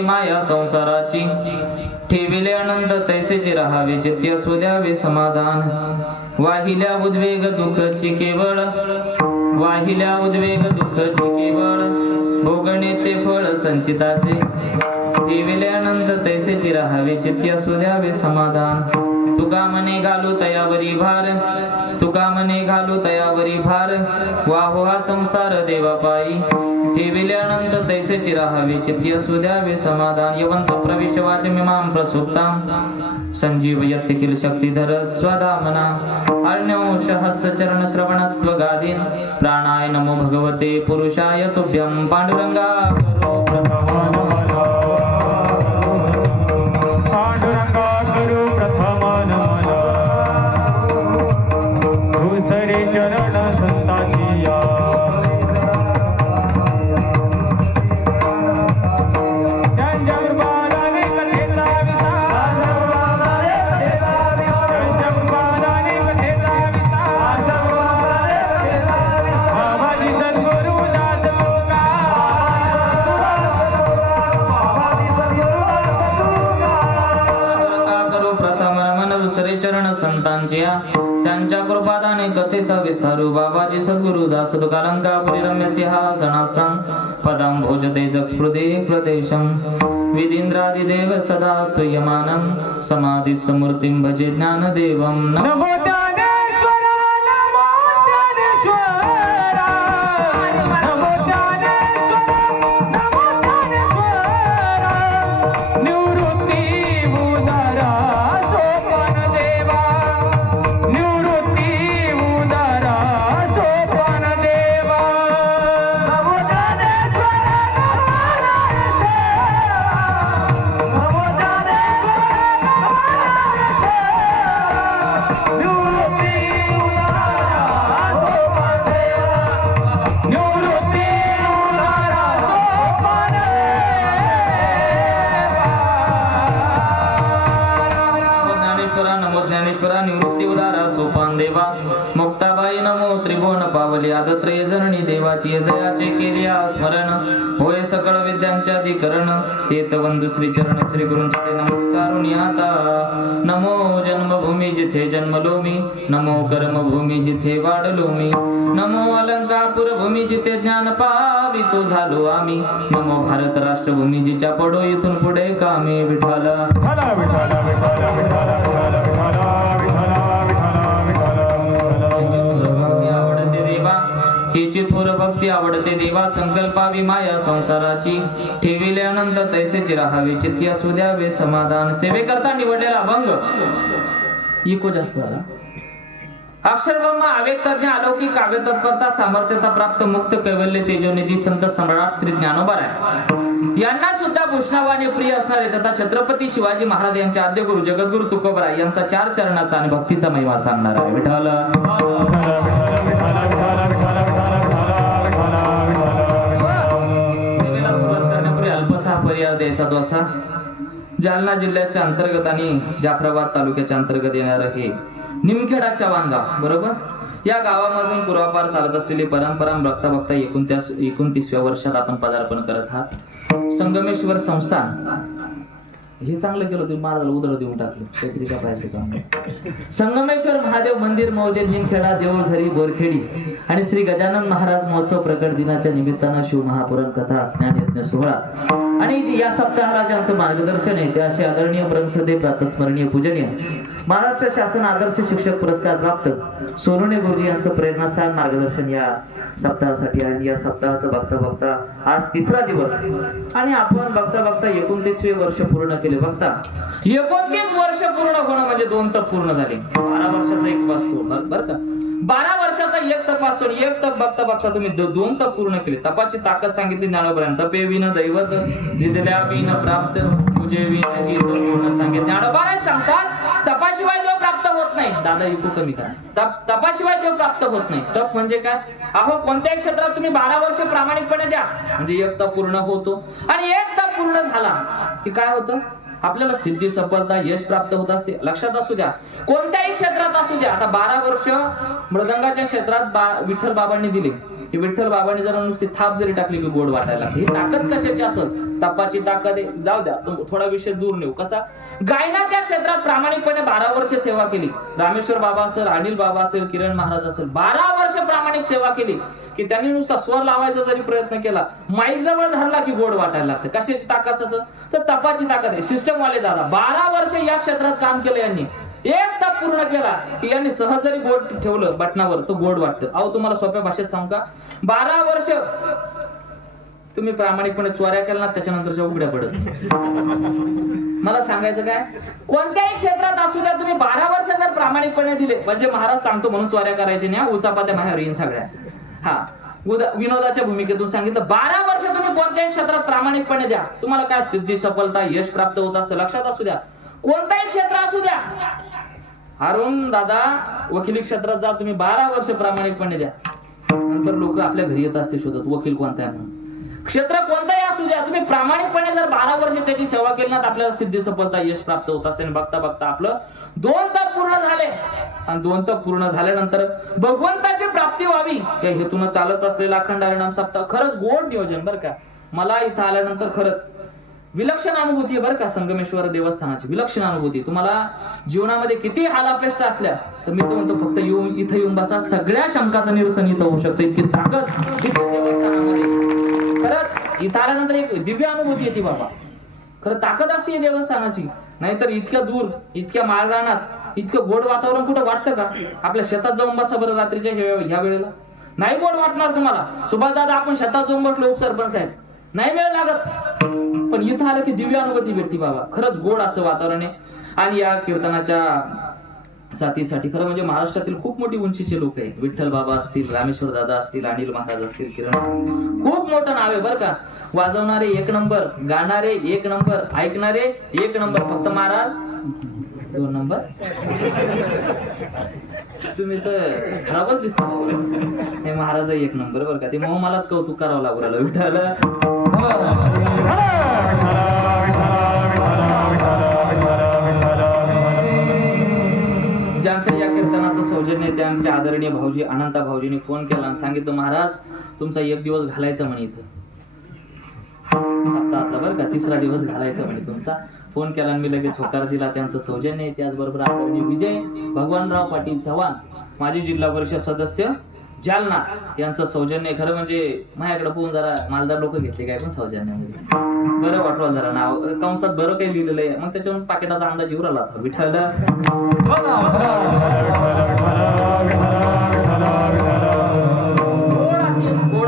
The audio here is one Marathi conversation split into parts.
पावी माया संसाराची ठेविले अनंत तैसेचे राहावे चित्त असू द्यावे समाधान वाहिल्या उद्वेग दुःखची केवळ वाहिल्या उद्वेग दुःखची केवळ भोगणे ते फळ संचिताचे ठेविले अनंत तैसेचे राहावे चित्त असू द्यावे समाधान तुका मने घालू तयावरी भार तुका मने घालू तयावरी भार वाहो हा संसार देवा पायी ठेविले अनंत तैसेची राहावे चित्ती असू द्यावे समाधान यवंत प्रवेश वाच मिमां प्रसुप्तां संजीव यत्किल शक्तिधर स्वधामना अर्ण्योष हस्त चरण श्रवणत्व गादीन प्राणाय नमो भगवते पुरुषाय तुभ्यं पांडुरंगा करो प्रथम नमः पांडुरंगा गुरु प्रथम नमः दुसरे चरण संतांची या संतांच्या त्यांच्या कृपादाने कथेचा विस्तारू बाबाजी सद्गुरु दास तुकालंकापुरी रम्य सिंहासनास्थान पदं भोजते जगस्पृदे प्रदेशं विदींद्रादिदेव सदा स्तूयमानं समाधिस्थ मूर्तिं भजे ज्ञानदेवं नमो ज्ञानेश्वरा नमो ज्ञानेश्वरा नमो ज्ञानेश्वरा नमो ज्ञानेश्वरा निवृत्ती उदारा सोपान देवा निवृत्ती उदारा सोपान देवा नमो ज्ञानेश्वरा नमो ज्ञानेश्वरा निवृत्ती उदारा सोपान देवा मुक्ताबाई नमो त्रिभुवन पावली आदत्रय जननी देवाची जयाचे केले स्मरण होय सकळ विद्यांचे अधिकरण तेत वंदु श्री चरण श्री गुरूंचे ते नमस्कारुनी आता नमो जन्मभूमी जिथे जन्मलो मी नमो कर्मभूमी जिथे वाढलो मी नमो अलंकापुर भूमी जिथे ज्ञान पावितो झालो आम्ही नमो भारत राष्ट्रभूमी जिच्या पडो इथून पुढे कामी विठाला विठाला विठाला विठाला विठाला विठाला हिची थोर भक्ती आवडते देवा संकल्पावी माया संसाराची ठेविले अनंत तैसेची राहावे चित्ती असू द्यावे समाधान सेवेकरता निवडलेला अभंग इको जास्त झाला अक्षरब्रह्म आवेगतज्ञ अलौकिक काव्य तत्परता सामर्थ्यता प्राप्त मुक्त कैवल्य तेजोनिधी संत सम्राट श्री ज्ञानोबराय यांना सुद्धा भूषणावाने प्रिय असणारे तथा छत्रपती शिवाजी महाराज यांचे आद्य गुरु जगद्गुरु तुकोबराय यांचा 4 चरणाचा आणि भक्तीचा महिमा सांगणार आहे विठ्ठल सेवेला सुरुवात करण्यापूर्वी अल्पसा पर्याय द्यायचा तो असा जालना जिल्ह्याच्या अंतर्गत आणि जाफराबाद तालुक्याच्या अंतर्गत येणारं हे निमखेडाच्या वानगाव बरोबर या गावामधून पूर्वापार चालत असलेली परंपरा बघता बघता 29व्या वर्षात आपण पदार्पण करत आहात संगमेश्वर संस्थान हे चांगलं केलं तुम्ही महाराजाला उदळ देऊन टाकलं काहीतरी का पाहिजे काम संगमेश्वर महादेव मंदिर मौजे निमखेडा देऊळझरी बोरखेडी आणि श्री गजानन महाराज महोत्सव प्रकट दिनाच्या निमित्तानं शिव महापुराण कथा ज्ञान यज्ञ सोहळा आणि या सप्ताहाला ज्यांचं मार्गदर्शन आहे ते असे आदरणीय ब्रह्मसदे प्रातस्मरणीय पूजनीय महाराष्ट्र शासन आदर्श शिक्षक पुरस्कार प्राप्त सोनोने गुरुजी यांचं प्रेरणास्थान मार्गदर्शन या सप्ताहासाठी आणि या सप्ताहाचं बघता बघता आज 3रा दिवस आणि आपण बघता बघता 29वे वर्ष पूर्ण केले बघता 29 वर्ष पूर्ण होणं म्हणजे 2 तप पूर्ण झाले 12 वर्षाचा एक वास्तू बरं का 12 वर्षाचा एक तप असतो एक तप बघता बघता तुम्ही 2 तप पूर्ण केले तपाची ताकद सांगितली ज्ञानोबरांनी तपे विन दैवत दिदल्या विन प्राप्त तुझे विन ही पूर्ण सांगितले ज्ञानोबराय सांगतात तपाशिवाय देव प्राप्त होत नाही दादा इको कमी करा तपाशिवाय देव प्राप्त होत नाही तप म्हणजे काय अहो कोणत्याही क्षेत्रात तुम्ही 12 वर्ष प्रामाणिकपणे द्या म्हणजे एक तप पूर्ण होतो आणि एक तप पूर्ण झाला की काय होतं आपल्याला सिद्धी सफलता यश प्राप्त होत असते लक्षात असू द्या कोणत्याही क्षेत्रात असू द्या आता 12 वर्ष मृदंगाच्या क्षेत्रात विठ्ठल बाबांनी दिले की विठ्ठल बाबांनी जरा नुसती थाप जरी टाकली की गोड वाटायला लागते. ही ताकद कशाची असेल? तपाची ताकद आहे. जाऊ द्या, थोडा विषय दूर नेऊ. कसा? गायनाच्या क्षेत्रात प्रामाणिकपणे 12 वर्ष सेवा केली. रामेश्वर बाबा असेल, अनिल बाबा असेल, किरण महाराज असेल, 12 वर्ष प्रामाणिक सेवा केली की त्यांनी नुसता स्वर लावायचा जरी प्रयत्न केला, माईक जवळ धरला की गोड वाटायला लागतं. कशाची ताकद असेल? तर तपाची ताकद आहे. सिस्टम वाले दादा 12 वर्ष या क्षेत्रात काम केलं यांनी. एक तप पूर्ण केला की यांनी सहज जरी गोड ठेवलं बटनावर तो गोड वाटतं. अहो तुम्हाला सोप्या भाषेत सांगू का, 12 वर्ष तुम्ही प्रामाणिकपणे चोऱ्या केल्या ना, त्याच्यानंतरच्या उघड्या पडत नाही. मला सांगायचं काय, कोणत्याही क्षेत्रात असू द्या, तुम्ही 12 वर्ष जर प्रामाणिकपणे दिले, म्हणजे महाराज सांगतो म्हणून चोऱ्या करायची नाही, उचापात्या बाहेर येईन सगळ्या. हा, विनोदाच्या भूमिकेतून सांगितलं, 12 वर्ष तुम्ही कोणत्याही क्षेत्रात प्रामाणिकपणे द्या, तुम्हाला काय सिद्धी, सफलता, यश प्राप्त होत असतं. लक्षात असू द्या, कोणताही क्षेत्र असू द्या. अरुण दादा वकिली क्षेत्रात जा, तुम्ही 12 वर्ष प्रामाणिकपणे द्या, नंतर लोक आपल्या घरी येत असते शोधत वकील कोणता आहे म्हणून. क्षेत्र कोणताही असू द्या, तुम्ही प्रामाणिकपणे जर 12 वर्ष त्याची सेवा केली ना, आपल्याला सिद्धी, सफलता, यश प्राप्त होत असते. बघता बघता आपलं 2 तप पूर्ण झाले, आणि 2 तप पूर्ण झाल्यानंतर भगवंताची प्राप्ती व्हावी या हेतून चालत असलेला अखंड हरिनाम सप्ताह खरंच गोड नियोजन बरं का. मला इथं आल्यानंतर खरंच विलक्षण अनुभूती आहे बरं का. संगमेश्वर देवस्थानाची विलक्षण अनुभूती. तुम्हाला जीवनामध्ये किती हालापेष्ट असल्या तर मी तो म्हणतो, फक्त इथं येऊन बसा, सगळ्या शंकाचं निरसन इथं होऊ शकतं. इतकी ताकद देवस्थानामध्ये. खरंच इथं आल्यानंतर एक दिव्य अनुभूती येते बाबा. खरं ताकद असते देवस्थानाची. नाहीतर इतक्या दूर, इतक्या माळरानात इतकं गोड वातावरण कुठं वाटतं का? आपल्या शेतात जाऊन बसा बरं रात्रीच्या ह्या वेळेला, नाही गोड वाटणार तुम्हाला. सुभाष दादा आपण शेतात जाऊन बसलो उपसरपंच साहेब, नाही वेळ लागत, पण इथं आलं की दिव्य अनुभूती भेटती बाबा. खरंच गोड असं वातावरण आहे. आणि या कीर्तनाच्या साथीसाठी खरं म्हणजे महाराष्ट्रातील खूप मोठी उंचीचे लोक आहेत. विठ्ठल बाबा असतील, रामेश्वर दादा असतील, अनिल महाराज असतील, किरण, खूप मोठं नाव आहे बरं का. वाजवणारे 1 नंबर, गाणारे 1 नंबर, ऐकणारे 1 नंबर. फक्त महाराज 2 नंबर. तुम्ही तर खराबच दिसता. हे महाराज 1 नंबर बरं का. ते मग मलाच कौतुक करावं लागू राहिलं. विठ्ठल ज्यांचं या कीर्तनाचं सौजन्य आहे, आमचे आदरणीय भाऊजी अनंता भाऊजींनी फोन केला आणि सांगितलं, महाराज तुमचा 1 दिवस घालायचा म्हणे इथं सप्ताहातला बरं का, 3रा दिवस घालायचा म्हणे तुमचा. फोन केला आणि मी लगेच होकार दिला. त्यांचं सौजन्य आहे. त्याचबरोबर आदरणीय विजय भगवानराव पाटील चव्हाण, माजी जिल्हा परिषद सदस्य जालना, यांचं सौजन्य. खरं म्हणजे माझ्याकडे पोहून जरा मालदार लोक घेतले काय पण सौजन्यामध्ये बरं वाटलं. जरा नाव कंसात बरं काही लिहिलेलं आहे, मग त्याच्यावरून पाकिटाचा अंदाज येऊ राहिला होता. विठ्ठल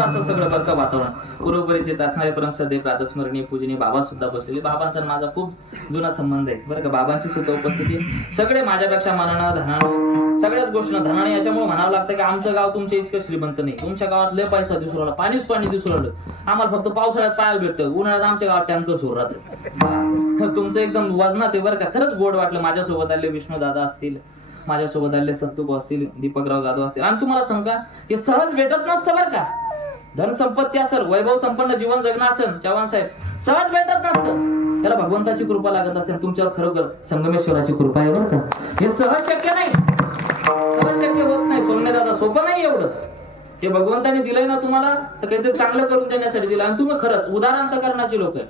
असं सगळं बरं का वातावरण. पूर्वपरिचित असणारे परमश्रद्धेय प्रातस्मरणीय पूजनीय बाबा सुद्धा बसलेले. बाबांचा माझा खूप जुना संबंध आहे बरं का. बाबांची सुद्धा उपस्थिती. सगळे माझ्यापेक्षा मनानं धनानं सगळ्याच गोष्टीनं धनानं. याच्यामुळे म्हणावं लागतं की आमचं गाव तुमच्या इतकं श्रीमंत नाही. तुमच्या गावात लय पैसा दिसू राहिला, पाणीच पाणी दिसू राहिलं. आम्हाला फक्त पावसाळ्यात पाहायला भेटतं, उन्हाळ्यात आमच्या गावात टँकर सुरू राहतं. तुमचं एकदम वजनात आहे बरं का. खरंच गोड वाटलं. माझ्यासोबत आले विष्णू दादा असतील, माझ्यासोबत आले सत्तूभाऊ असतील, दीपकराव जाधव असतील. आणि तुम्हाला सांग का, हे सहज भेटत नसतं बरं का. धन संपत्ती असेल, वैभव संपन्न जीवन जगणं असेल, चव्हाण साहेब, सहज भेटत नसतं. त्याला भगवंताची कृपा लागत असते. तुमच्यावर खरोखर संगमेश्वराची कृपा आहे बरं का. हे सहज शक्य नाही, सहज शक्य होत नाही. सोमने दादा सोपं नाही एवढं. ते भगवंताने दिलंय ना तुम्हाला, तर काहीतरी चांगलं करून देण्यासाठी दिलं. आणि तुम्ही खरंच उदार अंतकरणाची लोक आहे.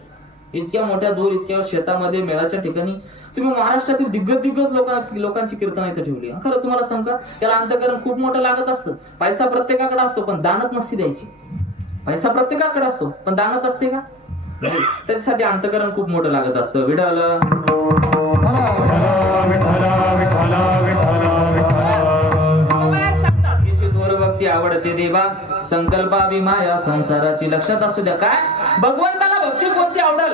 इतक्या मोठ्या दूर, इतक्या शेतामध्ये, मेळाच्या ठिकाणी तुम्ही महाराष्ट्रातील दिग्गज लोकांची कीर्तन इथं ठेवली. खरं तुम्हाला सांग का, त्याला अंतकरण खूप मोठं लागत असतं. पैसा प्रत्येकाकडे असतो, पण दानत नसती द्यायची. पैसा प्रत्येकाकडे असतो, पण दानत असते का? त्याच्यासाठी अंतकरण खूप मोठं लागत असतं. विडल भक्ती आवडते देवा, संकल्पावी माया संसाराची. लक्षात असू द्या काय, भगवंताला भक्ती कोणती आवडल,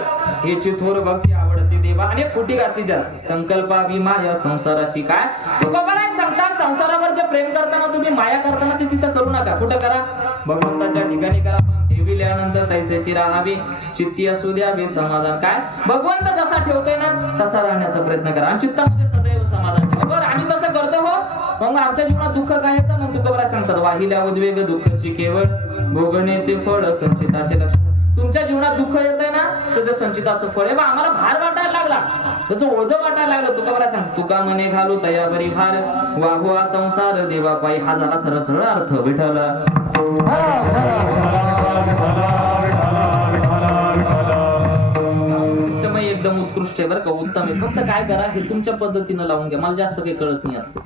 याची थोर भक्ती आवडते देवा. आणि फुटी घातली द्या, संकल्पावी माया संसाराची. काय तुकोबाराय सांगतात, संसारावर जे प्रेम करताना तुम्ही माया करताना ते तिथं करू नका. कुठं करा, भगवंताच्या ठिकाणी करा. ठेविल्यानंतर तैसेची राहावी, चित्ती असू द्यावे समाधान. काय भगवंत जसा ठेवतोय ना तसा राहण्याचा प्रयत्न करा, आणि चित्तामध्ये सदैव समाधान ठेवा. बरं आम्ही तसं करतो हो, मग आमच्या जीवनात दुःख काय येतं, मग तुकोबाराय सांगतात, वाहिल्या उद्वेग दुःखाची केवळ भोगणे ते फळ संचिताचे. लक्ष, तुमच्या जीवनात दुःख येतंय ना, तर ते संचिताचं फळ आहे. बा आम्हाला भार वाटायला लागला, त्याचं ओझं वाटायला लागलं. तुकोबाराय सांग, तुका मने घालू तयावरी भार, वाहुआ संसार देवा पायी. हा झाला सरळ सरळ अर्थ. विठ्ठल सिस्टम एकदम उत्कृष्ट आहे बरं का, उत्तम आहे. फक्त काय करा, हे तुमच्या पद्धतीनं लावून घ्या. मला जास्त काही कळत नाही यात.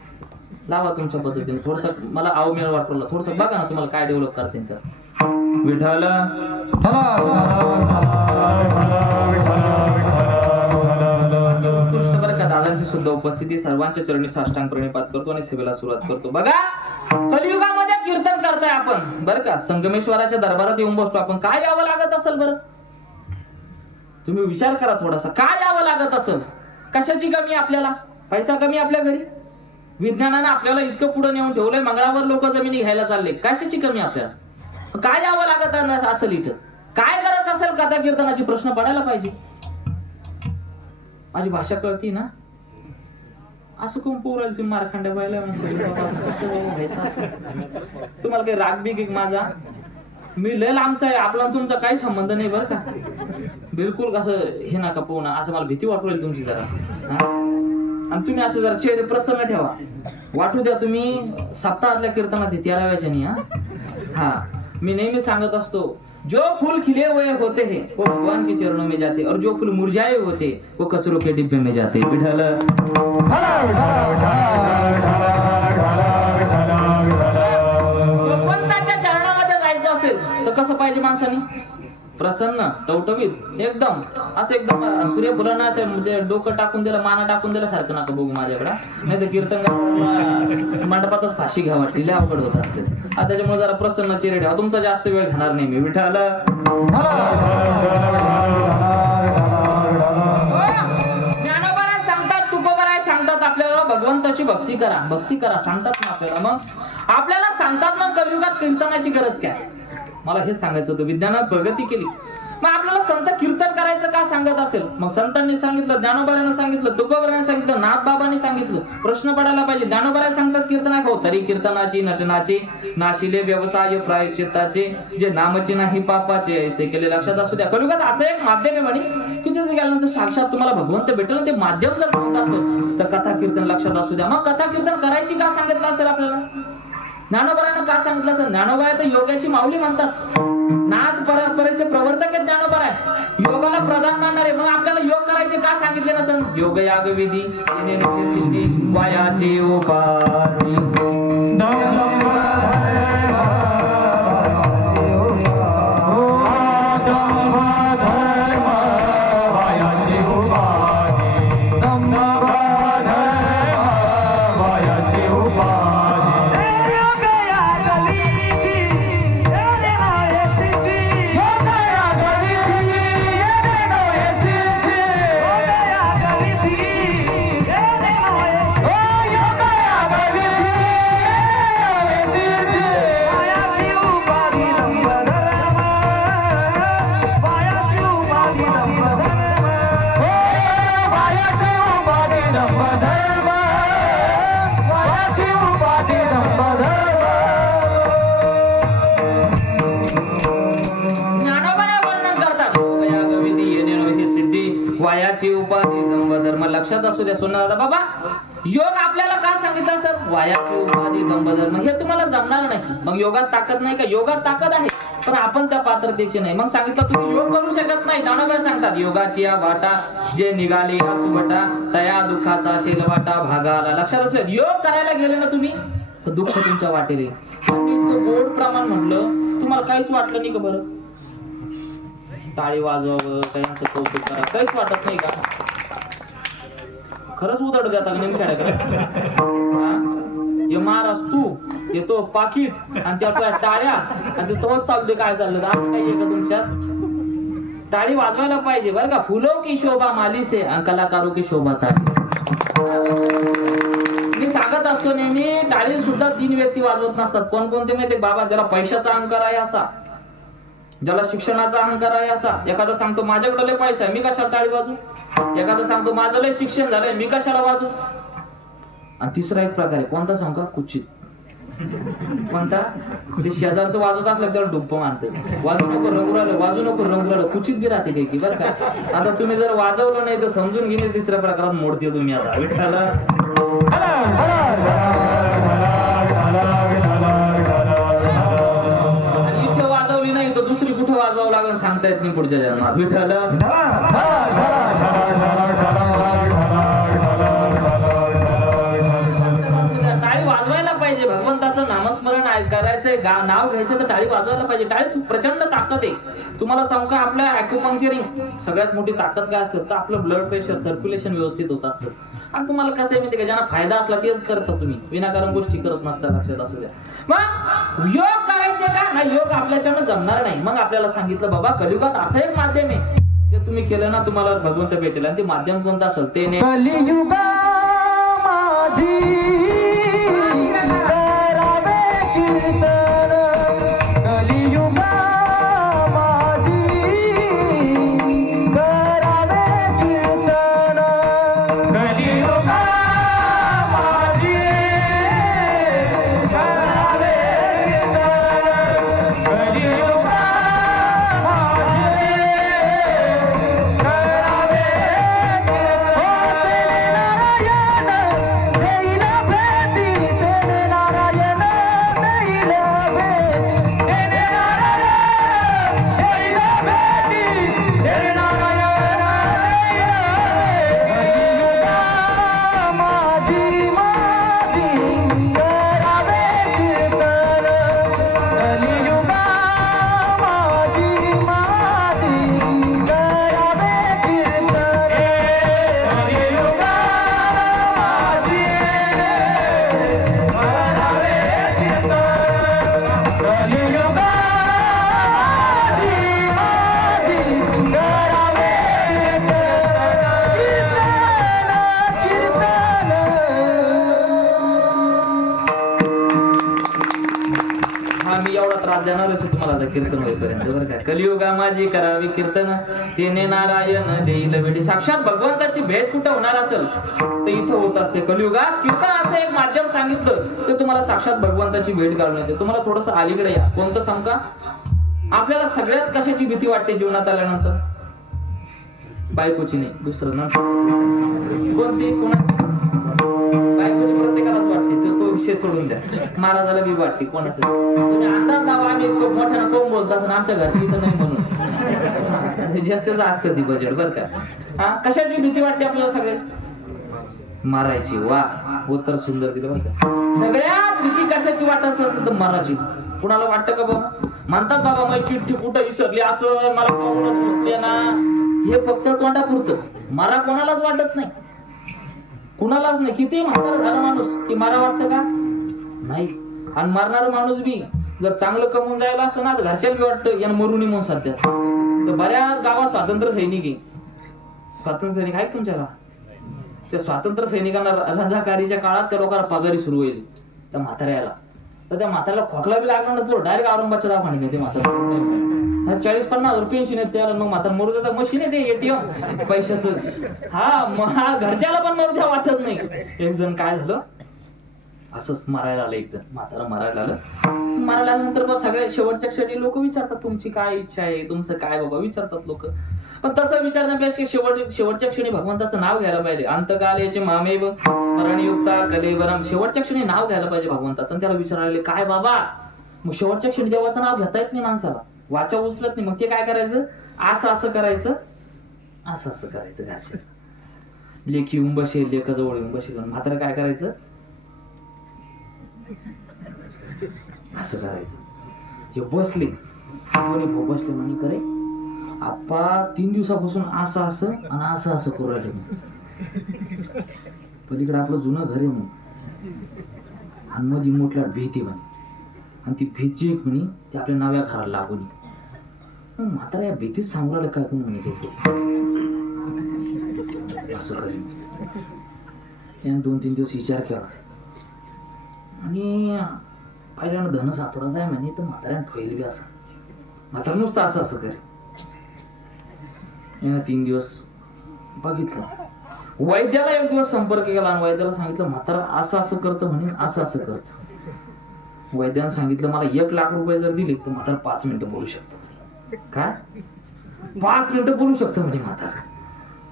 लावा तुमच्या पद्धतीने. थोडस मला आवमेळ वाटवलं, थोडस बघा ना तुम्हाला काय डेव्हलप करता येईल त्यात. विठ्ठल उत्कृष्ट बरं का. दादांची सुद्धा उपस्थिती. सर्वांच्या चरणी साष्टांग प्रणिपात करतो आणि सेवेला सुरुवात करतो. बघा, कलियुगामध्ये कीर्तन करताय आपण बरं का. संगमेश्वराच्या दरबारात येऊन बसतो आपण. काय यावं लागत असेल बरं, तुम्ही विचार करा थोडासा. काय यावं लागत असेल? कशाची कमी आपल्याला? पैसा कमी आपल्या घरी? विज्ञानानं आपल्याला इतकं पुढे नेऊन ठेवलंय, मंगळावर लोक जमिनी घ्यायला चालले. कशाची कमी आपल्याला? काय यावं लागत असेल इथं? काय गरज असेल कथा कीर्तनाची? प्रश्न पडायला पाहिजे. माझी भाषा कळती ना? असं कोण पोरायला तुम्ही मारखांड्या पाहिला तुम्हाला काही राग बिग माझा? मी लय लांबचा आहे, आपला तुमचा काही संबंध नाही बरं का. बिलकुल असं हे नका पाहू ना, असं मला भीती वाटू राहील तुमची जरा. आणि तुम्ही असं जरा चेहरे प्रसन्न ठेवा, वाटू द्या तुम्ही सप्ताहातल्या कीर्तनात 13व्याच्या नाही. हा, मी नेहमी सांगत असतो, जो फूल खिले हुए होते हैं वो भगवान के चरणों में जाते और जो फूल मुरझाए होते वो कचरों के डिब्बे में जाते. विठ्ठल भगवंताच्या चरणामध्ये जायचं असेल तर कसं पाहिजे माणसाने? प्रसन्न, टवटवीत एकदम. असं एकदम सूर्यफुलांना असं म्हणजे डोकं टाकून दिलं, माना टाकून दिलं सारखं नका बघू माझ्याकडे. नाही तर कीर्तन मंडपातच फाशी घ्या वाटली, लय अवघड होत असते. त्याच्यामुळे जरा प्रसन्न चेहरे ठेवा. तुमचा जास्त वेळ घेणार नाही मी. विठ्ठल ज्ञानोबा सांगतात, तुकोबा सांगतात आपल्याला भगवंताची भक्ती करा, भक्ती करा सांगतात ना आपल्याला. मग आपल्याला सांगतात ना कलियुगात कीर्तनाची गरज काय? मला हे सांगायचं होतं. विज्ञानात प्रगती केली, मग आपल्याला संत कीर्तन करायचं का सांगत असेल? मग संतांनी सांगितलं, ज्ञानोबारांनी सांगितलं, तुकोबारांनी सांगितलं, नाथबाबांनी सांगितलं. प्रश्न पडायला पाहिजे. ज्ञानोबारा सांगतात कीर्तन आहे तरी कीर्तनाची नटनाची नाशिले व्यवसाय प्रायश्चित्ताचे जे नामची नाही पापाचे ऐसे केले. लक्षात असू द्या, कलियुगात असं एक माध्यम आहे म्हणे की तिथे गेल्यानंतर साक्षात तुम्हाला भगवंत भेटेल. ते माध्यम जर कोणतं असेल तर कथा कीर्तन. लक्षात असू द्या. मग कथा कीर्तन करायची का सांगितलं असेल आपल्याला? ज्ञानोबारांना का सांगितलं असेल? ज्ञानोबा तर योगाची माऊली म्हणतात. नाथ परंपरेचे प्रवर्तक आहेत ज्ञानोबा आहे. योगाला प्रधान मानणारे. मग आपल्याला योग करायचे का सांगितले नसेल? योग याग विधी वायाचे उपाधी वायाची उपाधी दंभधर्म. लक्षात असू द्या सोना दादा बाबा. योग आपल्याला का सांगितलं सर? वायाची उपाधी दंभधर्म. हे तुम्हाला जमणार नाही. मग योगात ताकद नाही का? योगात ताकद आहे, पण आपण त्या पात्रतेचे नाही. मग सांगितलं तुम्ही योग करू शकत नाही. दानोबा सांगतात, योगाची या वाटा जे निघाले असुबटा तया दुःखाचा शेल वाटा भागाला. लक्षात असू द्या, योग करायला गेले ना तुम्ही तर दुःख तुमच्या वाटेल. इतकं गोड प्रमाण म्हटलं, तुम्हाला काहीच वाटलं नाही का बरं? टाळी वाजवावं, त्यांचं कौतुक करा, काहीच वाटत नाही का? खरंच उदड देतात नेमक्याकडे. हे महाराज तू येतो पाकिट आणि त्याच्या टाळ्या आणि ते तोच चालते. काय चाललं असं काही आहे का तुमच्यात? टाळी वाजवायला पाहिजे बरं का. फुलो की शोभा माली से कलाकारो की शोभा ताली से. मी सांगत असतो नेहमी, टाळी सुद्धा 3 व्यक्ती वाजवत नसतात. कोणकोणते माहिती? बाबा ज्याला पैशाचा अहंकार आहे असा, ज्याला शिक्षणाचा अहंकार आहे असा. एखादा सांगतो माझ्याकडे लय पैसा आहे, मी कशाला टाळी वाजू? एखादा सांगतो माझं लय शिक्षण झालंय, मी कशाला वाजू? आणि तिसरा एक प्रकार आहे, कोणता सांगू का? कुचित. कोणता? ते शेजारचं वाजवत असलं त्याला डुप्प मानते. वाजू नको रंगू राहिलं, वाजू नको रंगू राहिलं. कुचित बी राहते काही की बरं का. आता तुम्ही जर वाजवलं नाही तर समजून घेणे तिसऱ्या प्रकारात मोडते तुम्ही. आता विठ्ठला सांगता येत नाही पुढच्या जन्मात. विठ्ठल टाळी वाजवायला पाहिजे. भगवंताचं नामस्मरण करायचंय, नाव घ्यायचं तर टाळी वाजवायला पाहिजे. टाळी प्रचंड ताकद आहे. तुम्हाला सांगू का, आपल्या ॲक्युपंक्चरिंग सगळ्यात मोठी ताकद काय असतं तर आपलं ब्लड प्रेशर सर्क्युलेशन व्यवस्थित होत असतं. आणि तुम्हाला कसं आहे माहिती का, ज्यांना फायदा असला तेच करता, तुम्ही विनाकारण गोष्टी करत नसता, लक्षात असू द्या. मग योग करायचे का नाही, योग आपल्याच्यानं जमणार नाही. मग आपल्याला सांगितलं बाबा कलियुगात असं एक माध्यम आहे, ते तुम्ही केलं ना तुम्हाला भगवंत भेटेल. आणि ते माध्यम कोणतं असेल ते नाही. कलियुगा माझी करावे कीर्तन, कलियुगा माझी करावे कीर्तन, कलियुगा माझी करावे कीर्तन, कलियुगा माझी करावे देणारच तुम्हाला आता कीर्तन होईपर्यंत बरं काय. कलियुगा माझी करावी कीर्तन, तेने नारायण देईल भेटी. साक्षात भगवंताची भेट कुठं होणार असेल तर इथं होत असते कलियुगात. कीर्तन असं एक माध्यम सांगितलं तर तुम्हाला साक्षात भगवंताची भेट घालून येते. तुम्हाला थोडस अलीकडे या. कोणतं सांग का, आपल्याला सगळ्यात कशाची भीती वाटते जीवनात आल्यानंतर? बायकोची नाही, दुसरं ना कोणती, कोणाची? बायकोची प्रत्येकालाच वाटते, तो विषय सोडून द्या. महाराजाला बी वाटते, कोणाचं तुम्ही अंदाज लावा. आम्ही इतकं मोठ्यानं कोण बोलतात आमच्या घरची इथं नाही म्हणून जास्तच असतं ती बजेट बरं का. हा, कशाची भीती वाटते आपल्याला सगळ्यात? मारायची. वा, उत्तर सुंदर दिलं बरं का. सगळ्यात भीती कशाची वाटत असेल तर मारायची. कुणाला वाटतं का बाबा? म्हणतात बाबा माझी चिठ्ठी कुठं विसरली असं, मला कोणच घुसले ना. हे फक्त तोंडापुरतं. मारा कोणालाच वाटत नाही, कुणालाच नाही. किती म्हातारा झाला माणूस की मारा वाटतं का? नाही. आणि मारणारा माणूस बी जर चांगलं कमवून जायला असतं ना तर घरच्याला बी वाटतं यानं मरुनी म्हणून सध्या. तर बऱ्याच गावात स्वातंत्र्य सैनिक आहे. स्वातंत्र्य सैनिक आहे तुमच्या गावात? त्या स्वातंत्र्य सैनिकांना रजाकारीच्या काळात त्या लोकांना पगारी सुरू होईल त्या म्हाताऱ्याला. तर त्या म्हाताऱ्याला खोकला बी लागला ना, तो डायरेक्ट औरंगाबादच्या दवाखान्यात घेते म्हातारा. 40-50 रुपये पेन्शन येते त्याला. मग म्हातारा मरू द्या, मशीन येते एटीएम पैशाचं. हा, घरच्याला पण मरू द्या वाटत नाही. एक जण काय झालं, असंच मारायला आलं. एक जण म्हातारा मारायला आलं. मारायला आल्यानंतर बस सगळ्या शेवटच्या क्षणी लोक विचारतात तुमची काय इच्छा आहे, तुमचं काय बाबा विचारतात लोक. पण तसं विचारण्यापेक्षा शेवटच्या क्षणी भगवंताचं नाव घ्यायला पाहिजे. अंतकालेचे मामेव स्मरणयुक्ता कलेवरम. शेवटच्या क्षणी नाव घ्यायला पाहिजे भगवंताचं. त्याला विचारायला काय बाबा, मग शेवटच्या क्षणी देवाचं नाव घेता येत नाही माणसाला, वाचा उचलत नाही. मग ते काय करायचं, असं करायचं, असं करायचं. घरच्या लेखी येऊन बसेल, लेखाजवळ येऊन बसेल. म्हातारा काय करायचं, असं करायचं. हे बसले बसले म्हणे करे आप्पा 3 दिवसापासून असं आणि असं करू राहिले. पलीकडे आपलं जुनं घर आहे म्हणून, आणि मध्ये मोठल्या भीती म्हणे. आणि ती भीती एक म्हणे ती आपल्या नव्या घराला लागून. म्हातारा या भीतीत सांगू राहिलं काय कोण म्हणे असं करेन. याने 2-3 दिवस विचार केला आणि पहिल्यानं धन सापडत आहे म्हणे. तर म्हाताऱ्यानं ठेवली बी असं. म्हातारा नुसतं असं करे. यानं 3 दिवस बघितलं. वैद्याला 1 दिवस संपर्क केला आणि वैद्याला सांगितलं म्हातारा असं करतं म्हणे, असं करतं. वैद्यानं सांगितलं मला 1 लाख रुपये जर दिले तर म्हातारा 5 मिनिटं बोलू शकतो. काय 5 मिनिटं बोलू शकतं म्हणजे म्हातारा.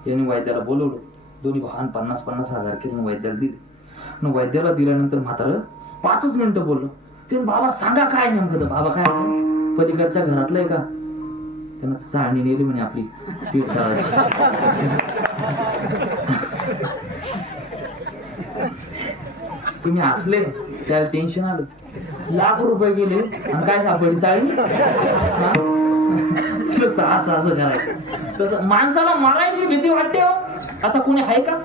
यांनी वैद्याला बोलवलं. दोन्ही भावांनी 50-50 हजार केले वैद्याला दिले. वैद्याला दिल्यानंतर म्हातारा 5च मिनिटं बोललो. ते बाबा सांगा काय नेमकं. बाबा काय पलीकडच्या घरातलं आहे का? त्यांना चाळणी नेली म्हणे आपली पीठ दळायची. तुम्ही हसले, त्याला टेन्शन आलं. लाख रुपये गेले आणि काय सापडली चाळणी. हा? असं असं करायचं. तसं माणसाला मारायची भीती वाटते हो, असं कोणी आहे का?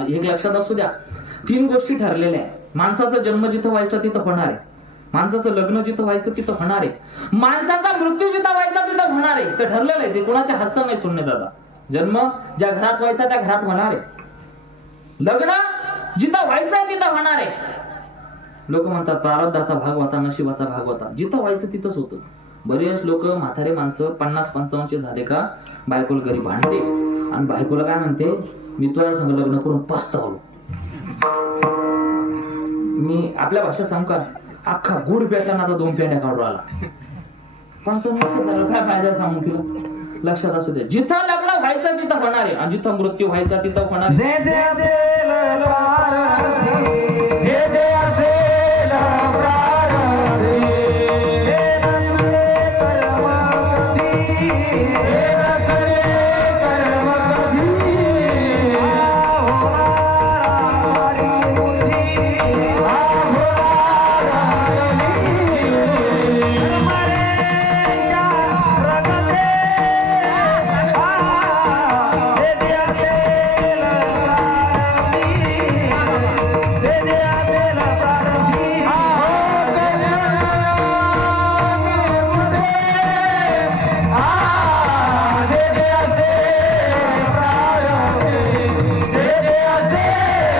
एक लक्षात असू द्या, 3 गोष्टी ठरलेल्या आहे. माणसाचा जन्म जिथं व्हायचा तिथं होणार आहे, माणसाचं लग्न जिथं व्हायचं तिथं होणार आहे, माणसाचा मृत्यू जिथं व्हायचा तिथं होणार आहे. ते ठरलेलं आहे, ते कोणाच्या हातचं नाही. सोडणे दादा, जन्म ज्या घरात व्हायचा त्या घरात होणार आहे, लग्न जिथं व्हायचं तिथं होणार आहे. लोक म्हणतात प्रारब्धाचा भाग होता, नशिबाचा भाग होता. जिथं व्हायचं तिथंच होतं. बरेच लोक म्हातारे माणसं 50-55 झाले का बायकोला घरी भांडते आणि बायकोला काय म्हणते, मी तुझ्या संग लग्न करून पस्तावलो. मी आपल्या भाषेत सांगू का, अख्खा गुड पेटला ना आता 2 पेंड्या काढून आला. 55 वर्ष झालं, काय फायदा सांगून तिला. लक्षात असू दे, जिथं लग्न व्हायचं तिथं होणार आहे आणि जिथं मृत्यू व्हायचा तिथं होणार आहे. जे जे असेल प्रारब्धी, जे जे असेल प्रारब्धी, हे नसले कर्म कधी, हे नसले कर्म कधी, होणारा बुद्धी, होणारा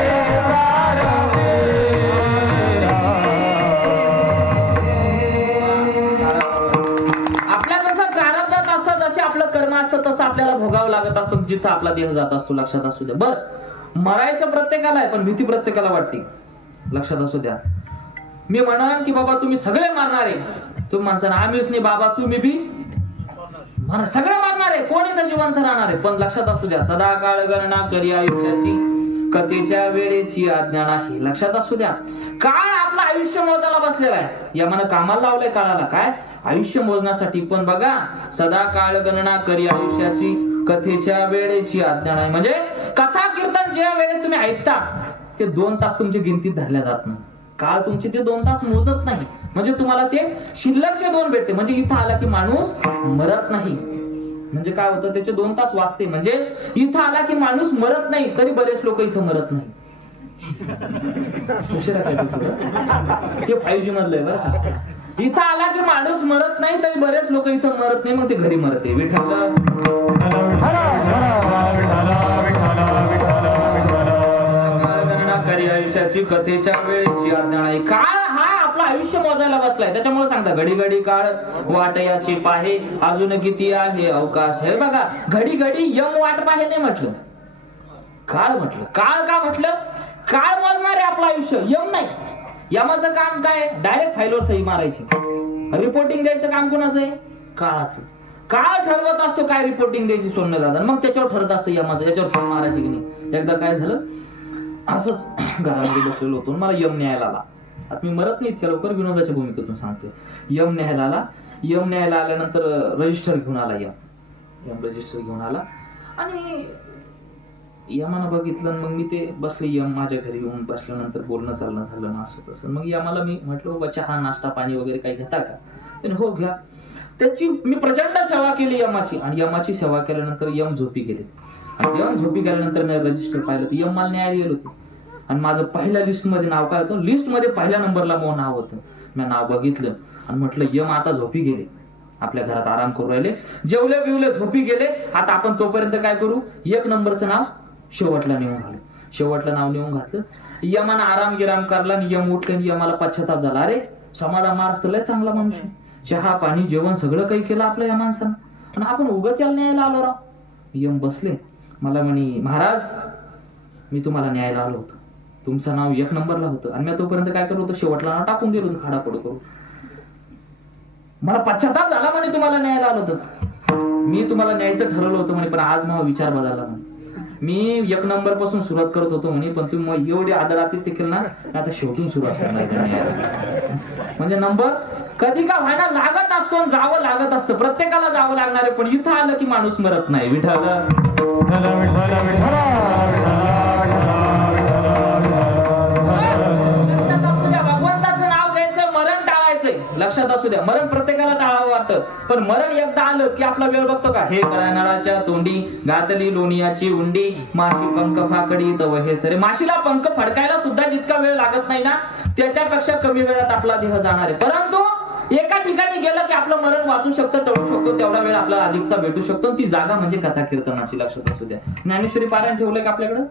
कर्मरेच्या प्रगते. आपल्या जसं प्रारब्धात असतं, जसे आपलं कर्म असतं तसं आपल्याला भोगावं लागत असतं जिथं आपला देह जात असतो. लक्षात असू द्या. बर, मरायचं प्रत्येकाला आहे, पण भीती प्रत्येकाला वाटते. लक्षात असू द्या. मी म्हणन की बाबा तुम्ही सगळे मारणार आहे, तुम्ही माणसानं आम्हीच नाही बाबा, तुम्ही बी सगळे मारणार आहे, कोण इथं जिवंत राहणार आहे. पण लक्षात असू द्या, सदा काळ गणना करी आयुष्याची, कथेच्या वेळेची आज्ञा नाही. लक्षात असू द्या, काळ आपलं आयुष्य मोजायला बसलेला आहे. यामानं कामाला लावलंय काळाला, काय आयुष्य मोजण्यासाठी. पण बघा, सदा काळ गणना करी आयुष्याची, कथेच्या वेळेची आज्ञा नाही. म्हणजे कथा कीर्तन ज्या वेळेत तुम्ही ऐकता ते 2 तास तुमच्या गिनतीत धरल्या जात नाही. काळ तुमचे ते 2 तास मोजत नाही. म्हणजे तुम्हाला ते शिल्लकचे 2 भेटते. म्हणजे इथं आला की माणूस मरत नाही. म्हणजे काय होतं, त्याचे 2 तास वाचते. म्हणजे इथं आला की माणूस मरत नाही, तरी बरेच लोक इथं मरत नाही. उशिरा काय ते 5G मधलं आहे बरं का. इथं आला की माणूस मरत नाही, तरी बरेच लोक इथं मरत नाही, मग ते घरी मरते. विठ्ठल करी आयुष्याची, कथेच्या वेळेची आज्ञा नाही. काळ हा आपलं आयुष्य मोजायला बसलाय. त्याच्यामुळे सांगता घडी घडी काळ वाट याची पाहे, अजून किती आहे अवकाश. हे बघा, घडी घडी यम वाट पाहे नाही म्हटलं, काळ म्हटलं. काळ का म्हटलं, काळ मोजणार आहे आपलं आयुष्य, यम नाही. यमाचं काम काय, डायरेक्ट फाईलवर सही मारायची. रिपोर्टिंग द्यायचं काम कोणाचं आहे, काळाचं. काळ ठरवत असतो काय रिपोर्टिंग द्यायची सोडणं दादा, मग त्याच्यावर ठरत असतं यमाचं, याच्यावर सही मारायची की नाही. एकदा काय झालं, असंच घरामध्ये बसलेलो होतो, मला यम न्यायला आला. आता मी मरत नाही इतक्या लवकर, विनोदाच्या भूमिकेतून सांगतोय. यम न्यायला आला. यम न्यायला आल्यानंतर रजिस्टर घेऊन आला. यम रजिस्टर घेऊन आला आणि यमानं बघितलं. मग मी ते बसले, यम माझ्या घरी येऊन बसल्यानंतर बोलणं चालणं झालं ना, असं तसं. मग यमाला मी म्हटलं, बाबा चहा नाश्ता पाणी वगैरे काही घेता का. त्याने हो घ्या. त्याची मी प्रचंड सेवा केली यमाची. आणि यमाची सेवा केल्यानंतर यम झोपी गेले. आणि यम झोपी गेल्यानंतर मी रजिस्टर पाहिलं तर यम मला न्याय गेलो होतो. आणि माझं पहिल्या लिस्ट मध्ये नाव काय होतं, लिस्ट मध्ये पहिल्या नंबरला मग नाव होतं. मी नाव बघितलं आणि म्हटलं यम आता झोपी गेले, आपल्या घरात आराम करू राहिले, जेवले बिवले झोपी गेले. आता आपण तोपर्यंत काय करू, 1 नंबरचं नाव शेवटला नेऊन घालू. शेवटला नाव नेऊन घातलं. यमानं आराम गिराम करला आणि यम उठले आणि यमाला पश्चाताप झाला. अरे समाधान महाराज लय चांगला मनुष्य, चहा पाणी जेवण सगळं काही केलं आपल्या या माणसानं, आणि आपण उगाच यायला न्यायला आलो राव. यम बसले, मला म्हणे, महाराज मी तुम्हाला न्यायला आलो होतो, तुमचं नाव 1 नंबरला होतं आणि मी तोपर्यंत काय करत होतो, शेवटला नाव टाकून दिलं होतं खाडाखोड करून. मला पश्चाताप झाला म्हणे तुम्हाला न्यायला आलो होतं. मी तुम्हाला न्यायचं ठरवलं होतं म्हणे, पण आज मला विचार बदलला म्हणे. मी 1 नंबर पासून सुरुवात करत होतो म्हणे, पण तुम्ही मग एवढी आदरातीत केलं ना, आता शेवटून सुरुवात करणार त्यांनी. म्हणजे नंबर कधी का व्हायला लागत असतो आणि जावं लागत असतं, प्रत्येकाला जावं लागणार आहे, पण इथं आलं की माणूस मरत नाही. विठ्ठल लक्षात असू द्या, भगवंताचं नाव घ्यायचं, मरण टाळायचंय. लक्षात असू द्या, मरण प्रत्येकाला टाळावं वाटतं, पण मरण एकदा आलं की आपला वेळ बघतो का? हे कळणाच्या तोंडी घातली लोणियाची उंडी, माशी पंख फाकडी तव हे सरे. माशीला पंख फडकायला सुद्धा जितका वेळ लागत नाही ना, त्याच्यापेक्षा कमी वेळात आपला देह जाणार आहे. परंतु एका ठिकाणी गेलं की आपलं मरण वाचू शकतं, टळू शकतो, तेवढा वेळ आपल्याला अधिकचा भेटू शकतो. ती जागा म्हणजे कथा कीर्तनाची. लक्षात असू द्या. ज्ञानेश्वरी पारायण ठेवलंय का आपल्याकडं?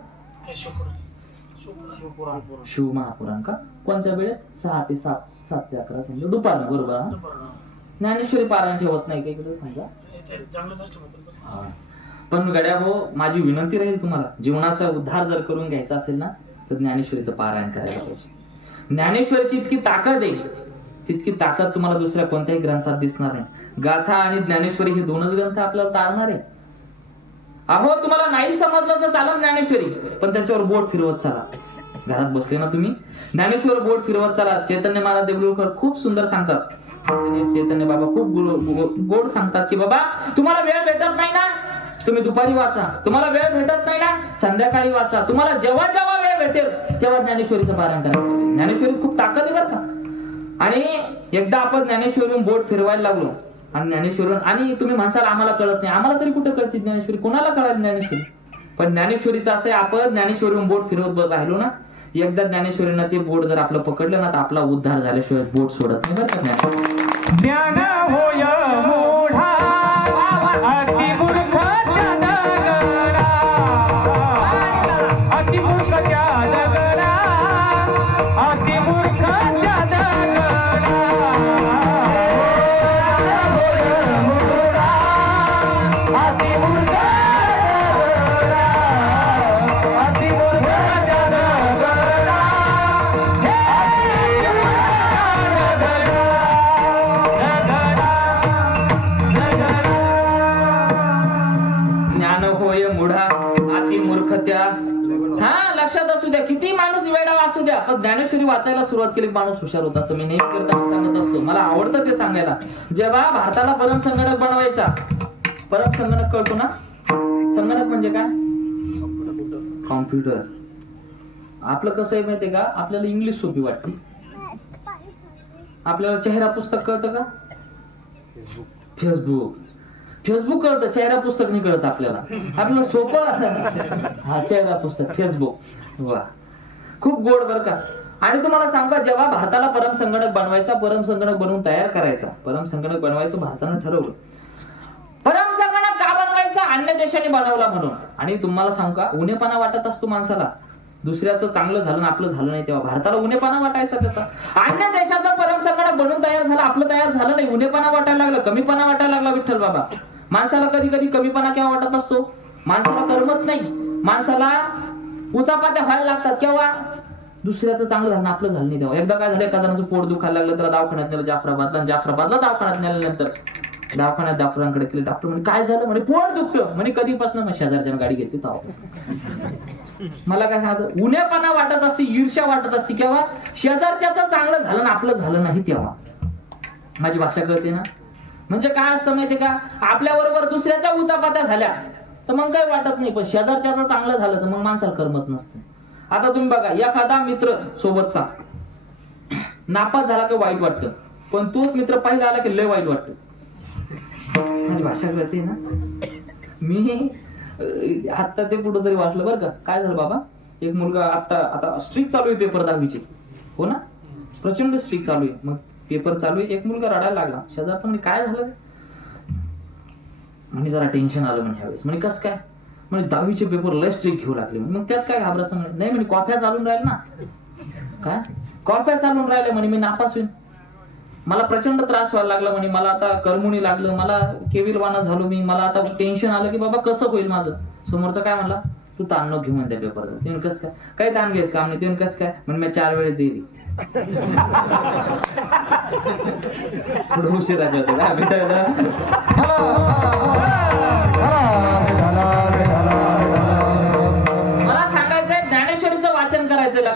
शिव महापुराण का? कोणत्या वेळेत? 6 ते 7, 7 ते 11 समजा दुपारनं. बरोबर हा? ज्ञानेश्वरी पारायण ठेवत नाही का इकडे समजा? पण गड्या हो, माझी विनंती राहील तुम्हाला, जीवनाचा उद्धार जर करून घ्यायचा असेल ना, तर ज्ञानेश्वरीचं पारायण करायला पाहिजे. ज्ञानेश्वरीची इतकी ताकद आहे, तितकी ताकद तुम्हाला दुसऱ्या कोणत्याही ग्रंथात दिसणार नाही. गाथा आणि ज्ञानेश्वरी हे 2च ग्रंथ आपल्याला तारणार आहे. अहो, तुम्हाला नाही समजलं तर चालत ज्ञानेश्वरी, पण त्याच्यावर बोट फिरवत चला. घरात बसले ना तुम्ही, ज्ञानेश्वर बोट फिरवत चला. चैतन्य महाराज देगलूरकर खूप सुंदर सांगतात, चैतन्य बाबा खूप गोड सांगतात की बाबा, तुम्हाला वेळ भेटत नाही ना, तुम्ही दुपारी वाचा. तुम्हाला वेळ भेटत नाही ना, संध्याकाळी वाचा. तुम्हाला जेव्हा जेव्हा वेळ भेटेल तेव्हा ज्ञानेश्वरीचं पारायण करायचं. ज्ञानेश्वरीत खूप ताकद आहे बरं का. आणि एकदा आपण ज्ञानेश्वरीहून बोट फिरवायला लागलो आणि ज्ञानेश्वरी, आणि तुम्ही म्हणसाल आम्हाला कळत नाही, आम्हाला तरी कुठे कळते ज्ञानेश्वरी, कोणाला कळाली ज्ञानेश्वरी? पण ज्ञानेश्वरीचं असं आहे, आपण ज्ञानेश्वरीहून बोट फिरवत राहिलो ना, एकदा ज्ञानेश्वरीनं ते बोट जर आपलं पकडलं ना, तर आपला उद्धार झाल्याशिवाय बोट सोडत नाही बरं का. ज्ञान होय मोढा अतिमूर्ख त्या दगडा, अतिमूर्ख त्या दगडा, अतिमूर्ख त्या दगडा. अतिमूर्ख अतिमूर्ख त्या दगडा, ज्ञान होय मुढा अति मूर्खत्या. हा, लक्षात असू द्या, किती माणूस वेडा असू द्या, पण ज्ञानेश्वरी वाचायला सुरुवात केली माणूस हुशार होता. असं मी नेहमी करताना सांगत असतो, मला आवडतं ते सांगायला. जेव्हा भारताला परमसंगणक बनवायचा, परमसंगणक कळतो ना? संगणक म्हणजे काय? कॉम्प्युटर. आपलं कसं आहे माहितीये का, आपल्याला इंग्लिश सोपी वाटते. आपल्याला चेहरा पुस्तक कळतं का? फेसबुक कळतं, चेहरा पुस्तक नाही कळत आपल्याला. आपल्याला सोपं हा चेहरा पुस्तक, फेसबुक. वा, खूप गोड बरं का. आणि तुम्हाला सांगा, जेव्हा भारताला परमसंगणक बनवायचा, परमसंगणक बनवून तयार करायचा, परमसंगणक बनवायचं भारतानं ठरवलं. परमसंगणक का बनवायचा? अन्य देशाने बनवला म्हणून. आणि तुम्हाला सांगू का, उणेपणा वाटत असतो माणसाला, दुसऱ्याचं चांगलं झालं ना आपलं झालं नाही, तेव्हा भारताला उणेपणा वाटायचा त्याचा. अन्य देशाचा परमसंगणक बनून तयार झाला, आपलं तयार झालं नाही, उणेपणा वाटायला लागला, कमीपणा वाटायला लागला. विठ्ठल बाबा, माणसाला कधी कधी कमीपणा केव्हा वाटत असतो? माणसाला करमत नाही, माणसाला उचापात्या व्हायला लागतात केव्हा? दुसऱ्याचं चांगलं झालं आपलं झालं नाही तेव्हा. एकदा काय झालं, एका जणाचं पोट दुखायला लागलं, त्याला दवाखान्यात नेलं जाफराबादला, जाफराबादला दवाखान्यात नेल्यानंतर दवाखान्यात डॉक्टरांकडे केले. डॉक्टर म्हणे काय झालं? म्हणे पोट दुखतं. म्हणे कधीपासून? मग शेजारच्या गाडी घेतली तेव्हापासून. मला काय सांगायचं, उन्हेपणा वाटत असते, ईर्ष्या वाटत असते केव्हा? शेजारच्याचं चांगलं झालं ना आपलं झालं नाही तेव्हा. माझी भाषा कळते ना? म्हणजे काय असतं माहितीये का, आपल्या बरोबर दुसऱ्याच्या उतापात्या झाल्या तर मग काही वाटत नाही, पण शेजारच्याचं चांगलं झालं तर मग माणसाला करमत नसतं. आता तुम्ही बघा, एखादा मित्र सोबतचा नापास झाला की वाईट वाटतं, पण तोच मित्र पहिला आला की लय वाईट वाटतं. माझी भाषा कळते ना? मी आता ते कुठं तरी वाचलं बरं का. काय झालं बाबा, एक मुलगा आता स्ट्रिक चालू आहे पेपर 10वीचे, हो ना, प्रचंड स्ट्रिक चालू आहे. मग पेपर चालू आहे, एक मुलगा रडायला लागला. शेजारचा म्हणे काय झालं? म्हणजे जरा टेन्शन आलं म्हणे ह्यावेळेस. म्हणे कसं काय? म्हणजे 10वीचे पेपर लय स्ट्रिक घेऊ लागले. मग त्यात काय घाबरायचं? म्हणे नाही, म्हणे कॉप्या चालून राहील ना. काय कॉप्या चालून राहिल्या? म्हणे मी नापास होईल, मला प्रचंड त्रास व्हायला लागला. म्हणे मला आता करमुनी लागलं, मला केविलवाना झालो मी, मला आता टेन्शन आलं की बाबा कसं होईल माझं. समोरचा काय म्हणला, तू ताण नको घेऊन त्या पेपरचा. ते कसं काय? काही ताण घ्यायचं काम नाही. ते कसं काय? म्हणजे मी 4 वेळेस दिली. थोडं उशिराचे होते का भेटायला?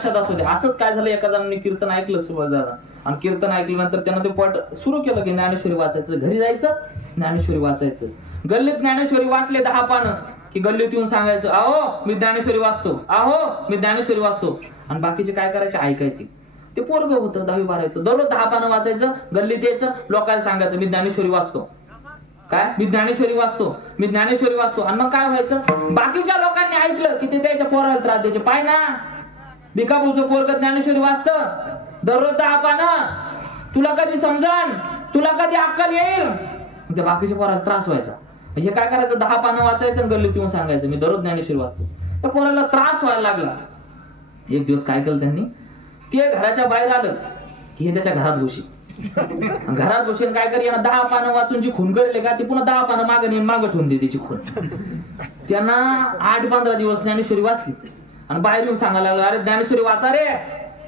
लक्षात असू दे. असंच काय झालं, एका जणांनी कीर्तन ऐकलं सुभाष दादा, आणि कीर्तन ऐकल्यानंतर त्यानं ते पाठ सुरू केलं की ज्ञानेश्वरी वाचायचं, घरी जायचं ज्ञानेश्वरी वाचायचं. गल्लीत ज्ञानेश्वरी वाचले 10 पानं की गल्लीत येऊन सांगायचं, अहो मी ज्ञानेश्वरी वाचतो, अहो मी ज्ञानेश्वरी वाचतो. आणि बाकीचे काय करायचे, ऐकायचे. ते पोरग होतं 10वी-12वीचं, दररोज 10 पानं वाचायचं, गल्लीत यायचं, लोकांना सांगायचं मी ज्ञानेश्वरी वाचतो. काय, मी ज्ञानेश्वरी वाचतो, मी ज्ञानेश्वरी वाचतो. आणि मग काय व्हायचं, बाकीच्या लोकांनी ऐकलं की ते त्याच्या पोराला त्रास द्यायचे. पाय ना, भिकापूरचं पोरग ज्ञानेश्वरी वाचतं, दररोज 10 पानं, तुला कधी समजन, तुला कधी अक्कल येईल. त्या बाकीच्या पोराला त्रास व्हायचा. हे काय करायचं, 10 पानं वाचायचं आणि गल्लीत येऊन सांगायचं मी दररोज ज्ञानेश्वरी वाचतो. त्या पोराला त्रास व्हायला लागला. एक दिवस काय केलं त्यांनी, ते घराच्या बाहेर आलं की हे त्याच्या घरात घुशी. घरात घुशीन काय कर, यांना 10 पानं वाचून जी खून करले का, ती पुन्हा 10 पानं मागं नेऊन मागं ठेवून दे तिची खून. त्यांना 8-15 दिवस ज्ञानेश्वरी वाचली आणि बाहेर येऊन सांगायला लागलं, अरे ज्ञानेश्वरी वाचा रे,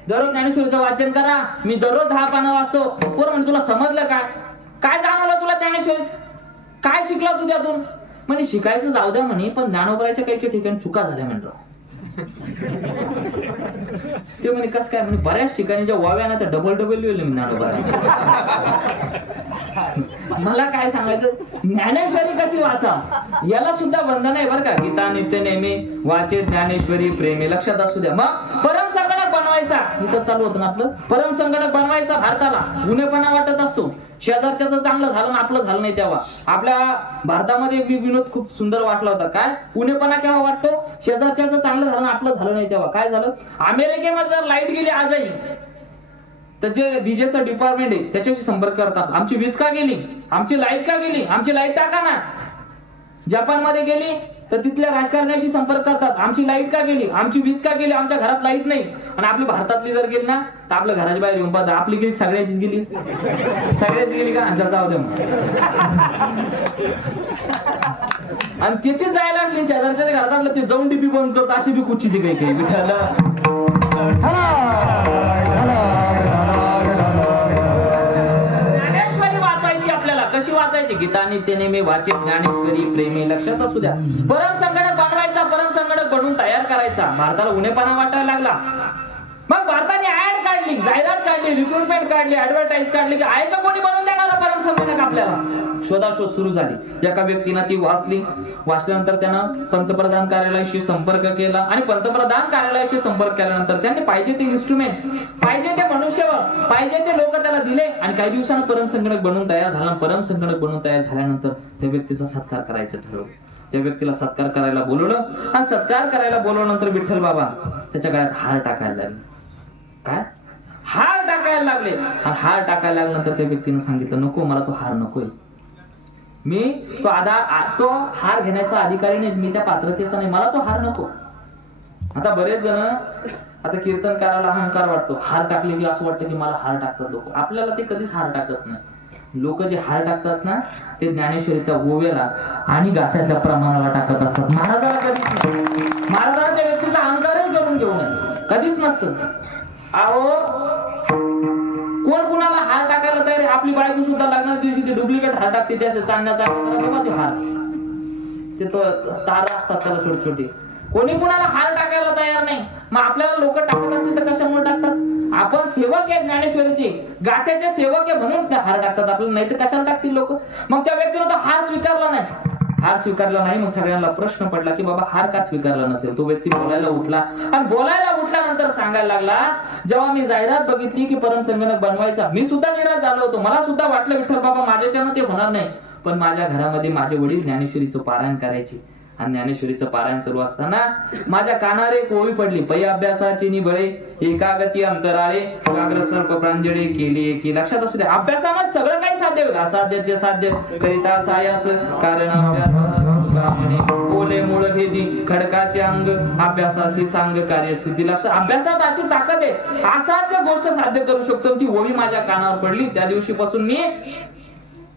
दररोज ज्ञानेश्वरीचं वाचन करा, मी दररोज 10 पानं वाचतो. पोर म्हणजे तुला समजलं काय, काय जाणवलं तुला ज्ञानेश्वरी, काय शिकला तू त्यातून. म्हणे शिकायचं जाऊ द्या म्हणे, पण ज्ञानोबराच्या काही काही ठिकाणी चुका झाल्या म्हणतो. ते म्हणे कस काय, म्हणे बऱ्याच ठिकाणी ज्या वाव्या ना त्या डबल लिहिले मी ज्ञानोबा. मला काय सांगायचं, ज्ञानेश्वरी कशी वाचा याला सुद्धा बंधन आहे बरं का. गीता नित्य नेहमी वाचे ज्ञानेश्वरी प्रेमी, लक्षात असू द्या. मग परम संगणक बनवायचा, इथं चालू होतं ना आपलं, परम संगणक बनवायचा. भारताला गुन्हेपणा वाटत असतो, शेजारच्याच चांगलं झालं ना आपलं झालं नाही. तेव्हा आपल्या भारतामध्ये एक विनोद खूप सुंदर वाटला होता. काय, उन्हेपणा केव्हा वाटतो, शेजारच्याच चांगलं झालं ना आपलं झालं नाही. तेव्हा काय झालं, अमेरिकेमध्ये जर लाईट गेली आजही तर जे विजेचं डिपार्टमेंट आहे त्याच्याशी संपर्क करतात, आमची वीज का गेली, आमची लाईट का गेली, आमची लाईट टाका ना. जपानमध्ये गेली तर तिथल्या राजकारण्याशी संपर्क करतात, आमची लाईट का गेली, आमची वीज का गेली, आमच्या घरात लाईट नाही. आणि आपली भारतातली जर गेली ना तर आपल्या घराच्या बाहेर येऊन पाहतात, आपली गेली सगळ्याचीच गेली, सगळ्याच गेली का, जाऊ द्या. आणि त्याची जायला लागली शेजारच्या घरात आपलं, ते जाऊन डीपी बंद करतो, अशी बी कुच्ची ती काही काही विठाला. ज्ञानेश्वरी वाचायची आपल्याला, कशी वाचायची, गीता नित्य नेहमी वाचे ज्ञानेश्वरी प्रेमी, लक्षात असू द्या. परम संगणक बनवायचा, परम संगणक बनवून तयार करायचा. भारताला उन्हेपणा वाटायला लागला. मग भारताने ऍड काढली, जाहिरात काढली, रिक्रुटमेंट काढली, ऍडव्हर्टाईज काढली की आहे का कोणी बनवून देणार परम संगणक आपल्याला. शोधाशोध सुरू झाली. एका व्यक्तीनं ती वाचली, वाचल्यानंतर त्यानं पंतप्रधान कार्यालयाशी संपर्क केला आणि पंतप्रधान कार्यालयाशी संपर्क केल्यानंतर त्यांनी पाहिजे ते इन्स्ट्रुमेंट, पाहिजे ते मनुष्यबळ, पाहिजे ते लोक त्याला दिले आणि काही दिवसांनी परम संगणक बनवून तयार झाला. परम संगणक बनवून तयार झाल्यानंतर त्या व्यक्तीचा सत्कार करायचं ठरवलं. त्या व्यक्तीला सत्कार करायला बोलवलं आणि सत्कार करायला बोलवल्यानंतर विठ्ठल बाबा त्याच्या गळ्यात हार टाकायला लागले. काय, हार टाकायला लागले. आणि हार टाकायला लागल्यानंतर त्या व्यक्तीने सांगितलं, नको, मला तो हार नकोय, मी तो हार घेण्याचा अधिकारी नाही, मी त्या पात्रतेचा नाही, मला तो हार नको. आता बरेच जण आता कीर्तन करायला अहंकार वाटतो, हार टाकले की असं वाटतं की मला हार टाकतात लोक. आपल्याला ते कधीच हार टाकत नाही. लोक जे हार टाकतात ना ते ज्ञानेश्वरीच्या गोव्याला आणि गाथ्यातल्या प्रमाणाला टाकत असतात. महाराजाला कधीच नाही, महाराजाला त्या व्यक्तीचा अहंकारही करून घेऊ नये, कधीच नसतं. अहो कोण कुणाला हार टाकायला तयार आहे, आपली बायको सुद्धा लग्नाच्या दिवशी ते डुप्लिकेट हार टाकते, ते असं चांदण्याचा हार, ते तारा असतात त्याला छोटे छोटे. कोणी कुणाला हार टाकायला तयार नाही. मग आपल्याला लोक टाकत असतील तर कशामुळे टाकतात, आपण सेवक आहे ज्ञानेश्वरीचे, गाथ्याचे सेवक आहे म्हणून हार टाकतात आपल्याला, नाही तर कशाला टाकतील लोक. मग त्या व्यक्तीने तो हार स्वीकारला नाही. हार स्वीकारला नाही. मग सगळ्यांना प्रश्न पडला की बाबा हार का स्वीकारला नसेल. तो व्यक्ती बोलायला उठला आणि बोलायला उठल्यानंतर सांगायला लागला, जेव्हा मी जाहिरात बघितली की परम संगणक बनवायचा, मी सुद्धा निराश झालो होतो. मला सुद्धा वाटलं विठ्ठल बाबा माझ्याच्यानं ते होणार नाही. पण माझ्या घरामध्ये माझे वडील ज्ञानेश्वरीचं पारायण करायचे आणि ज्ञानेश्वरीचं पारायण सुरू असताना माझ्या कानावर एक ओवी पडली, पै अभ्यासाची निबळे एकागती अंतराळे एकाग्र सर्प प्रांजळे केली की. लक्षात असू द्या, अभ्यासानं सगळं काही साध्य होईल. असाध्य ते साध्य करिता सायास कारण अभ्यास बोले मूळ भेदी खडकाचे अंग अभ्यासाची सांग कार्य सिद्धी. लक्षात, अभ्यासात अशी ताकद आहे, असाध्य गोष्ट साध्य करू शकतो. ती ओवी माझ्या कानावर पडली. त्या दिवशीपासून मी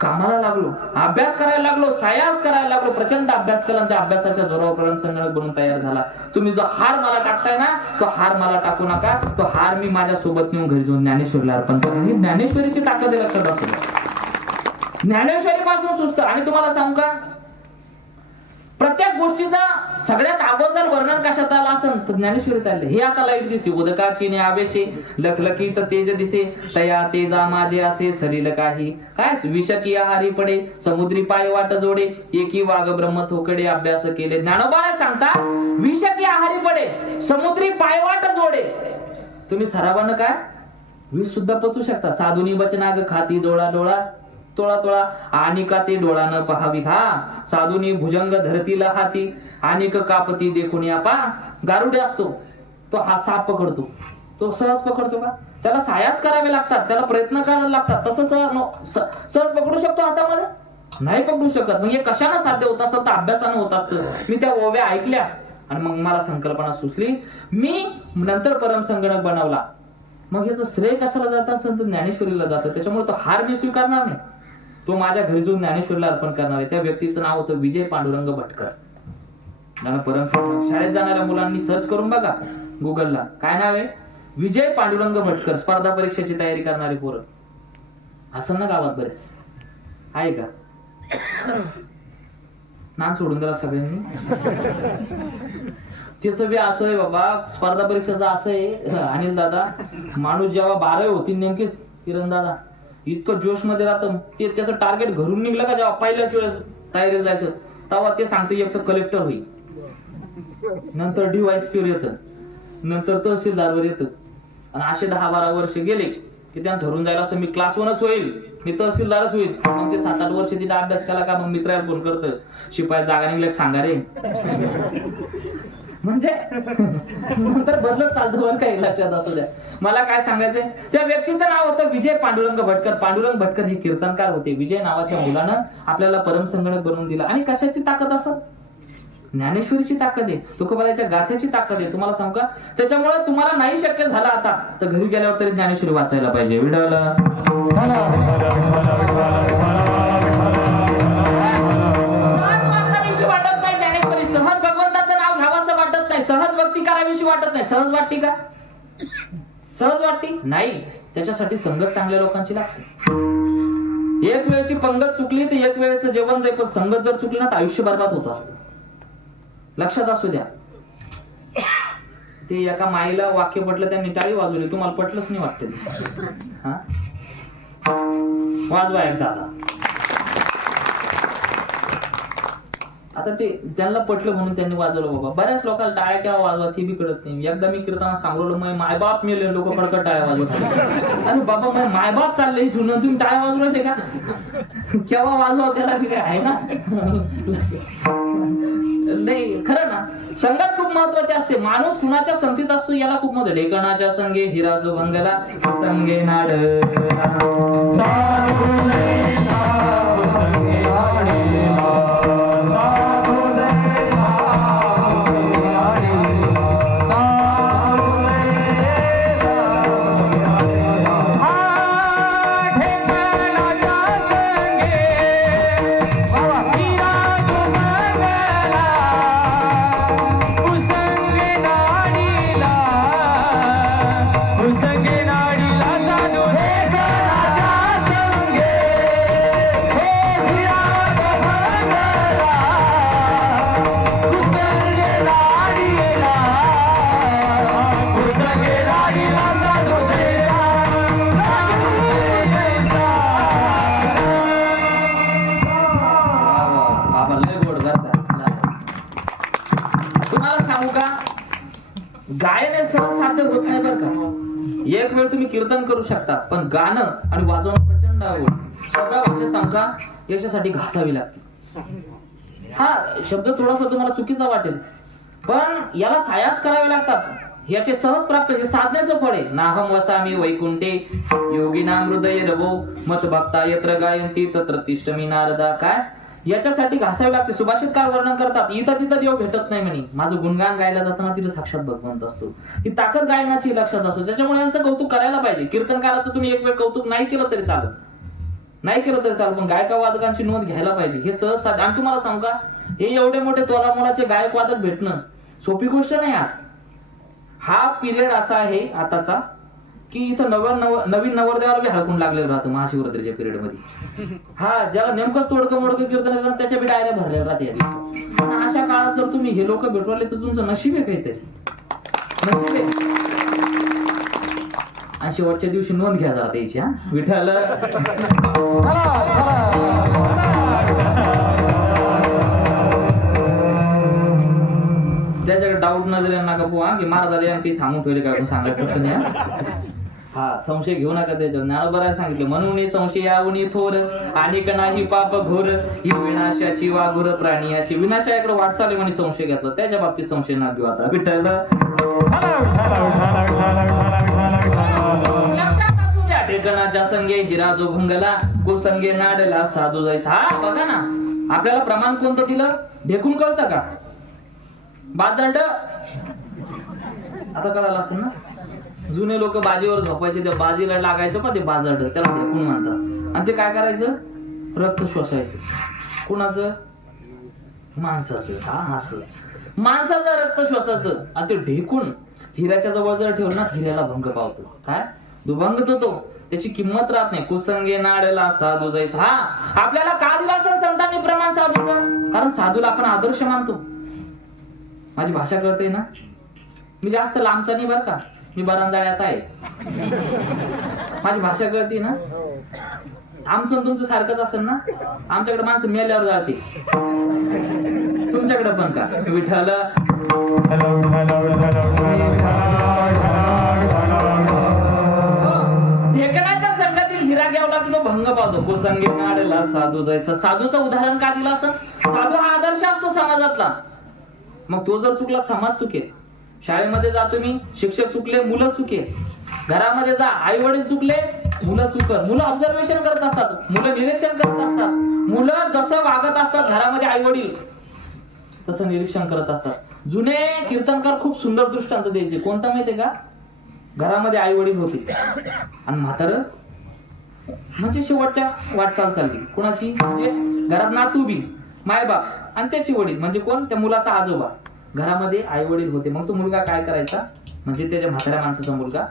कामाला लागलो, अभ्यास करायला लागलो, सायास करायला लागलो, प्रचंड अभ्यास केला. त्या अभ्यासाच्या जोरावर परम संगणक बनून तयार झाला. तुम्ही जो हार मला टाकताय ना तो हार मला टाकू नका. तो हार मी माझ्या सोबत नेऊन घरी जाऊन ज्ञानेश्वरीला अर्पण करतो. ही ज्ञानेश्वरीची ताकद आहे, लक्षात असू. ज्ञानेश्वरी पासून सुचत. आणि तुम्हाला सांगू का, प्रत्येक गोष्टीचा सगळ्यात अगोदर वर्णन कशात आलं असेल तर ज्ञानेश्वरीत आले. हे आता लाईट दिसते, उदकाची ने आवेशे लखलखीत तेज दिसे, तया तेजा माझे असे सरील काही. काय विषकी आहारी पडे, समुद्री पाय वाट जोडे, एकी वाघ ब्रह्म थोकडे अभ्यास केले. ज्ञानोबा सांगता विषकी आहारी पडे, समुद्री पायवाट जोडे. तुम्ही सरावानं काय विष सुद्धा पचू शकता. साधुनी बचनाग खाती डोळा डोळा तोळा तोळा, आणि का ते डोळा न पहावी. हा साधुनी भुजंग धरतीला हाती, आणि कापती देखून या पा. गारुडे असतो तो हा साप पकडतो, तो सहज पकडतो का? त्याला सायास करावे लागतात, त्याला प्रयत्न करावे लागतात. तसं सहज पकडू शकतो हातामध्ये? नाही पकडू शकत. मग हे कशानं साध्य होत असतं? तर अभ्यासानं होत असतं. मी त्या ओव्या ऐकल्या आणि मग मला संकल्पना सुचली, मी नंतर परमसंगणक बनवला. मग याचं श्रेय कशाला जात असेल तर ज्ञानेश्वरीला जातं. त्याच्यामुळे तो हार मी स्वीकारणार नाही, तो माझ्या घरी जाऊन ज्ञानेश्वरीला अर्पण करणार आहे. त्या व्यक्तीचं नाव होतं विजय पांडुरंग भटकर. परमसंगणक शाळेत जाणाऱ्या मुलांनी सर्च करून बघा गुगलला, काय नाव आहे? विजय पांडुरंग भटकर. स्पर्धा परीक्षेची तयारी करणारे पोरं असं ना गावात बरेच आहे का? नाम सोडून दिला सगळ्यांनी. त्याचं बी असं आहे बाबा, स्पर्धा परीक्षेचं असं आहे अनिल दादा, माणूस जेव्हा 12 होती नेमकीच किरण दादा इतकं जोश मध्ये राहतं. ते त्याचं टार्गेट घरून निघलं का जेव्हा पहिल्याच वेळेस तयारीला जायचं तेव्हा ते सांगते एक तर कलेक्टर होईल, नंतर DYSP येतं, नंतर तहसीलदारवर येतं. आणि असे 10-12 वर्ष गेले की त्यांना ठरून जायला असतं मी क्लास 1च होईल, मी तहसीलदारच होईल. मग ते 7-8 वर्ष तिथे अभ्यास केला का मग मित्राला फोन करतं, शिपाई जागा निघल्या सांगा रे. म्हणजे नंतर बदलत चालतं बरं काही लक्षात असू द्या. मला काय सांगायचंय, त्या व्यक्तीचं नाव होतं विजय पांडुरंग भटकर. पांडुरंग भटकर हे कीर्तनकार होते. विजय नावाच्या मुलानं आपल्याला परमसंगणक बनवून दिला. आणि कशाची ताकद असत? ज्ञानेश्वरीची ताकद आहे, तुकोबाराच्या गाथ्याची ताकद आहे. तुम्हाला सांगू का, त्याच्यामुळे तुम्हाला नाही शक्य झालं आता तर घरी गेल्यावर तरी ज्ञानेश्वरी वाचायला पाहिजे. विडवलं वाटत नाही ज्ञानेश्वरी, सहज भगवंताचं नाव घ्यावंसं वाटत नाही, सहज भक्ती करावीशी वाटत नाही. सहज वाटती का? सहज वाटती नाही. त्याच्यासाठी संगत चांगल्या लोकांची लागते. एक वेळची पंगत चुकली तर एक वेळेचं जेवण जाईल, पण संगत जर चुकली ना तर आयुष्य बरबाद होत असतं. लक्षात असू द्या. ते एका माईला वाक्य पटलं, त्यांनी टाळी वाजवली, तुम्हाला पटलंच नाही वाटतं. हा वाजवा एकदा. आता ते त्यांना पटलं म्हणून त्यांनी वाजवलं बाबा. बऱ्याच लोकांना टाळ्या केव्हा वाजवा ते बी कळत नाही. एकदा मी कीर्तना सांगलो, मग मायबाप मेले लोक कडकड टाळ्या वाजवतात. अरे बाबा मग मायबाप चालले इथून तुम्ही टाळ्या वाजवले का? केव्हा वाजवा त्याला बी काय आहे ना. नाही खरं ना, संगत खूप महत्वाची असते. माणूस कुणाच्या संगतीत असतो याला खूप महत्व. ढेकणाच्या संगे हिराजो भंगला संगे नाड गायन सहज साध्य होत नाही बरं का. एक वेळ तुम्ही कीर्तन करू शकता, पण गाणं आणि वाजवणं प्रचंड आवड. सगळ्या भाषा सांगा याच्यासाठी घासावी लागते. हा शब्द थोडासा तुम्हाला चुकीचा वाटेल, पण याला सायास करावे लागतात. याचे सहज प्राप्त हे साधनेचं फळ आहे. नाहम वसामी वैकुंठे योगिनाम हृदय रवो मत भक्ता यत्र गायंती तत्र तिष्ठमी नारदा. काय याच्यासाठी घासावे लागते. सुभाषितकार वर्णन करतात, इथं तिथं देव भेटत नाही म्हणे. माझं गुणगान गायला जाताना तिथं साक्षात भगवंत असतो. ही ताकद गायनाची लक्षात असतो. त्याच्यामुळे यांचं कौतुक करायला पाहिजे. कीर्तनकाराचं तुम्ही एक वेळ कौतुक नाही केलं तरी चालत, नाही केलं तरी चालत, पण गायका वादकांची नोंद घ्यायला पाहिजे. हे सहज साध्य. आणि तुम्हाला सांगू का, हे एवढे मोठे तोलामोलाचे गायक वादक भेटणं सोपी गोष्ट नाही. आज हा पिरियड असा आहे आताचा की इथं नवीन नवरदेवाला बी हळकून लागलेलं राहतं महाशिवरात्रीच्या पिरियड मध्ये. हा, ज्याला नेमकंच तोडकं मोडकं कीर्तन येतं त्याच्या बी डायऱ्या भरलेल्या राहते या दिवशी. पण अशा काळात जर तुम्ही हे लोक भेटवले तर तुमचं नशीब आहे काहीतरी, नशीब आहे. आणि शेवटच्या दिवशी नोंद घ्या जरा त्याची. हा, विठ्ठल त्याच्याकडे डाऊट नजर नका पोहा की महाराजाला यांना काही सांगून ठेवले काय सांगायचं तसं नाही. हा, संशय घेऊ नका त्याच्यावर. ज्ञानोबराला सांगितलं म्हणून संशय यावनी थोर आणि नाही पाप घोर ही विनाशाची वाघोर प्राणी अशी विनाशाकडे वाटचाल आहे म्हणे संशय घेतला. त्याच्या बाबतीत संशय ना घेऊ. आता विठ्ठल ठिकाणाच्या संगे हिरा जो भंगला कुसंगे नाडला साधू जायचा. हा बघा ना, आपल्याला प्रमाण कोणतं दिलं ढेकून कळतं का? बाजारड आता कळालं असेल ना. जुने लोक बाजीवर झोपायचे, त्या बाजीला लागायचं पण ते बाजारड, त्याला ढेकून म्हणतात. आणि ते काय करायचं? रक्त शोषायचं. कुणाचं? माणसाचं. हा, असं माणसाचं रक्त श्वासाचं. आणि ते ढेकून हिऱ्याच्या जवळ जर ठेवलं ना, हिऱ्याला भंग पावतो. काय दुभंगतो तो, त्याची किंमत राहत नाही. कुसंगे नाडला साधू जायचं. हा, आपल्याला का दिला असेल संतांनी प्रमाण साधूचं? कारण साधूला आपण आदर्श मानतो. माझी भाषा कळते ना. मी जास्त लांबचा नाही बरं का, मी बरंदाळ्याचा आहे. माझी भाषा कळते ना. आमचं तुमचं सारखंच असेल ना. आमच्याकडे माणसं मेल्यावर जाते, तुमच्याकडे पण का? विठ्ठल ढेकणाच्या संघातील हिरा घ्यावला की तो भंग पावतो. कुसंगे नाडला साधू जायचं. साधूचं उदाहरण का दिलं असं? साधू हा आदर्श असतो समाजातला. मग तो जर चुकला समाज चुकेल. शाळेमध्ये जा तुम्ही, शिक्षक चुकले मुलं चुकेल. घरामध्ये जा, आई वडील चुकले मुलं चुकल. मुलं ऑब्झर्वेशन करत असतात, मुलं निरीक्षण करत असतात. मुलं जसं वागत असतात घरामध्ये आई वडील तसं निरीक्षण करत असतात. जुने कीर्तनकार खूप सुंदर दृष्टांत द्यायचे. कोणता माहितीये का? घरामध्ये आई वडील होते आणि म्हातारं म्हणजे शेवटच्या वाटचाल चालली. कुणाची? म्हणजे घरात नातू बी, मायबाप आणि त्याची वडील म्हणजे कोण? त्या मुलाचा आजोबा. घरामध्ये आई वडील होते. मग तो मुलगा काय करायचा? म्हणजे त्याच्या म्हाताऱ्या माणसाचा मुलगा,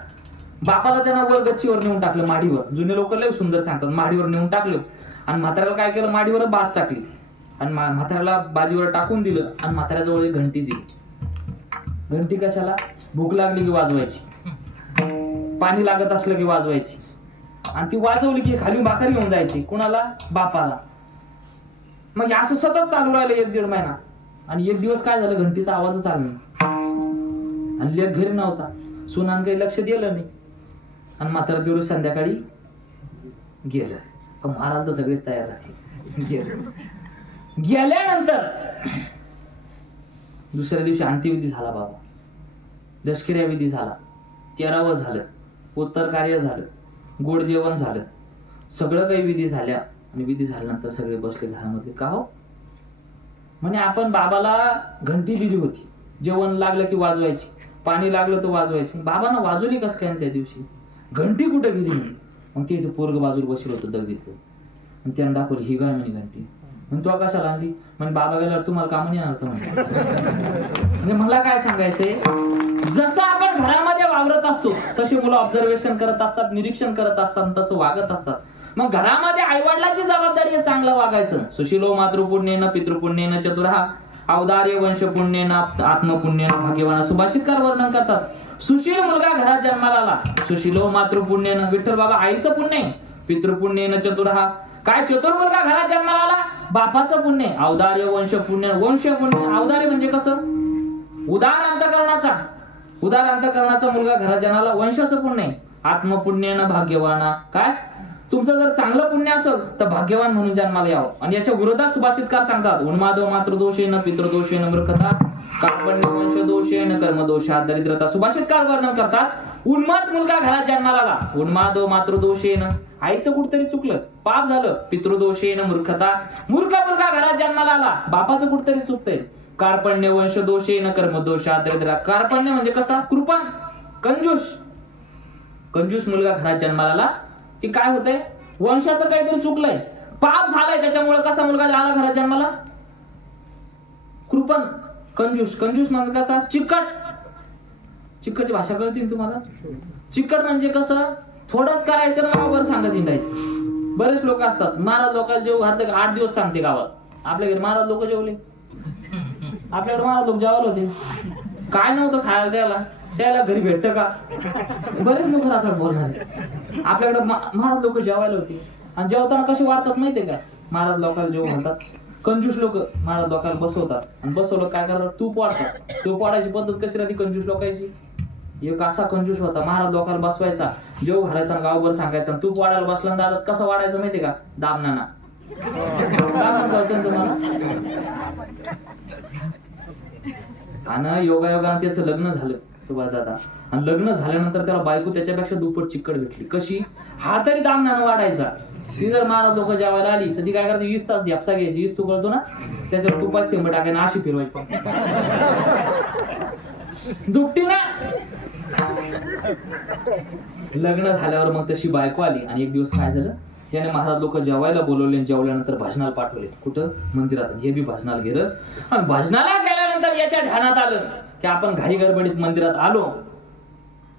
बापाला त्यांना वर गच्चीवर नेऊन टाकलं, माडीवर. जुने लोक लय सुंदर सांगतात, माडीवर नेऊन टाकलं. आणि म्हाताऱ्याला काय केलं? माडीवर बाज टाकली आणि म्हाताऱ्याला बाजीवर टाकून दिलं. आणि म्हाताऱ्याजवळ एक घंटी दिली. घंटी कशाला? भूक लागली की वाजवायची, पाणी लागत असलं की वाजवायची. आणि ती वाजवली की खाली भाकर घेऊन जायची. कुणाला? बापाला. मग असं सतत चालू राहिलं 1-1.5 महिना. आणि एक दिवस काय झालं? घंटीचा आवाजच आला नाही. आणि लेक घरी नव्हता, सुनान काही लक्ष दिलं नाही. आणि मात्र दिवस संध्याकाळी गेलं. महाराज तर सगळेच तयार राहते. गेल्यानंतर दुसऱ्या दिवशी अंत्यविधी झाला बाबा, दशकिर्या विधी झाला, 13वं झालं, उत्तर कार्य झालं, गोड जेवण झालं, सगळं काही विधी झाल्या. आणि विधी झाल्यानंतर सगळे बसले घरामध्ये. का हो? म्हणे आपण बाबाला घंटी दिली होती, जेवण लागलं की वाजवायची, पाणी लागलं तर वाजवायची. बाबांना वाजवली कस काय त्या दिवशी? घंटी कुठे गेली म्हणे. मग त्याचं पोरग बाजूला बसलं होतं दवीतलं. आणि त्यांना दाखवली, ही काय म्हणे घंटी. मग तो कशाला आणली? म्हणजे बाबा गेल्यावर तुम्हाला काम नाही येणार म्हणजे मला काय सांगायचंय, जसं आपण घरामध्ये वावरत असतो तशी मुलं ऑब्झर्वेशन करत असतात, निरीक्षण करत असतात, तसं वागत असतात. मग घरामध्ये आईवडिलांची जबाबदारी आहे चांगलं वागायचं. सुशीलो मातृपुण्येन पितृपुण्येन चतुरहा औदार्य वंश पुण्येन आत्मपुण्येन भाग्यवान. सुभाषितकार वर्णन करतात, सुशील मुलगा घरात जन्माला आला. सुशीलो मातृपुण्येन, विठ्ठल बाबा आईचं पुण्य आहे. पितृपुण्येन चतुरहा, काय चतुर मुलगा घरात जन्माला आला, बापाचं पुण्य. औदार्य वंश पुण्य, वंश पुण्य. औदार्य म्हणजे कसं? उदार अंतकरणाचा, उदार अंतकरणाचा मुलगा घरात जन्माला, वंशाचं पुण्य. आत्मपुण्येन भाग्यवाना, काय तुमचं जर चांगलं पुण्य असेल तर भाग्यवान म्हणून जन्माला यावं. आणि याच्या विरोधात सुभाषितकार सांगतात, उन्मादो मातृदोषेन पितृदोषेन मूर्खता कार्पण्य वंश दोषेन कर्मदोषात दरिद्रता. सुभाषितकार वर्णन करतात, उन्माद मुलगा घरात जन्माला आला, उन्मादो मातृदोषेन, आईचं कुठतरी चुकलं, पाप झालं. पितृदोषेन मूर्खता, मूर्ख मुलगा घरात जन्माला आला, बापाचं कुठतरी चुकतंय. कार्पण्य वंश दोषेन कर्मदोषात दरिद्रता. कार्पण्य म्हणजे कसा? कृपण, कंजूस. कंजूस मुलगा घरात जन्माला आला की काय होतंय? वंशाचं काहीतरी चुकलंय, पाप झालाय, त्याच्यामुळे कसा मुलगा आला घरात जन्माला? कृपण, कंजूस. कंजूस म्हणजे कसा? चिकट. चिकटची भाषा कळते तुम्हाला? चिकट म्हणजे कसं थोडंच करायचं ना गावावर सांगत हिंडायचं. बरेच लोक असतात महाराज लोकांना जेव घातलं का 8 दिवस सांगते गावात. आपल्या घरी महाराज लोक जेवले, आपल्याकडे महाराज लोक जेवायला होते, काय नव्हतं खायला त्याला घरी भेटतं का? बरेच लोक राहतात बोलणारे. आपल्याकडे महाराज लोक जेवायला होते आणि जेवताना कसे वाढतात माहितीये का? महाराज लोकांना जेवण घालतात. कंजूस लोक महाराज लोकांना बसवतात आणि बसवलं काय करतात? तूप वाढतात. तूप वाढायची पद्धत कशी राहते कंजूस लोकांची? एक असा कंजूस होता, महाराज लोकांना बसवायचा, जेव घालायचा, गावभर सांगायचा. तूप वाढायला बसला दादात कसं वाढायचं माहितीये का? दाबनाना. तुम्हाला आणि योगायोगानं त्याचं लग्न झालं सुभाष दादा. आणि लग्न झाल्यानंतर त्याला बायको त्याच्यापेक्षा दुप्पट चिकट भेटली. कशी? हा तरी दामनानं वाढायचा. ती जर महाराज लोक जेवायला आली तर ती काय करते? 20 तास ध्यापसा घ्यायची. 20 तू कळतो ना, त्याच्यावर तुपाच थेंब टाकायला अशी फिरवायची. दुपटी ना. लग्न झाल्यावर मग तशी बायको आली आणि एक दिवस काय झालं? त्याने महाराज लोक जेवायला बोलवले आणि जेवल्यानंतर भजनाला पाठवले. कुठं? मंदिरात. हे बी भजनाला गेलं आणि भजनाला गेल्यानंतर याच्या ध्यानात आलं की आपण घाई गडबडीत मंदिरात आलो,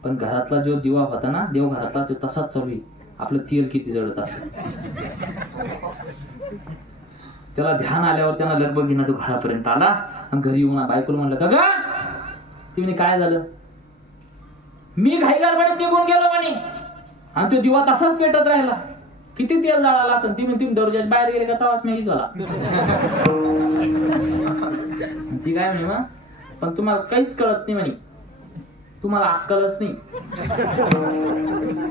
पण घरातला जो दिवा होता ना देवघरातला तो तसाच चालू आहे. आपलं तेल किती जळत असेल. त्याला ध्यान आल्यावर त्याला लगबगीनं तो घरापर्यंत आला आणि घरी येऊन बायकोला म्हणलं का ग? ती म्हणे काय झालं? मी घाई गडबडीत निघून गेलो म्हणे आणि तो दिवा तसाच पेटत राहिला. किती तेल जळाला असेल? ती म्हणते दरवाजाच्या बाहेर गेले का तवाच मी झाला. ती काय म्हणे मग? पण तुम्हाला काहीच कळत नाही म्हणे, तुम्हाला अक्कलच नाही.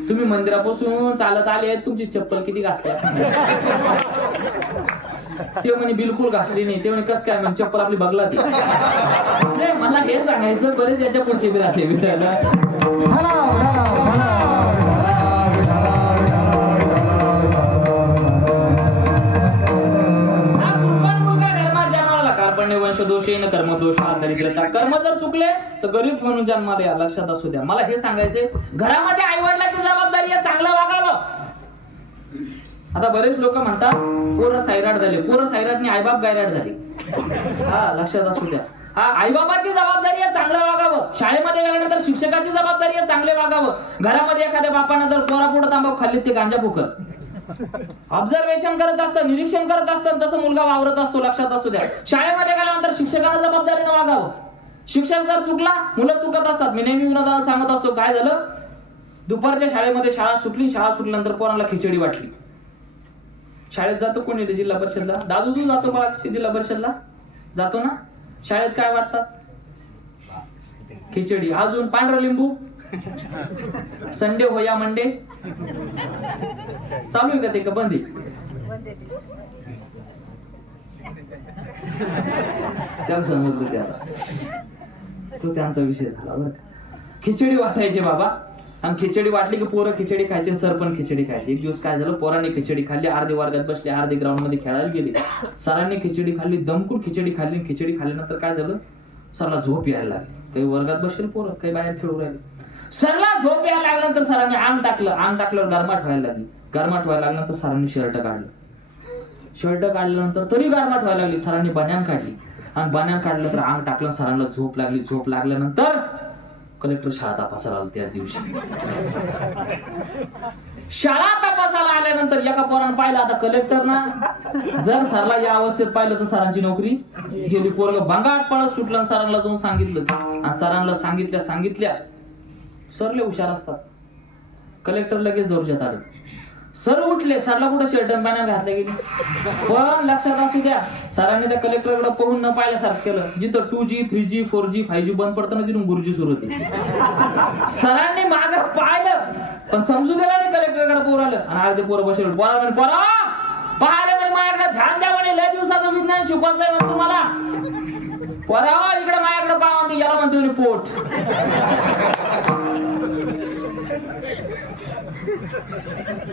तुम्ही मंदिरापासून चालत आले, तुमची चप्पल किती घासली असं? ते म्हणे बिलकुल घासली नाही. ते म्हणे कस काय? म्हणजे चप्पल आपली बघला ती. मला हे सांगायचं बरेच याच्या पुढचे बी राहते भेटायला. वंश दोषेन कर्म दोष दरिद्रता. कर्म जर चुकले तर गरीब म्हणून जन्माला या, लक्षात असू द्या. मला हे सांगायचंय, घरामध्ये आई वडिलांची जबाबदारी आहे चांगलं वागावं. आता बरेच लोक म्हणतात पोरं सायराट झाले, पोरं सायराटने आईबाप गायराट झाले. हा, लक्षात असू द्या. हा, आईबापाची जबाबदारी आहे चांगलं वागावं. शाळेमध्ये गेल्यानंतर शिक्षकाची जबाबदारी आहे चांगले वागावं. घरामध्ये एखाद्या बापानं जर पोरापुढं तांबाखू खाल्ली ते गांजा फुकत. ऑब्झर्वेशन करत असतं, निरीक्षण करत असतं, तसं मुलगा वावरत असतो. लक्षात असू द्या. शाळेमध्ये गेल्यानंतर शिक्षकानं जबाबदारीनं वागावं. शिक्षक जर चुकला, मुलं चुकत असतात. मी नेहमी विनोदाला सांगत असतो, काय झालं? दुपारच्या शाळेमध्ये शाळा सुटली, शाळा सुटल्यानंतर पोरांना खिचडी वाटली. शाळेत जातो कोणी? जिल्हा परिषदला. दादू तू जातो बाळा जिल्हा परिषदला? जातो ना. शाळेत काय वाटतात? खिचडी, अजून पांढरं लिंबू. संडे हो या मंडे चालू आहे का ते का बंद आहे? त्याला समजलं ते आता. तो त्यांचा विषय झाला बरं. खिचडी वाटायचे बाबा आणि खिचडी वाटली की पोरं खिचडी खायचे, सर पण खिचडी खायचे. एक दिवस काय झालं? पोरांनी खिचडी खाल्ली, अर्धे वर्गात बसले, अर्धे ग्राउंड मध्ये खेळायला गेले. सरांनी खिचडी खाल्ली, दमकून खिचडी खाल्ली. खिचडी खाल्ल्यानंतर काय झालं? सरला झोप यायला लागली. काही वर्गात बसले पोरं, काही बाहेर खेळू राहिले. सरला झोप यायला लागल्यानंतर सरांनी अंग टाकलं. अंग टाकल्यावर गरमाट व्हायला लागली. गरमाट व्हायला लागल्यानंतर सरांनी शर्ट काढलं. शर्ट काढल्यानंतर तरी गरमाट व्हायला लागली. सरांनी बन्यान काढली आणि बन्यान काढलं तर अंग टाकलं. सरांना झोप लागली. झोप लागल्यानंतर कलेक्टर शाळा तपासायला आला. त्याच दिवशी शाळा तपासायला आल्यानंतर एका पोरानं पाहिलं, आता कलेक्टर ना जर सरला या अवस्थेत पाहिलं तर सरांची नोकरी गेली. पोरग भांगाट पळत सुटलं. सरांना जाऊन सांगितलं आणि सरांना सांगितल्या सर लय हुशार असतात. कलेक्टर लगेच दौर्जात आले. सर उठले. सरला कुठं शर्ट पॅन्ट घातले गेली. पण लक्षात असू द्या, सरांनी त्या कलेक्टरकडे पाहून न पाहिल्यासारखं केलं. जिथं 2G 3G 4G 5G बंद पडतं ना तिथून गुरुजी सुरू होती. सरांनी मागं पाहिलं पण समजू दिला नाही. कलेक्टरकडे पोर आलं आणि अर्धे पोरं बसले. पोरा म्हणे पोरा पाहिले म्हणे माझ्याकडे ध्यान द्या म्हणे, लय दिवसाचं विज्ञान शिकवायचंय म्हणे तुम्हाला. पोरा इकडे माझ्याकडे पाहा म्हणते. याला म्हणते म्हणे पोट.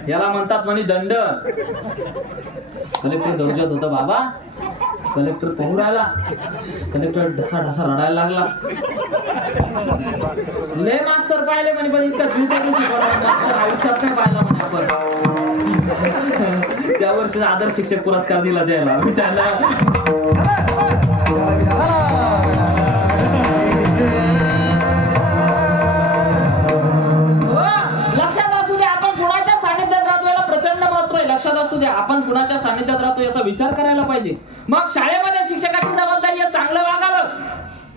याला म्हणतात म्हणे दंड. कलेक्टर दौर्जात होता बाबा. कलेक्टर पाहू राहिला. कलेक्टर ढसा ढसा रडायला लागला. लय मास्तर पाहिले म्हणे पण इतका जीव करून शिकवला मास्तर आयुष्यात नाही पाहिला म्हणे आपण. त्या वर्षी आदर्श शिक्षक पुरस्कार दिला द्यायला त्याला. द्या, आपण कुणाच्या सानिध्यात राहतो याचा विचार करायला पाहिजे. मग शाळेमध्ये शिक्षकाची जबाबदारी आहे चांगलं वागावं.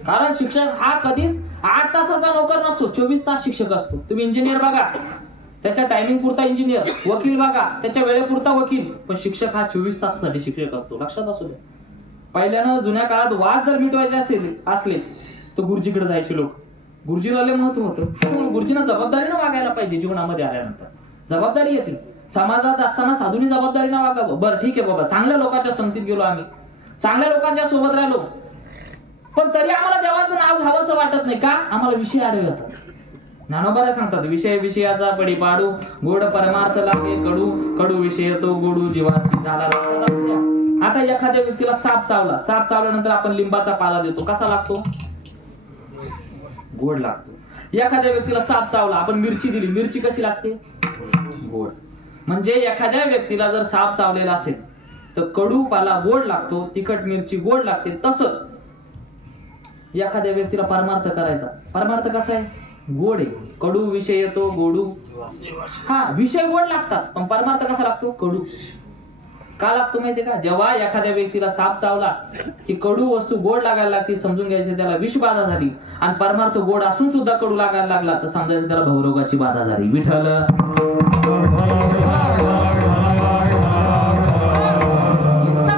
कारण शिक्षक हा कधीच 8 तासाचा नोकर नसतो, 24 तास शिक्षक असतो. तुम्ही इंजिनियर बघा, त्याच्या टायमिंग पुरता इंजिनियर, वकील बघा त्याच्या वेळेपुरता वकील, पण शिक्षक हा 24 तासासाठी शिक्षक असतो. लक्षात असू द्या. पहिल्यानं जुन्या काळात वाद जर मिटवायचे असले तर गुरुजीकडे जायचे लोक. गुरुजीला लय महत्व होतं. त्यामुळे गुरुजीनं जबाबदारीनं वागायला पाहिजे. जीवनामध्ये आल्यानंतर जबाबदारी येते. समाजात असताना साधूनी जबाबदारीनं वागावं. बरं ठीक आहे बाबा, चांगल्या लोकांच्या संगतीत गेलो आम्ही, चांगल्या लोकांच्या सोबत राहिलो, पण तरी आम्हाला देवाचं नाव घ्यावंसं वाटत नाही. का? आम्हाला विषय आडवे येतात. ज्ञानोबा सांगतात, विषय विषयाचा पडी पाडू, गोड परमार्थ लागे कडू, कडू विषय तो गोडू जीवासी झाला. आता एखाद्या व्यक्तीला साप चावला, साप चावल्यानंतर आपण लिंबाचा पाला देतो, कसा लागतो? गोड लागतो. एखाद्या व्यक्तीला साप चावला, आपण मिरची दिली, मिरची कशी लागते? गोड. म्हणजे एखाद्या व्यक्तीला जर साप चावलेला असेल तर कडू पाला गोड लागतो, तिखट मिरची गोड लागते. तसं एखाद्या व्यक्तीला परमार्थ करायचा, परमार्थ कसा आहे? गोड आहे. कडू विषय येतो गोडू, हा विषय गोड लागतात, पण परमार्थ कसा लागतो? कडू. का लागतो माहितीये का? जेव्हा एखाद्या व्यक्तीला साप चावला की कडू वस्तू गोड लागायला लागते, समजून घ्यायचे त्याला विषबाधा झाली. आणि परमार्थ गोड असून सुद्धा कडू लागायला लागला तर समजायचं त्याला भवरोगाची बाधा झाली. विठ्ठल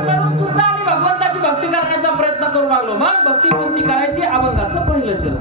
करून सुद्धा आम्ही भगवंताची भक्ती करण्याचा प्रयत्न करू लागलो. मग भक्ती कोणती करायची? अभंगाचं पहिलं चरण.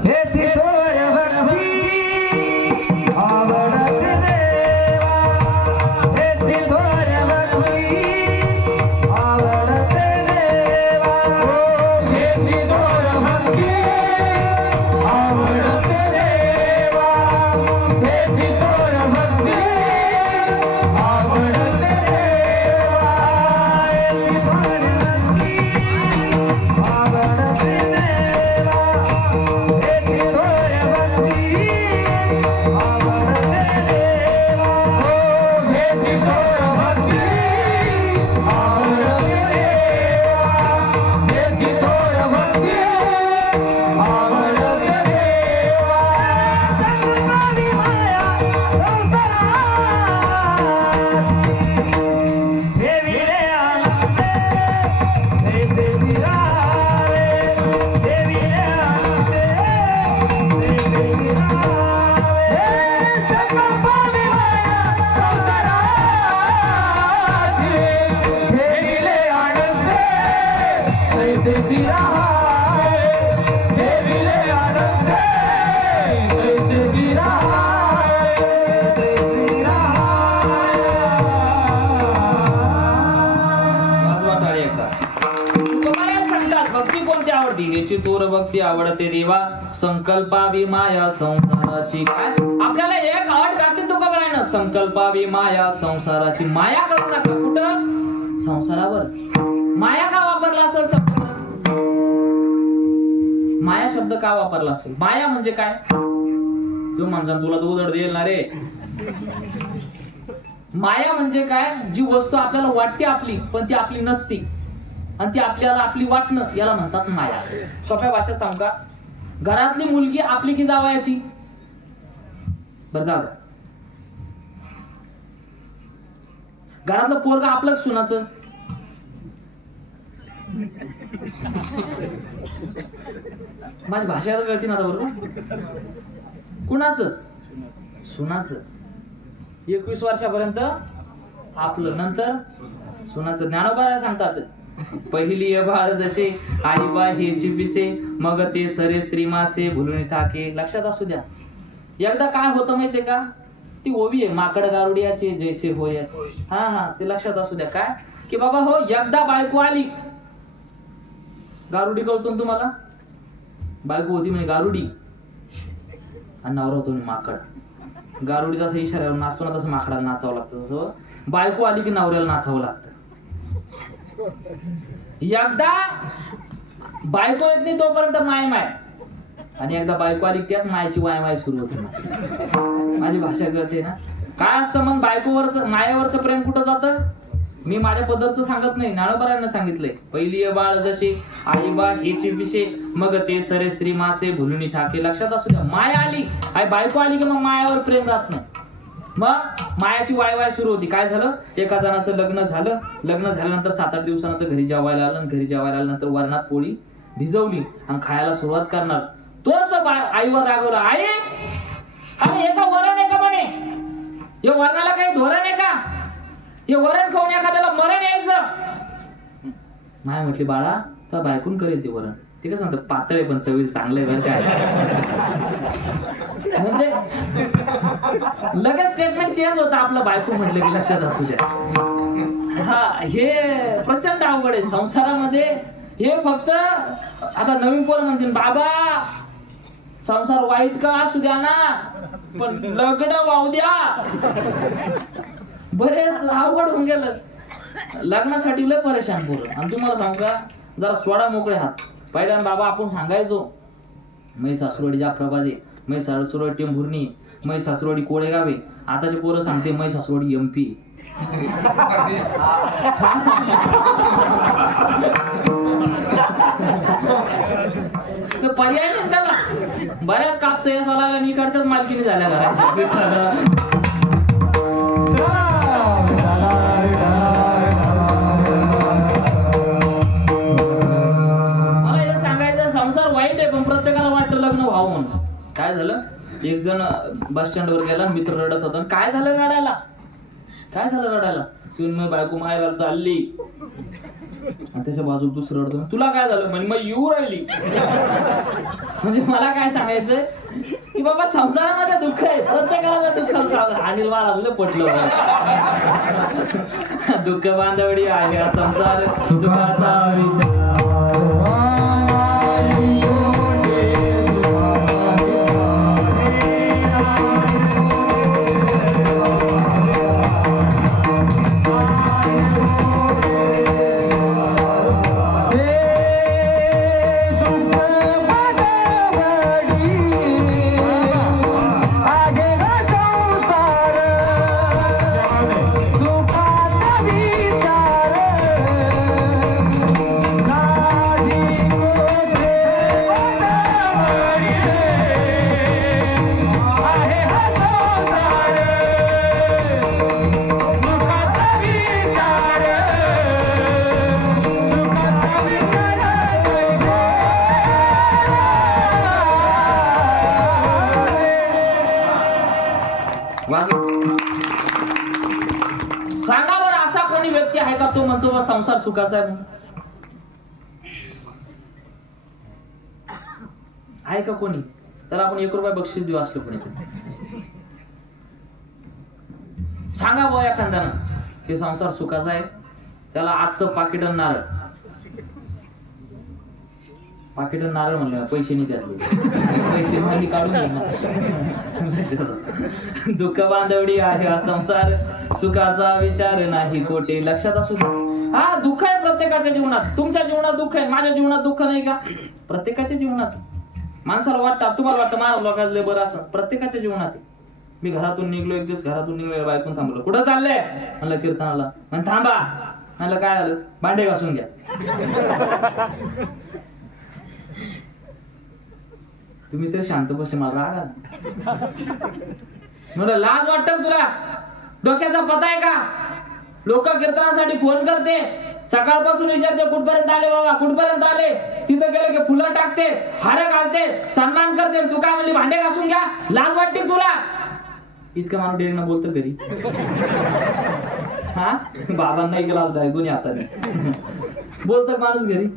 हेची तोर भक्ती आवडते देवा, संकल्पावी माया संसाराची. काय आपल्याला एक अट घातली तुकोबारानं, संकल्पावी माया संसाराची. माया करू नका. कुठं? संसारावर. माया का वापरला असेल शब्द? माया शब्द का वापरला असेल? माया म्हणजे काय? तू माणसा तुला तो उदड देईल ना रे. माया म्हणजे काय? जी वस्तू आपल्याला वाटते आपली पण ती आपली नसती आणि ती आपल्याला आपली वाटणं, याला म्हणतात माया. सोप्या भाषेत सांगू का? घरातली मुलगी आपली की जावयाची? बरं जाऊ द्या. घरातलं पोरग आपलं सुनाचं? माझी भाषा कळती ना आता बरोबर? कुणाचं? सुनाचं. 21 वर्षापर्यंत आपलं, नंतर सुनाचं. ज्ञानोबा सांगतात, पहिली बाळ जसे आई बा हेची पिसे, मग ते सरे स्त्री मासे भुलून टाके. लक्षात असू द्या. एकदा काय होतं माहितीये का? ती ओवी आहे, माकड गारुडियाचे जैसे होय. हा ते लक्षात असू द्या. काय की बाबा हो, एकदा बायको आली. गारुडी कळतो ना तुम्हाला? बायको होती म्हणजे गारुडी आणि नवरा होतो माकड. गारुडी जसं इशाऱ्यावर नाचतो ना तसं माकडाला नाचावं लागतं. तसं बायको आली की नवऱ्याला नाचावं लागतं. एकदा बायको येत नाही तोपर्यंत माय माय, आणि एकदा बायको आली त्याच मायची वाय वाय सुरू होते. माझी भाषा कळते ना? काय असतं मग बायकोवरचं मायावरचं प्रेम कुठं जातं? मी माझ्या पद्धतचं सांगत नाही, ज्ञानोबारांना सांगितलंय. पहिली बाळ जशी आई बा हेची विषय, मग ते सरे स्त्री मासे भुलून ठाके. लक्षात असू द्या. माया आली, आई बायको आली की मग मायावर प्रेम राहत नाही. मग मायाची वाय सुरू होती. काय झालं, एका जणाचं लग्न झालं. लग्न झाल्यानंतर 7-8 दिवसानंतर घरी जेवायला आलं. घरी जेवायला आल्यानंतर वरणात पोळी भिजवली आणि खायला सुरुवात करणार. तोच तर आईवर रागवला, आई अरे हे का वरण आहे का म्हणे, हे वरणाला काही धोरण आहे का, हे वरण खाऊन एखाद्याला मरण यायचं. माय म्हटली, बाळा तर बायकून करेल ते वरण. ते कसं म्हणतात, पातळ आहे पण चवील चांगलं आहे बरं काय. म्हणजे लगेच स्टेटमेंट चेंज होतं आपलं. बायको म्हटलं की लक्षात असू द्या. हा, हे प्रचंड अवघड आहे संसारामध्ये. हे फक्त आता नवीन पोरं म्हणतील, बाबा संसार वाईट का असू द्या ना, पण लग्न वाहू द्या. बरेच अवघड होऊन गेलं. लग्नासाठी लय परेशान पोरं. आणि तुम्हाला सांगू का, जरा सोडा मोकळे हात. पहिल्यांदा बाबा आपण सांगायचो, मै सासुरवाडी जाफराबादे, मै सासुरवाडी टेंभुर्णी, मै सासुरवाडी कोळेगावे. आताचे पोरं सांगते मै सासुरवाडी MP. पर्याय नाही त्याला. बऱ्याच कापसा साला आणि इकडच्याच मालकीने झाल्या घराच्या. प्रत्येकाला वाटतं लग्न व्हावं म्हणून. काय झालं, एक जण बस स्टँडवर गेला, मित्र रडत होता. काय झालं रडायला, काय झालं रडायला, तुम्ही बायको मायला चालली. त्याच्या बाजूला दुसरं रडतो, तुला काय झालं, म्हणजे मग येऊ राहिली. म्हणजे मला काय सांगायचंय की बाबा संसारामध्ये दुःख आहे, प्रत्येकाला दुःख. अनिल मला तुला पटलं. दुःख बांधवडी आहे संसार सुखाचा विचार. सांगा बरं, असा कोणी व्यक्ती आहे का तो म्हणतो संसार सुखाचा आहे म्हणून? आहे का कोणी? तर आपण 1 रुपया बक्षीस देऊ असलं कोणी. सांगा बुवा एखाद्यानं की संसार सुखाचा आहे, त्याला आजचं पाकिट नारळ. पाकिट नारळ म्हणलं, पैसे नाही त्यातले, पैसे मागणी काढून दुःख बांधवडी आहे संसार सुखाचा विचार नाही कोटे. लक्षात असू दे. हा, दुःख आहे प्रत्येकाच्या जीवनात. तुमच्या जीवनात दुःख आहे, माझ्या जीवनात दुःख नाही का? प्रत्येकाच्या जीवनात. माणसाला वाटतं, तुम्हाला वाटतं महाराज लोकांना बरं असं, प्रत्येकाच्या जीवनात. मी घरातून निघलो, एक दिवस घरातून निघलो, बायकून थांबलो. कुठं चाललंय म्हणलं, कीर्तनाला. म्हण थांबा. म्हणलं काय झालं, भांडे घासून घ्या. तुम्ही तर शांत बसले, मला राग आला. म्हणलं लाज वाटत तुला, डोक्याचा पता आहे का? लोक कीर्तनासाठी फोन करते, सकाळपासून विचारते कुठपर्यंत आले बाबा, कुठपर्यंत आले. तिथं गेलं की फुलं टाकते, हार घालते, सन्मान करते. तू काय म्हणली, भांडे घासून घ्या. लाज वाटते तुला? इतकं माणूस डेरीनं बोलतं घरी. हा, बाबांना एक लाज आहे दोन्ही हाताने. बोलतं माणूस घरी.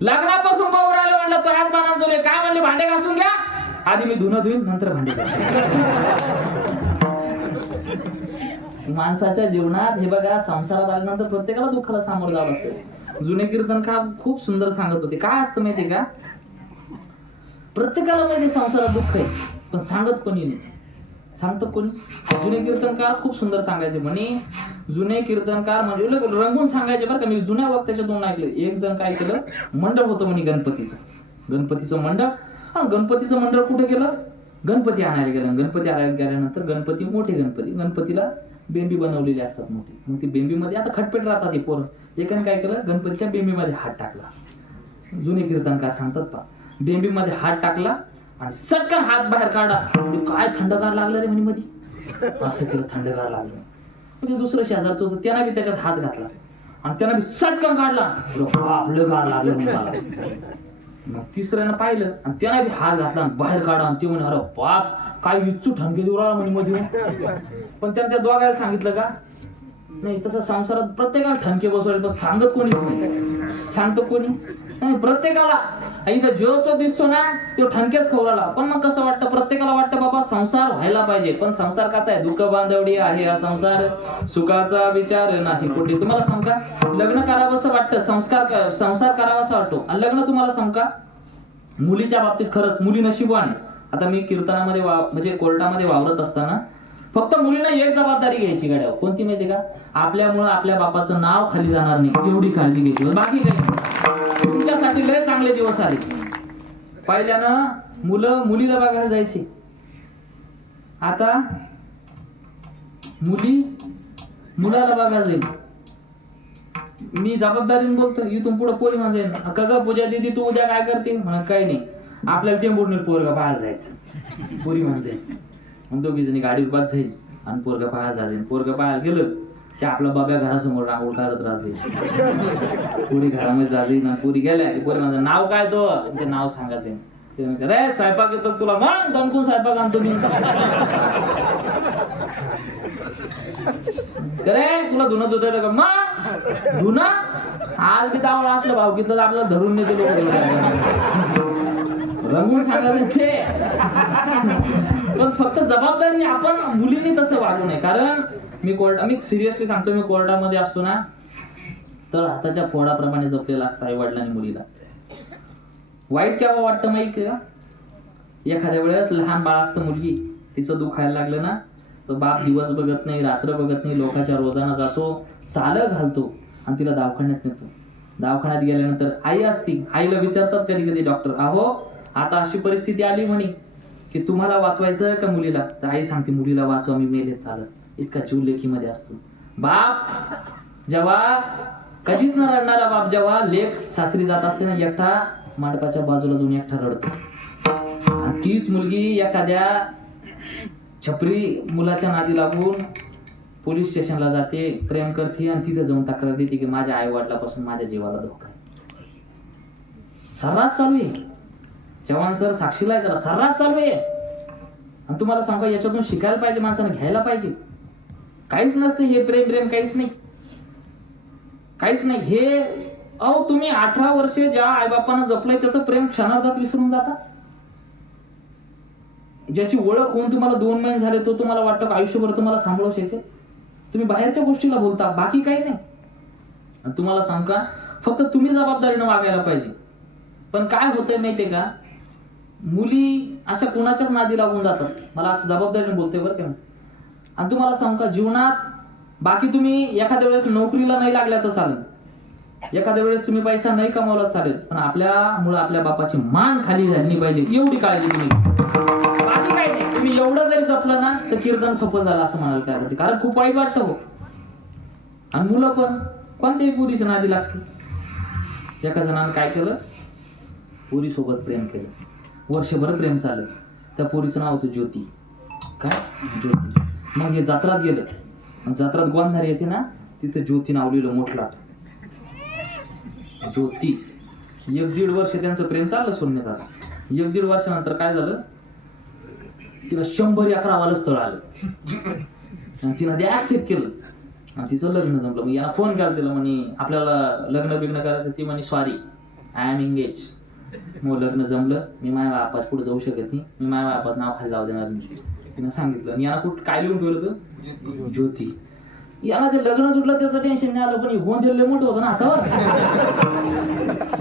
लग्नापासून पाहून राहिलं, म्हणलं तो ह्याच मानानं चालू. काय म्हणले, भांडे घासून घ्या. आधी मी धुणं धुईन, नंतर भांडे घासून. माणसाच्या जीवनात हे बघा, संसारात आल्यानंतर प्रत्येकाला दुःखाला सामोरं जावं लागतं. जुने कीर्तनकार खूप सुंदर सांगत होते. काय असतं माहितीये का, प्रत्येकाला माहिती संसारात दुःख आहे, पण सांगत कोणी नाही. सांगत कोणी? जुने कीर्तनकार खूप सुंदर सांगायचे. म्हणे जुने कीर्तनकार म्हणजे रंगून सांगायचे बरं का. मी जुन्या वक्त्याच्या 2 ऐकले. एक जण काय केलं, मंडळ होतं म्हणे गणपतीचं मंडळ. हा, गणपतीचं मंडळ कुठे गेलं, गणपती आणायला गेलं. गणपती आणायला गेल्यानंतर गणपती, मोठे गणपती, गणपतीला बेंबी बनवलेली असतात मोठी. मग ती बेंबीमध्ये आता खटपेट राहतात हे पोरं. एकाने काय केलं, गणपतीच्या बेंबीमध्ये हात टाकला. जुने कीर्तनकार सांगतात पा, बेंबीमध्ये हात टाकला आणि सटकन हात बाहेर काढा. काय थंडगार लागलं रे म्हणे मध्ये. असं केलं, थंडगार लागलं. मग ते दुसरं शेजारचं होतं, त्यानं बी त्याच्यात हात घातला आणि त्यानं बी सटकन काढला. आपलं गार लागलं मी मला. मग तिसऱ्यानं पाहिलं आणि त्यानं बी हात घातला आणि बाहेर काढा. आणि ते म्हणे अरे बाप, काय इच्छू ठणके देऊ राहिला म्हणे मध्ये. पण त्यानं त्या दोघायला सांगितलं का नाही, तसं संसारात प्रत्येकाला ठणके बसवायला, पण सांगत कोणी नाही. सांगतो कोणी नाही, प्रत्येकाला. इथं जो तो दिसतो ना तो ठणकेच खवराला. पण मग कसं वाटतं, प्रत्येकाला वाटतं बाबा संसार व्हायला पाहिजे. पण संसार कसा आहे, दुःख बांधवडी आहे हा संसार, सुखाचा विचार नाही कुठे. तुम्हाला सांग का, लग्न करावंसं वाटतं, संसार करावासा वाटतो. आणि लग्न तुम्हाला सांग का, मुलीच्या बाबतीत खरंच मुली नशिबवान आहे. आता मी कीर्तनामध्ये म्हणजे कोर्टामध्ये वावरत असताना फक्त मुलींना एक जबाबदारी घ्यायची गाड्यावर. कोणती माहिती का, आपल्यामुळं आपल्या बापाचं नाव खाली जाणार नाही एवढी काळजी घ्यायची. बाकी काही तुमच्यासाठी लय चांगले दिवस आले. पहिल्यानं मुलं मुलीला बघायला जायची, आता मुली मुलाला बघायला जाईल. मी जबाबदारीने बोलतो, इथून पुढे पोरी म्हणजे का ग पूजा दीदी तू उद्या काय करते म्हणा, काही नाही आपल्याला टेंबून पोरगा पाहायला जायचं. पोरी म्हणजे दोघी जणी गाडीवर बाज जाईल आणि पोरगा पाहायला जाईल. पोरगा पाहायला गेलं की आपला बाब्या घरासमोर रांगोळ काढत राहते. पुरी घरामध्ये जाईल आणि पुरी गेल्या की पोरी माझं नाव काय तो, ते नाव सांगायचं. ते म्हणते रे स्वयंपाक येतो तुला, मग दणकून स्वयंपाक आणतो मी. रे तुला धुणं धुता येतं का, मग धुणं आज बी दावळ असलं भावकीतलं तर आपल्याला धरून नेते लोक, रंगून सांगायचं ते. पण फक्त जबाबदारी आपण मुलींनी तसं वागू नये. कारण मी सिरियसली सांगतो, मी कोर्टामध्ये असतो ना तर हाताच्या फोडाप्रमाणे जपलेला असतं आई वडिलांनी मुलीला. वाईट केव्हा वाटतं माहिती का, एखाद्या वेळेस लहान बाळ असतं, मुलगी तिचं दुखायला लागलं ना तर बाप दिवस बघत नाही रात्र बघत नाही, लोकांच्या रोजाना जातो, सालं घालतो आणि तिला दवाखान्यात नेतो. दवाखान्यात गेल्यानंतर आई असती, आईला विचारतात कधी कधी डॉक्टर, अहो आता अशी परिस्थिती आली म्हणे की तुम्हाला वाचवायचं का मुलीला, तर आई सांगते मुलीला वाचवा, मी मेलेच चालत. इतका जीव लेखीमध्ये असतो. बाप जेव्हा कधीच न रडणारा बाप जेव्हा लेक सासरी जात असते ना, एकटा मांडपाच्या बाजूला जाऊन एकटा रडतो. आणि तीच मुलगी एखाद्या छपरी मुलाच्या नादी लागून पोलीस स्टेशनला जाते, प्रेम करते आणि तिथे जाऊन तक्रार देते की माझ्या आई वडिलापासून माझ्या जीवाला धोका आहे. सर्रास चालू आहे. चव्हाण सर साक्षीला आहे, करा सर्रास चालू आहे. आणि तुम्हाला सांगा, याच्यातून शिकायला पाहिजे, माणसानं घ्यायला पाहिजे. काहीच नसते हे प्रेम काहीच नाही, काहीच नाही हे. अहो तुम्ही 18 वर्षे ज्या आईबापानं जपलंय त्याचं प्रेम क्षणार्धात विसरून जाता. ज्याची ओळख होऊन तुम्हाला 2 महिने झाले तो तुम्हाला वाटतं का आयुष्यभर तुम्हाला सांभाळू शकेल. तुम्ही बाहेरच्या गोष्टीला बोलता, बाकी काही नाही. आणि तुम्हाला सांग का, फक्त तुम्ही जबाबदारीनं वागायला पाहिजे. पण काय होतंय माहितीये का, मुली अशा कुणाच्याच नादी लागून जातात. मला असं जबाबदारीने बोलतोय बरं का. आणि तुम्हाला सांगू का, जीवनात बाकी तुम्ही एखाद्या वेळेस नोकरीला नाही लागल्या तर चालेल, एखाद्या वेळेस तुम्ही पैसा नाही कमावला चालेल, पण आपल्यामुळे आपल्या बापाची मान खाली झाली पाहिजे एवढी काळजी तुम्ही. बाकी काही नाही, तुम्ही एवढं जरी जपलं ना तर कीर्तन सफल झालं असं म्हणाल काय होते. कारण खूप वाईट वाटतं हो. आणि मुलं पण कोणत्याही पुरीच्या नादी लागते. एका जणानं काय केलं, पुरी सोबत प्रेम केलं, वर्षभर प्रेम चाललं. त्या पोरीचं नाव होतं ज्योती. काय ज्योती. मग हे जत्रात गेलं, जत्रात गोंधारी येते ना तिथं ज्योती नाव लिहिलं मोठलाट, ज्योती. 1-1.5 वर्ष त्यांचं प्रेम चाललं सोडण्यात. 1-1.5 वर्षानंतर काय झालं, तिला 100 वालं स्थळ आलं आणि तिनं ते ऍक्सेप्ट केलं आणि तिचं लग्न जमलं. मग याला फोन केला तिला, म्हणे आपल्याला लग्न बिग्न करायचं. ती म्हणे सॉरी आय एम एंगेज. मग लग्न जमलं, मी माझ्या बापाच पुढे जाऊ शकत नाही, मी माझ्या बापाच नाव खाली जाऊ देणार नाही. तिनं सांगितलं. आणि याला कुठं काय लिहून ठेवलं तर ज्योती. याला ते लग्न तुटलं त्याचं टेन्शन नाही आलं, पण होऊन दिलं मोठं होतं ना हातावर.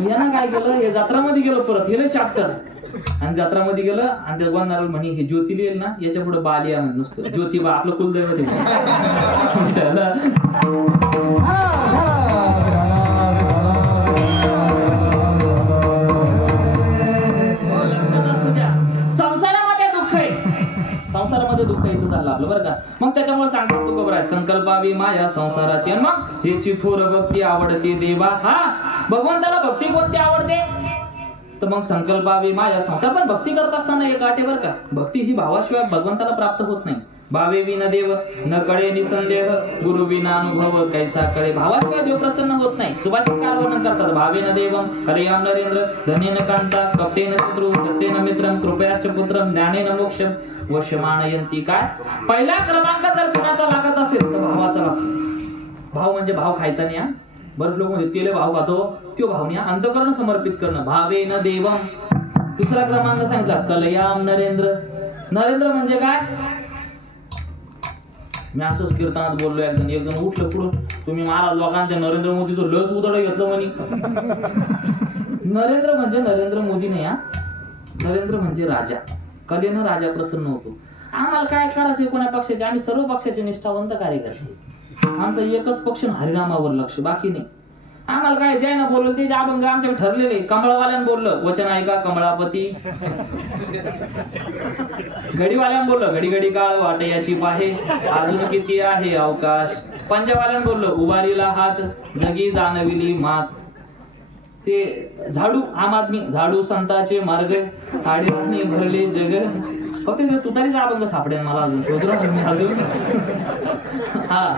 यानं काय केलं, हे जत्रामध्ये गेलं, परत गेलं चॅप्टर आणि जत्रामध्ये गेलं आणि त्या बनणार म्हणे हे ज्योती लिहिल ना याच्या पुढे बालिया म्हणे नुसतं ज्योतिबा आपलं कुलदैवत संसारामध्ये दुःख इथं झालं आपलं बरं का. मग त्याच्यामुळे सांगतो तू खबर आहे, संकल्पावी माया संसाराची. आणि मग ह्याची थोर भक्ती आवडते देवा. हा भगवंताला भक्ती कोणती आवडते, तर मग संकल्पावी माया संसार. पण भक्ती करत असताना एक अट आहे बरं का, भक्ती ही भावाशिवाय भगवंताला प्राप्त होत नाही. भावे विन देव न कळे निसंदेह गुरु विना अनुभव कैसा कळे. भावाशिवाय देव प्रसन्न होत नाही. सुभाषितकार वर्णन करतात. भावेन देवम कलयाम नरेंद्र धनेन कांता कपटेन शत्रू सत्येन मित्रम कृपयाश्च पुत्रम ज्ञानेन मोक्षम वशमानयंती. काय पहिला क्रमांक जर कुणाचा लागत असेल तर भावाचा लागतो. भाव म्हणजे भाव खायचा नाही. बरेच लोक म्हणते तेले भाव खातो, त्यो भाव नाही. अंतःकरण समर्पित करणं. भावेन देवम. दुसरा क्रमांक सांगितला कलयाम नरेंद्र. नरेंद्र म्हणजे काय? मी असंच कीर्तनात बोललो. एक जण उठलं पुढून, तुम्ही महाराज लोकांच्या नरेंद्र मोदीचं लस उदळ घेतलं म्हणे. नरेंद्र म्हणजे नरेंद्र मोदी नाही. नरेंद्र म्हणजे राजा. कलेनं राजा प्रसन्न होतो. आम्हाला काय करायचं कोणा पक्षाचे? आम्ही सर्व पक्षाचे निष्ठावंत कार्यकर्ते. आमचं एकच पक्ष हरिनामावर लक्ष, बाकी नाही. आम्हाला काय जे ना बोललं ते अभंग आमच्याकडे ठरलेले. कमळवाल्यानं बोललं वचन ऐका कमळापती. घडीवाल्यानं बोललं घडी घडी काळ वाट याची पाहे अजून किती आहे अवकाश. पंजावाल्यानं बोललं उभारीला हात जगी जाणविली मात. ते झाडू आम आदमी झाडू संताचे मार्ग आडीने भरले जग. फक्त तुतारीचा अभंग सापडेल मला अजून शोधलं मी अजून. हा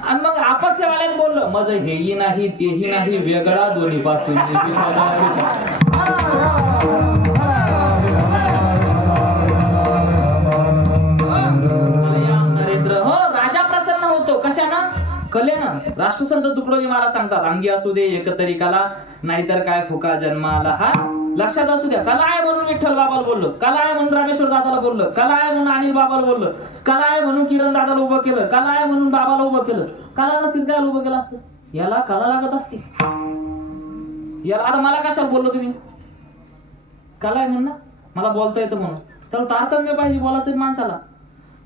आणि मग अपक्षवाल्याने बोललं माझं हेही नाही तेही नाही वेगळा दोन्ही पासून. नरेंद्र हो राजा प्रसन्न होतो. कशानं? कलेनं. राष्ट्रसंत तुकडोजी महाराज सांगतात अंगी असू दे एकतरी कला नाहीतर काय फुका जन्माला. हा लक्षात असू द्या. कला आहे म्हणून विठ्ठल बाबाला बोललं, कला आहे म्हणून रामेश्वर दादाला बोललं, कला आहे म्हणून अनिल बाबाला बोललं, कला आहे म्हणून किरण दादाला उभं केलं, कला आहे म्हणून बाबाला उभं केलं. कला नसतील काय उभं केलं असतं? याला कला लागत असते. याला आता मला कशाला बोललो तुम्ही? कला आहे म्हणून ना, मला बोलता येतं म्हणून. तर तारतम्य पाहिजे बोलायचं माणसाला.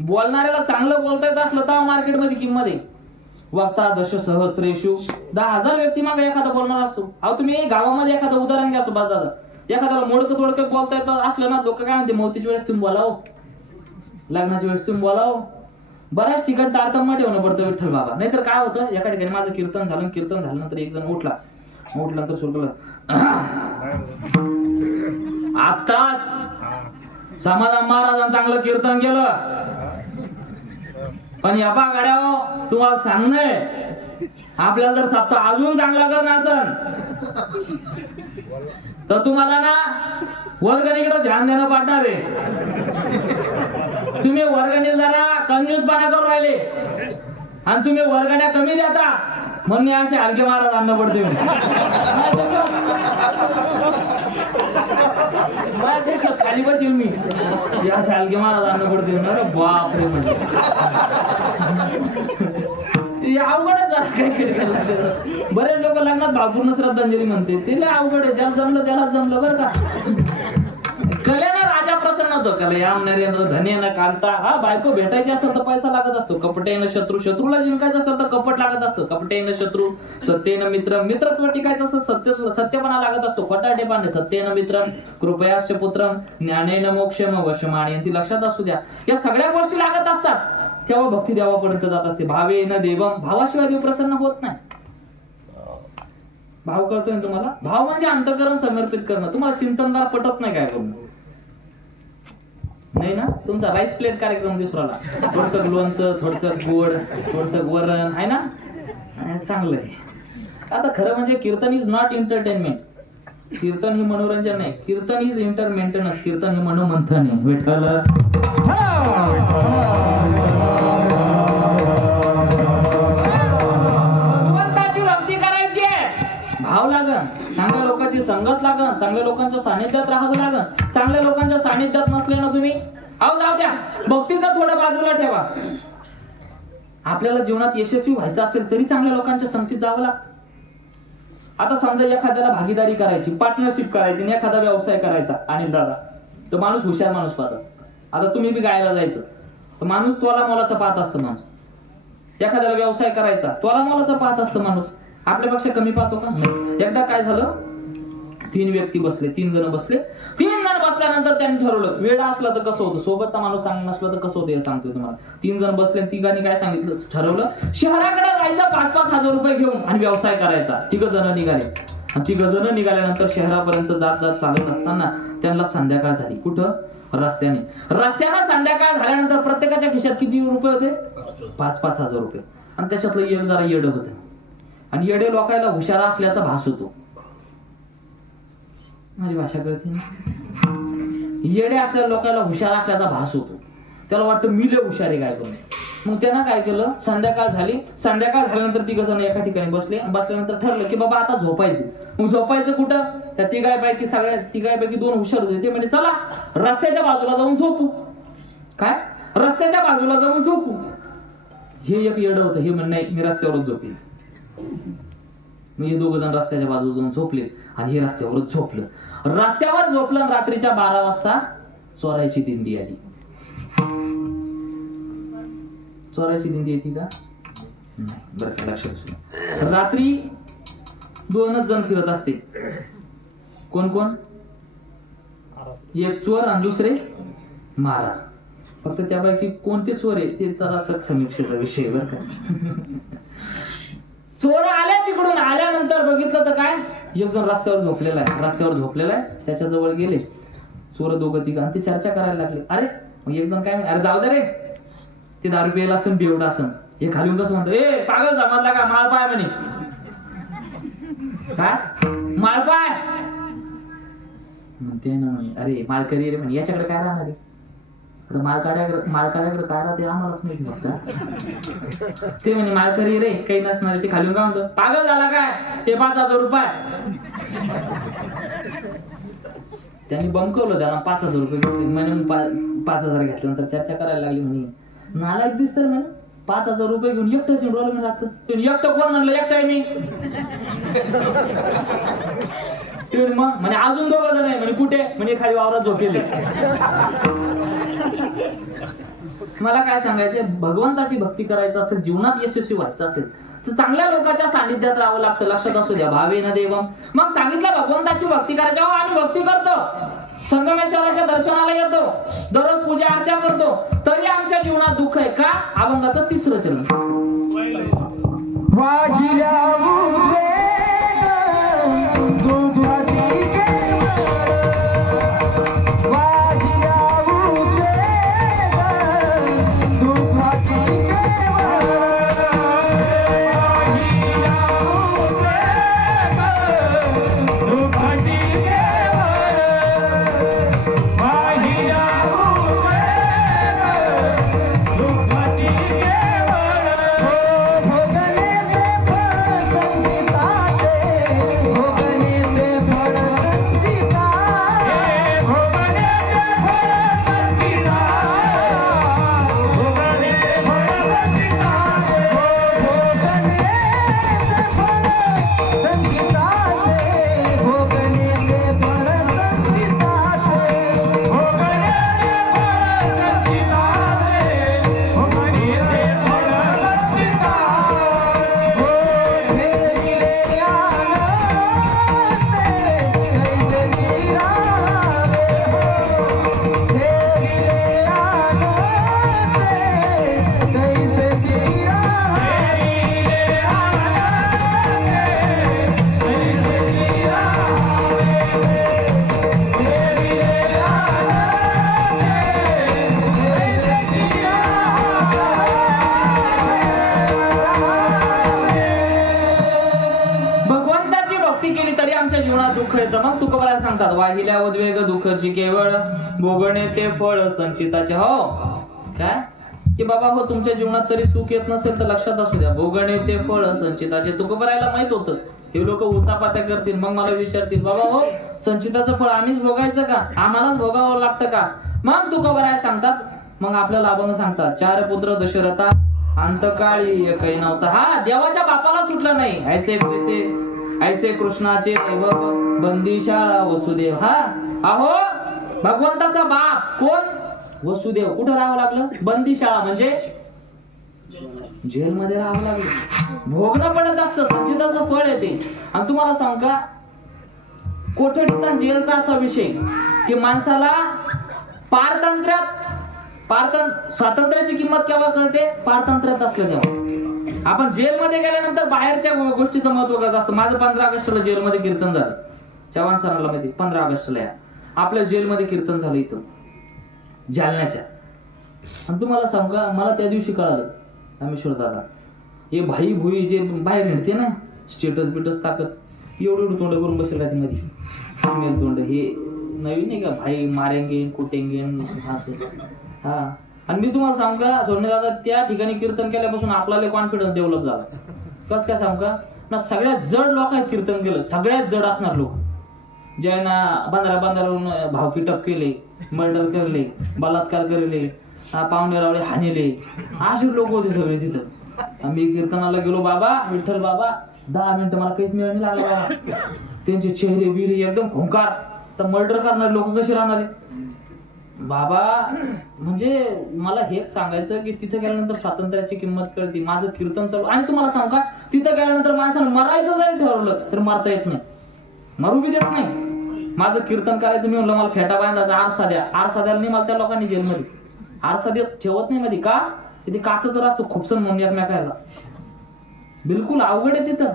बोलणाऱ्याला चांगलं बोलता येत असलं तर मार्केटमध्ये किंमत आहे. वक्ता दश सहस्त्रेषु 10,000 व्यक्ती मागे एखादा बोलणार असतो. अहो तुम्ही गावामध्ये एखादं उदाहरण घ्या सुभाष दादा. एखाद्याला मोडकं तोडकं बोलता येतं असलं ना, लोक काय म्हणते मौतीच्या वेळेस तुम्ही बोलाव, लग्नाच्या वेळेस तुम्ही बोलाव. बऱ्याच ठिकाणी तारतम्य ठेवणं पडतं विठ्ठल बाबा. नाहीतर काय होतं, एका ठिकाणी माझं कीर्तन झाल्यानंतर एक जण उठल्यानंतर सुरू आताच समाधान महाराजांनी चांगलं कीर्तन केलं, पण या बा गाड्या तुम्हाला सांगणं आपल्याला जर सप्ताह अजून चांगला करणं असेल तर तुम्हाला ना वर्गणीकडे ध्यान देणं पडणार आहे. तुम्ही वर्गणी जरा कंजूसपणा करून राहिले आणि तुम्ही वर्गण्या कमी देता म्हणून असे हलके महाराज आणणं पडते. खाली बसेल मी असे हलके महाराज आणणं पडते. बापरे म्हणजे अवघडच लक्षात. बरेच लोक लग्नात भावपूर्ण श्रद्धांजली म्हणते, ते अवघड आहे. ज्याला जमलं त्याला जमलं बरं का. कलेनं राजा प्रसन्न होतो. कलयाम नरेंद्र धनेन कांता. हा बायको भेटायची असेल तर पैसा लागत असतो. कपटेन शत्रू शत्रूला जिंकायचं असेल तर कपट लागत असतं. कपटेन शत्रू सत्येन मित्र मित्रत्व टिकायचं असेल सत्यपणा लागत असतो. फटाटेपणे सत्येन मित्रम कृपयाश्च पुत्रम ज्ञानेन मोक्षम वशमानयंती. लक्षात असू द्या या सगळ्या गोष्टी लागत असतात. तेव्हा भक्ती देवापर्यंत जात असते. भावेन देवम. भावाशिवाय देव प्रसन्न होत नाही. भाव कळतोय तुम्हाला? भाव म्हणजे अंतःकरण समर्पित करणं. तुम्हाला चिंतनदार पटत नाही काय करून नाही ना. तुमचा राईस प्लेट कार्यक्रम दिसू राहिला. थोडस लोणचं, थोडस गोड, थोडस वरण आहे ना, चांगलं आहे. आता खरं म्हणजे कीर्तन इज नॉट एंटरटेनमेंट. कीर्तन हे मनोरंजन नाही. कीर्तन इज इंटरमेंटेनन्स. कीर्तन हे मनोमंथन आहे. विठ्ठल भगवंताची भक्ती करायची आहे. भाव लागन, चांगल्या लोकांची संगत लागन, चांगल्या लोकांच्या सानिध्यात राहावं लागन. चांगल्या लोकांच्या सानिध्यात नसले ना तुम्ही अहो जाऊ द्या, भक्तीचं थोडं बाजूला ठेवा. आपल्याला जीवनात यशस्वी व्हायचं असेल तरी चांगल्या लोकांच्या संगतीत जावं लागतं. आता समजा एखाद्याला भागीदारी करायची, पार्टनरशिप करायची आणि एखादा व्यवसाय करायचा आणि दादा तर माणूस हुशार माणूस पाहतात. आता तुम्ही बी गायला जायचं तर माणूस तोला मोलाचा पाहत असतं. माणूस एखाद्याला व्यवसाय करायचा तोला मोलाचा पाहत असतं. माणूस आपल्यापेक्षा कमी पाहतो का? नाही. एकदा काय झालं, 3 व्यक्ती बसले, 3 जण बसले. 3 जण बसल्यानंतर त्यांनी ठरवलं वेडा असला तर कसं होतं, सोबतचा माणूस चांगला नसला तर कसं होतं हे सांगतोय तुम्हाला. 3 जण बसले, तिघांनी काय सांगितलं, ठरवलं शहराकडे जायचं 5-5 हजार रुपये घेऊन आणि व्यवसाय करायचा. 3 जण निघाले. 3 जण निघाल्यानंतर शहरापर्यंत जात चालत असताना त्यांना संध्याकाळ झाली. कुठं रस्त्यानं संध्याकाळ झाल्यानंतर प्रत्येकाच्या खिशात किती रुपये होते? 5-5 हजार रुपये. आणि त्याच्यातलं एक जरा येडं होतं. आणि येडे लोकांना हुशार असल्याचा भास होतो. माझी भाषा कळते ना? येडे असलेल्या लोकांना हुशार असल्याचा भास होतो. त्याला वाटतं मी लय हुशार आहे काय करून. मग त्यानं काय केलं, संध्याकाळ झाल्यानंतर तिघ जण एका ठिकाणी बसल्यानंतर ठरलं की बाबा आता झोपायचं. मग झोपायचं कुठं? त्या तिघांपैकी 2 हुशार होते. ते म्हणजे चला रस्त्याच्या बाजूला जाऊन झोपू. काय? रस्त्याच्या बाजूला जाऊन झोपू. हे एक येडं होतं. हे म्हण नाही, मी रस्त्यावरच झोपेल. मग हे 2 जण रस्त्याच्या बाजूला जाऊन झोपले आणि हे रस्त्यावरच झोपलं. रस्त्यावर झोपलं. रात्रीच्या 12 वाजता चोरायची दिंडी आली. चोरायची दिंडी येते का? नाही. बरं काय लक्षात असू. रात्री 2च जण फिरत असते. कोण कोण? एक चोर आणि दुसरे महाराज. फक्त त्यापैकी कोणते चोर आहे ते तर समीक्षेचा विषय. बरं का? चोर आल्या तिकडून. आल्यानंतर बघितलं तर काय, एक जण रस्त्यावर झोपलेला आहे. त्याच्या जवळ गेले चोर 2-3 आणि ते चर्चा करायला लागले. अरे मग एक जण काय म्हणे, अरे जाऊ दे रे, ते दारू प्यायला असन, बेवडा असन. हे खालून कसं म्हणतो, ए पागल जमातला का माळपाय म्हणे. काय माळपाय म्हणते ना म्हणे. अरे माळकरी रे म्हणे. याच्याकडे काय राहणार आहे? आता माळकाड्याकडे काय राहते आम्हालाच नाही बघता. ते म्हणे माळकरी रे काही नसणार. ते खालून काय म्हणतो, पागल झाला काय, ते 5,000 रुपये. त्यांनी बंकवलं त्याला. 5,000 रुपये म्हणे. 5,000 घेतल्यानंतर चर्चा करायला लागली. म्हणे नालायक दिसत म्हणे, 5,000 रुपये घेऊन एकटं चिंडवलं म्हणे रातचं. एकटं कोण म्हणलं? एकटं आहे मी. मग म्हणे अजून 2 जण आहे म्हणे. कुठे? म्हणे खाली वावरात झोपेले. मला काय सांगायचंय, भगवंताची भक्ती करायचं असेल, जीवनात यशस्वी व्हायचं असेल तर चांगल्या लोकांच्या सानिध्यात राहावं लागतं. लक्षात असू द्या. भावेन देवम. मग सांगितलं भगवंताची भक्ती करायची. आम्ही भक्ती करतो, संगमेश्वराच्या दर्शनाला येतो, दररोज पूजा अर्चा करतो, तरी आमच्या जीवनात दुःख आहे का? अभंगाचं 3रं चरण. मग तुकोबाला सांगतात, वाहिल्या उद्वेग दुःखची केवळ, भोगणे ते फळ संचिताचे. हो काय की बाबा हो, तुमच्या जीवनात तरी सुख येत नसेल तर लक्षात असू द्या, भोगणे ते फळ संचिताचे. तुकोबारायला माहित होतं हे लोक उचापात्या करतील, मग मला विचारतील बाबा हो संचिताचं फळ आम्हीच भोगायचं का, आम्हालाच भोगावं लागतं का? मग तुकोबाराय सांगतात, मग आपल्याला अभंग सांगतात, 4 पुत्र दशरथा अंतकाळी एकही नव्हता. हा देवाच्या बापाला सुटला नाही. ऐसे कृष्णाचे दैव बंदीशाळा वसुदेव. हा अहो भगवंताचा बाप कोण? वसुदेव. कुठं राहावं लागलं? बंदीशाळा म्हणजे जेलमध्ये राहावं लागलं. भोगणं पडत असतं, संचिताचं फळ येते. आणि तुम्हाला सांग का, कोठडीचा जेलचा असा विषय की माणसाला स्वातंत्र्याची किंमत केव्हा कळते? पारतंत्र्यात असलं तेव्हा. आपण जेलमध्ये गेल्यानंतर बाहेरच्या गोष्टीचं महत्व कळत असतं. माझं 15 ऑगस्टला जेलमध्ये कीर्तन झालं. चव्हाण सरांना माहिती, 15 ऑगस्टला आपल्या जेलमध्ये कीर्तन झालं इथं. जालन्याच्या. आणि तुम्हाला सांगू का, मला त्या दिवशी कळालं रामेश्वर दादा हे भाई भुई जे बाहेर हिंडते ना, स्टेटस बिटस टाकत एवढं तोंड करून बसेल राहते मध्ये फिमेल तोंड, हे नवीन नाही का, भाई मारेंगे कुटेंगे असं. हा, आणि मी तुम्हाला सांगू का सोडणे दादा, त्या ठिकाणी कीर्तन केल्यापासून आपल्याला कॉन्फिडन्स डेव्हलप झाला. कसं काय सांगू का ना, सगळ्यात जड लोकांनी कीर्तन केलं, सगळ्यात जड असणार लोक ज्यांना बांधारावरून भावकी टप केले, मर्डर करले, बलात्कार करले, पाहुणेरावळे हाणले, असे लोक होते सगळे तिथं. मी कीर्तनाला गेलो, बाबा विठ्ठल बाबा 10 मिनिटं मला काहीच मिळालं नाही लागलं बाबा. त्यांचे चेहरे बिरे एकदम खुंकार. तर मर्डर करणारे लोक कसे राहणार आहे बाबा. म्हणजे मला हेच सांगायचं की तिथं गेल्यानंतर स्वातंत्र्याची किंमत कळते. माझं कीर्तन चालू, आणि तुम्हाला सांगू का, तिथं गेल्यानंतर माणसानं मरायचं जरी ठरवलं तर मरता येत नाही, मरू बी देत नाही. माझं कीर्तन करायचं, मी म्हणलं मला फेटा बांधायचा, आरसा द्या. आरसा द्यायला नाही मला त्या लोकांनी जेलमध्ये आरसा देत ठेवत नाही मध्ये. का तिथे काचच असतो खुपसन म्हणून एकमेकायला. बिलकुल अवघड आहे तिथं.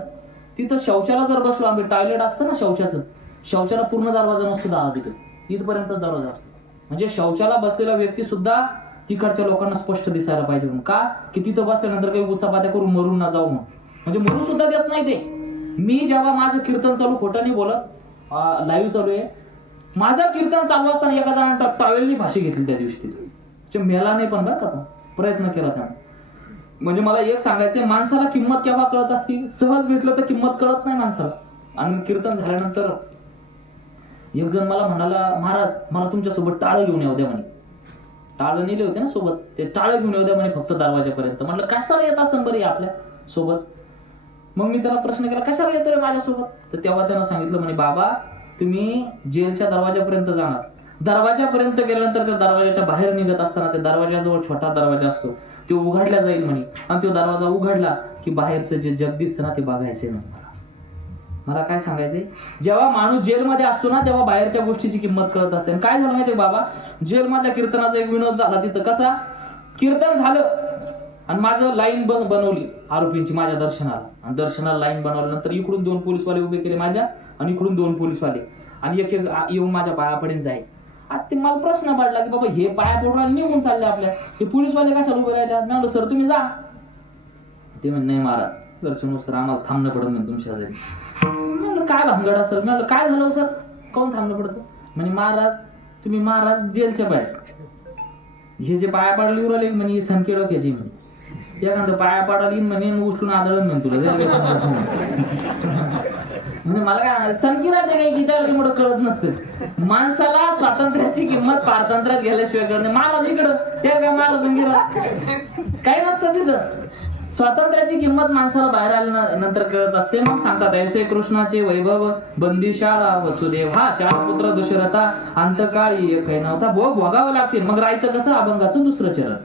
तिथं शौचाला जर बसलो आम्ही, टॉयलेट असतं ना शौचाचं, शौचाला पूर्ण दरवाजा नसतो दादा, तिथं इथपर्यंत दरवाजा असतो. म्हणजे शौचाला बसलेला व्यक्ती सुद्धा तिकडच्या लोकांना स्पष्ट दिसायला पाहिजे म्हणून. का की तिथं बसल्यानंतर काही उचापात्या करून मरून ना जाऊ म्हणून. म्हणजे मरू सुद्धा देत नाही ते. मी जेव्हा माझं कीर्तन चालू, खोटं नाही बोलत, लाईव्ह चालू आहे, माझं कीर्तन चालू असताना एका जणांना टॉवेलनी फाशी घेतली त्या दिवशी तिथे. मेला नाही पण बरं का, तो प्रयत्न केला त्यानं. म्हणजे मला एक सांगायचंय, माणसाला किंमत केव्हा कळत असती, सहज भेटलं तर किंमत कळत नाही माणसाला. आणि कीर्तन झाल्यानंतर एक जण मला म्हणाला, महाराज मला तुमच्यासोबत टाळं घेऊन येऊ द्या म्हणे. टाळं नेले होते ना सोबत, ते टाळं घेऊन येऊ द्या म्हणे फक्त दरवाजापर्यंत. म्हटलं कशाला येत असं बरं आपल्या सोबत. मग मी त्याला प्रश्न केला, कशाला येतो रे माझ्यासोबत. तर तेव्हा त्यानं सांगितलं म्हणे, बाबा तुम्ही जेलच्या दरवाजापर्यंत जाणार, दरवाजापर्यंत गेल्यानंतर त्या दरवाजाच्या बाहेर निघत असताना त्या दरवाजाजवळ छोटा दरवाजा असतो, तो उघडला जाईल म्हणे. आणि तो दरवाजा उघडला की बाहेरचं जे जग दिसतं ना ते बघायचंय म्हणे. मला काय सांगायचंय, जेव्हा माणूस जेलमध्ये असतो ना तेव्हा बाहेरच्या गोष्टीची किंमत कळत असते. आणि काय झालं माहितीये बाबा, जेलमधल्या कीर्तनाचा एक विनोद झाला तिथं. कसा, कीर्तन झालं आणि माझं लाईन बस बनवली आरोपींची माझ्या दर्शनाला. आणि दर्शनाला लाईन बनवल्यानंतर इकडून 2 पोलीसवाले उभे केले माझ्या, आणि इकडून 2 पोलीसवाले, आणि एक येऊन माझ्या पायापर्यंत जाईल. आता ते मला प्रश्न पडला की बाबा हे पाया पडून निघून चालले आपल्या, हे पोलीसवाले कशाला उभे राहिले. मी म्हणलं सर तुम्ही जा. ते म्हणे नाही महाराज, दर्शन सर आम्हाला थांबणं पडत नाही तुमच्या शेजारी. म्हणलं काय भानगड असेल. मी म्हणलं काय झालं सर, कोण थांबणं पडतं. म्हणे महाराज तुम्ही महाराज जेलच्या बाहेर, हे जे पाया पाडले उरले म्हणे संख्ये डोक्याची म्हणे, एखादं पाया पाडाली म्हणे उचलून आदळून म्हणे तुला. म्हणजे मला काय सनकी राहते काही की त्याला मोठं कळत नसतं. माणसाला स्वातंत्र्याची किंमत पारतंत्र्यात गेल्याशिवाय कळत नाही. महाराज इकडं त्या काय महाराज काही नसतं तिथं. स्वातंत्र्याची किंमत माणसाला बाहेर आल्यानंतर कळत असते. मग सांगतात ऐसे कृष्णाचे वैभव बंदिशाळा वसुदेव, हा 4 पुत्र दशरथा अंतकाळी एक नव्हता. भोगावं लागतील. मग राहायचं कसं, अभंगाचं 2रं चरण.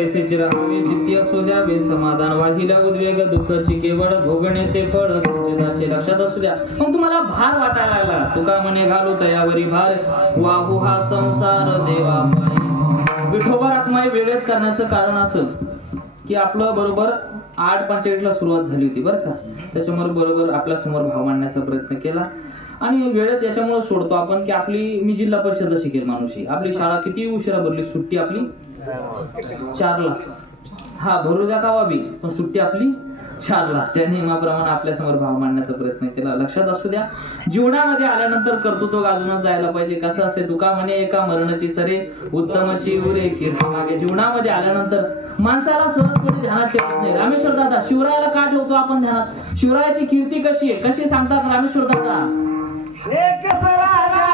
ऐसेची राहावे चित्ती असू द्यावे समाधान वाहिल्या उद्वेग दुःखची केवळ भोगणे ते फळ संचिताचे लक्षात असू द्या. मग तुम्हाला भार वाटायला लागला तुका म्हणे घालू तयावरी भार वाहू हा संसार देवा विठोबा रखमाई वेळेत करण्याचं कारण असं की आपलं बरोबर 8:45 ला सुरुवात झाली होती बरं का. त्याच्यामुळे बरोबर आपल्या समोर भाव मांडण्याचा प्रयत्न केला आणि वेळेत याच्यामुळे सोडतो आपण की आपली मी जिल्हा परिषदला शिकेल मानुषी आपली शाळा किती उशिरा भरली सुट्टी आपली 4ला हा भरू द्या कावा बी पण सुट्टी आपली 4ला त्या नियमाप्रमाणे आपल्या समोर भाव मांडण्याचा प्रयत्न केला. लक्षात असू द्या जीवनामध्ये आल्यानंतर कर्तृत्व गाजूनच जायला पाहिजे. कसं असे तुका म्हणे एका मरणाची सरे उत्तमची उरे कीर्ती मागे. जीवनामध्ये आल्यानंतर माणसाला सहजपणे ध्यानात ठेवत नाही. रामेश्वर दादा शिवरायाला का ठेवतो आपण ध्यानात? शिवरायाची कीर्ती कशी आहे कशी सांगतात रामेश्वर दादा? एकच राजा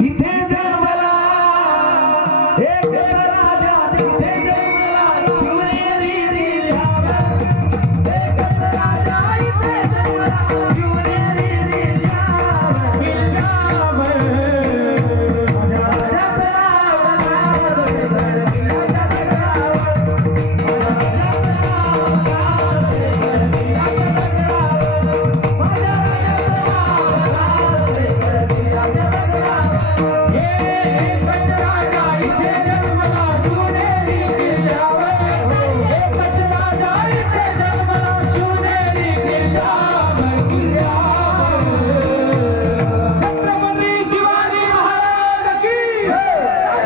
इथे जन्मला एकच राजा तिथे जन्मला शिवनेरी लिहावा एकच राजा इथे जन्मला शिवनेरी लिहावा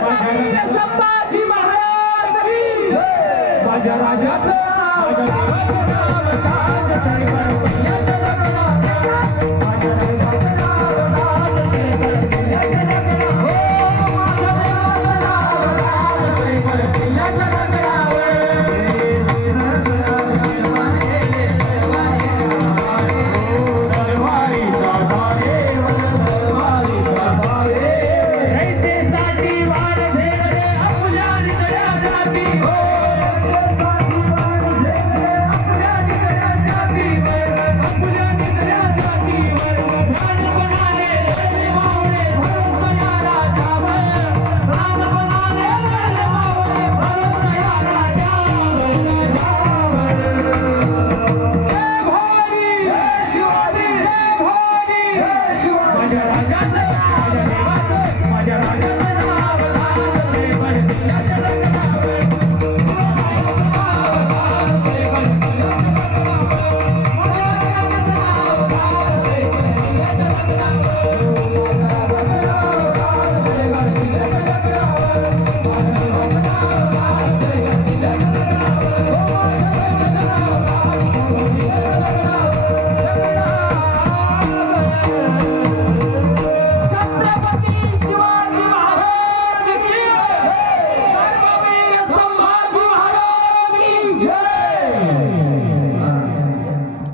माझ्या राजाचं संभाजी महाराज की माझ्या राजाचं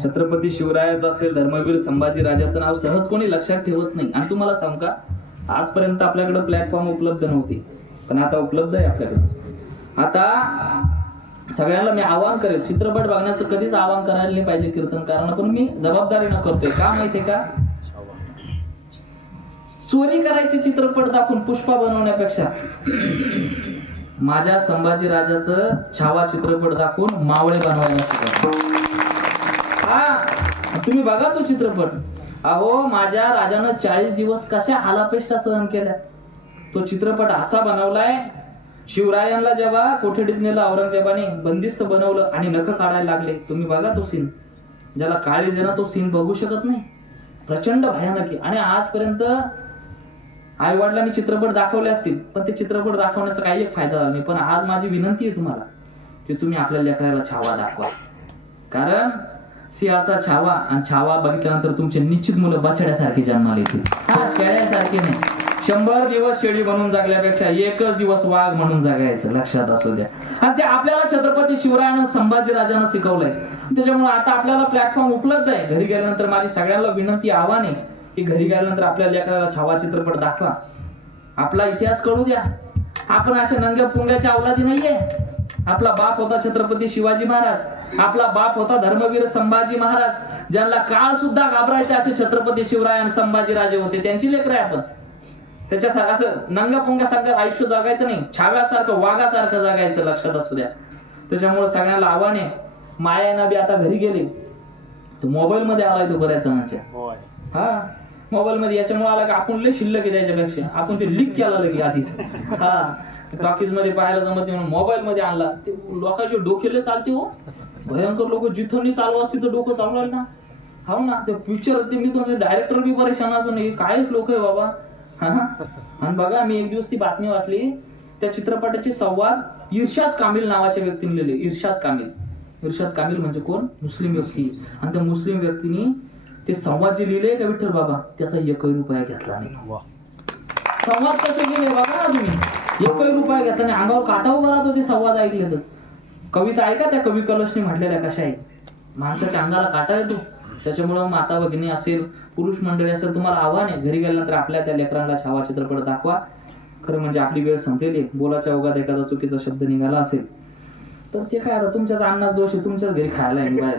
छत्रपती शिवरायाचं असेल धर्मवीर संभाजी राजाचं नाव सहज कोणी लक्षात ठेवत नाही. आणि तुम्हाला सांगू का आजपर्यंत आपल्याकडे प्लॅटफॉर्म उपलब्ध नव्हते पण आता उपलब्ध आहे आपल्याकडे. आता सगळ्यांना मी आवाहन करेल चित्रपट बघण्याचं कधीच आवाहन करायला नाही पाहिजे कीर्तनकारांना पण मी जबाबदारीनं करतोय. का माहितीये का चोरी करायचे चित्रपट दाखवून पुष्पा बनवण्यापेक्षा माझ्या संभाजी राजाचं छावा चित्रपट दाखवून मावळे बनवायला शिकवा. हा तुम्ही बघा तो चित्रपट. अहो माझ्या राजानं 40 दिवस कशा हालापेष्टा सहन केल्या. तो चित्रपट असा बनवलाय शिवरायांना जेव्हा कोठडीत नेलं औरंगजेबाने बंदिस्त बनवलं आणि नख काढायला लागले. तुम्ही बघा तो सीन ज्याला काळी जण तो सीन बघू शकत नाही. प्रचंड भयानक आहे. आणि आजपर्यंत आई वडिलांनी चित्रपट दाखवले असतील पण ते चित्रपट दाखवण्याचा काही एक फायदा झाला नाही. पण आज माझी विनंती आहे तुम्हाला की तुम्ही आपल्या लेकराला छावा दाखवा. कारण सिंहाचा छावा आणि छावा बघितल्यानंतर तुमचे निश्चित मुलं बछड्यासारखी जन्माला येतील. हा शेळ्यासारखे नाही. 100 दिवस शेळी बनून जगल्यापेक्षा एकच दिवस वाघ म्हणून जगायचं लक्षात असू द्या. आणि ते आपल्याला छत्रपती शिवरायानं संभाजी राजानं शिकवलंय. त्याच्यामुळे आता आपल्याला प्लॅटफॉर्म उपलब्ध आहे. घरी गेल्यानंतर माझी सगळ्यांना विनंती आव्हान आहे की घरी गेल्यानंतर आपल्या लेकराला छावा चित्रपट दाखवा. आपला इतिहास कळू द्या. आपण अशा नंग्या पुंग्याच्या अवलादी नाहीये. आपला बाप होता छत्रपती शिवाजी महाराज. आपला बाप होता धर्मवीर संभाजी महाराज. ज्यांना काळ सुद्धा घाबरायचे असे छत्रपती शिवराय आणि संभाजी राजे होते. त्यांची लेकरं आहे आपण. त्याच्या असं नंगा पुंगासारखं आयुष्य जगायचं नाही, छाव्यासारखं वाघासारखं जगायचं, लक्षात असू द्या. त्याच्यामुळे सगळ्यांना आव्हान आहे. माया नबी आता घरी गेले, तो मोबाईल मध्ये आलाय तो बऱ्याच जणांच्या. हा मोबाईल मध्ये याच्यामुळे आला की आपण लय शिल्लक आहे त्याच्यापेक्षा, आपण ते लीक केला लगे आधीच. हा टॉकीज मध्ये पाहायला जमत नाही म्हणून मोबाईल मध्ये आणला. ते लोकांचे डोकेले चालते हो, भयंकर लोक जिथं नाही चालू असते तर डोकं चालू ना. हो ना, ते पिक्चर होते, मी तो डायरेक्टर बी परेशान असं नाही, कायच लोक आहे बाबा. हा आणि बघा, मी एक दिवस ती बातमी वाचली, त्या चित्रपटाचे संवाद इर्शाद कामिल नावाच्या व्यक्तीने लिहिले. इर्शाद कामिल म्हणजे कोण? मुस्लिम व्यक्ती. आणि त्या मुस्लिम व्यक्तीने ते संवाद जे लिहिले का विठ्ठल बाबा, त्याचा एकही रुपया घेतला नाही. संवाद कसे लिहिले बघा ना तुम्ही, एकही रुपया घेतला नाही. अंगावर काटा उभा राहतो ते संवाद ऐकले तर. कविता ऐका त्या कवी कलशने म्हटलेल्या कशा आहे, माणसाच्या अंगाला काटा येतो. त्याच्यामुळं माता भगिनी असेल, पुरुष मंडळी असेल, तुम्हाला आव्हान आहे, घरी गेल्यानंतर आपल्या त्या लेकरांना छावा चित्रपट दाखवा. खरं म्हणजे आपली वेळ संपलेली. बोलाच्या ओघात एखादा चुकीचा शब्द निघाला असेल तर ते काय, आता तुमच्याच अन्नात दोष आहे, तुमच्याच घरी खायला आहे बाहेर.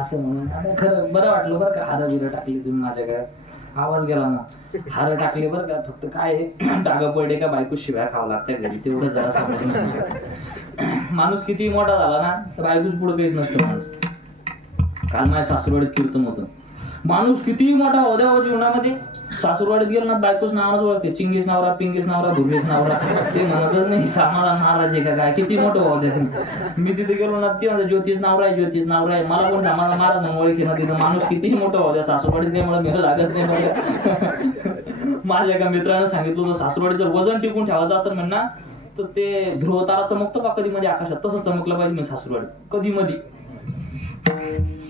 असं म्हणून खरं बरं वाटलं बरं का. हार बिरं टाकली तुम्ही माझ्या घरात, आवाज गेला मग. हार टाकले बरं का, फक्त काय डागा पडले का बायको शिव्या खावं लागत्या घरी, तेवढं जरा समजून. माणूस किती मोठा झाला ना तर बायकोच पुढे काहीच नसतं. माणूस काल माझ्या सासूरवाडीत कीर्तन होतं. माणूस किती मोठा होद्या जीवनामध्ये, सासूरवाडीत गेलो ना बायकोच नावानं ओळखते. चिंगीस नवरा, पिंगीस नवरा, भुरगीस नवरा, ते म्हणतच नाही समाधान महाराज आहे का काय, किती मोठं होद्या. मी तिथे गेलो ना, ती म्हणते ज्योतिष नवरा आहे, ज्योतिष नवरा आहे. मला कोण समाधान महाराज म्हणून ओळखी ना. तिथं माणूस किती मोठं होद्या. सासूरवाडीत त्यामुळे मेळ लागत नाही. माझ्या एका मित्रानं सांगितलं होतं, सासूरवाडीचं वजन टिकून ठेवायचं असं म्हणणं तर ते ध्रुवतारा चमकतो का कधी मध्ये आकाशात, तसं चमकलं पाहिजे मी सासूरवाडीत. कधी मध्ये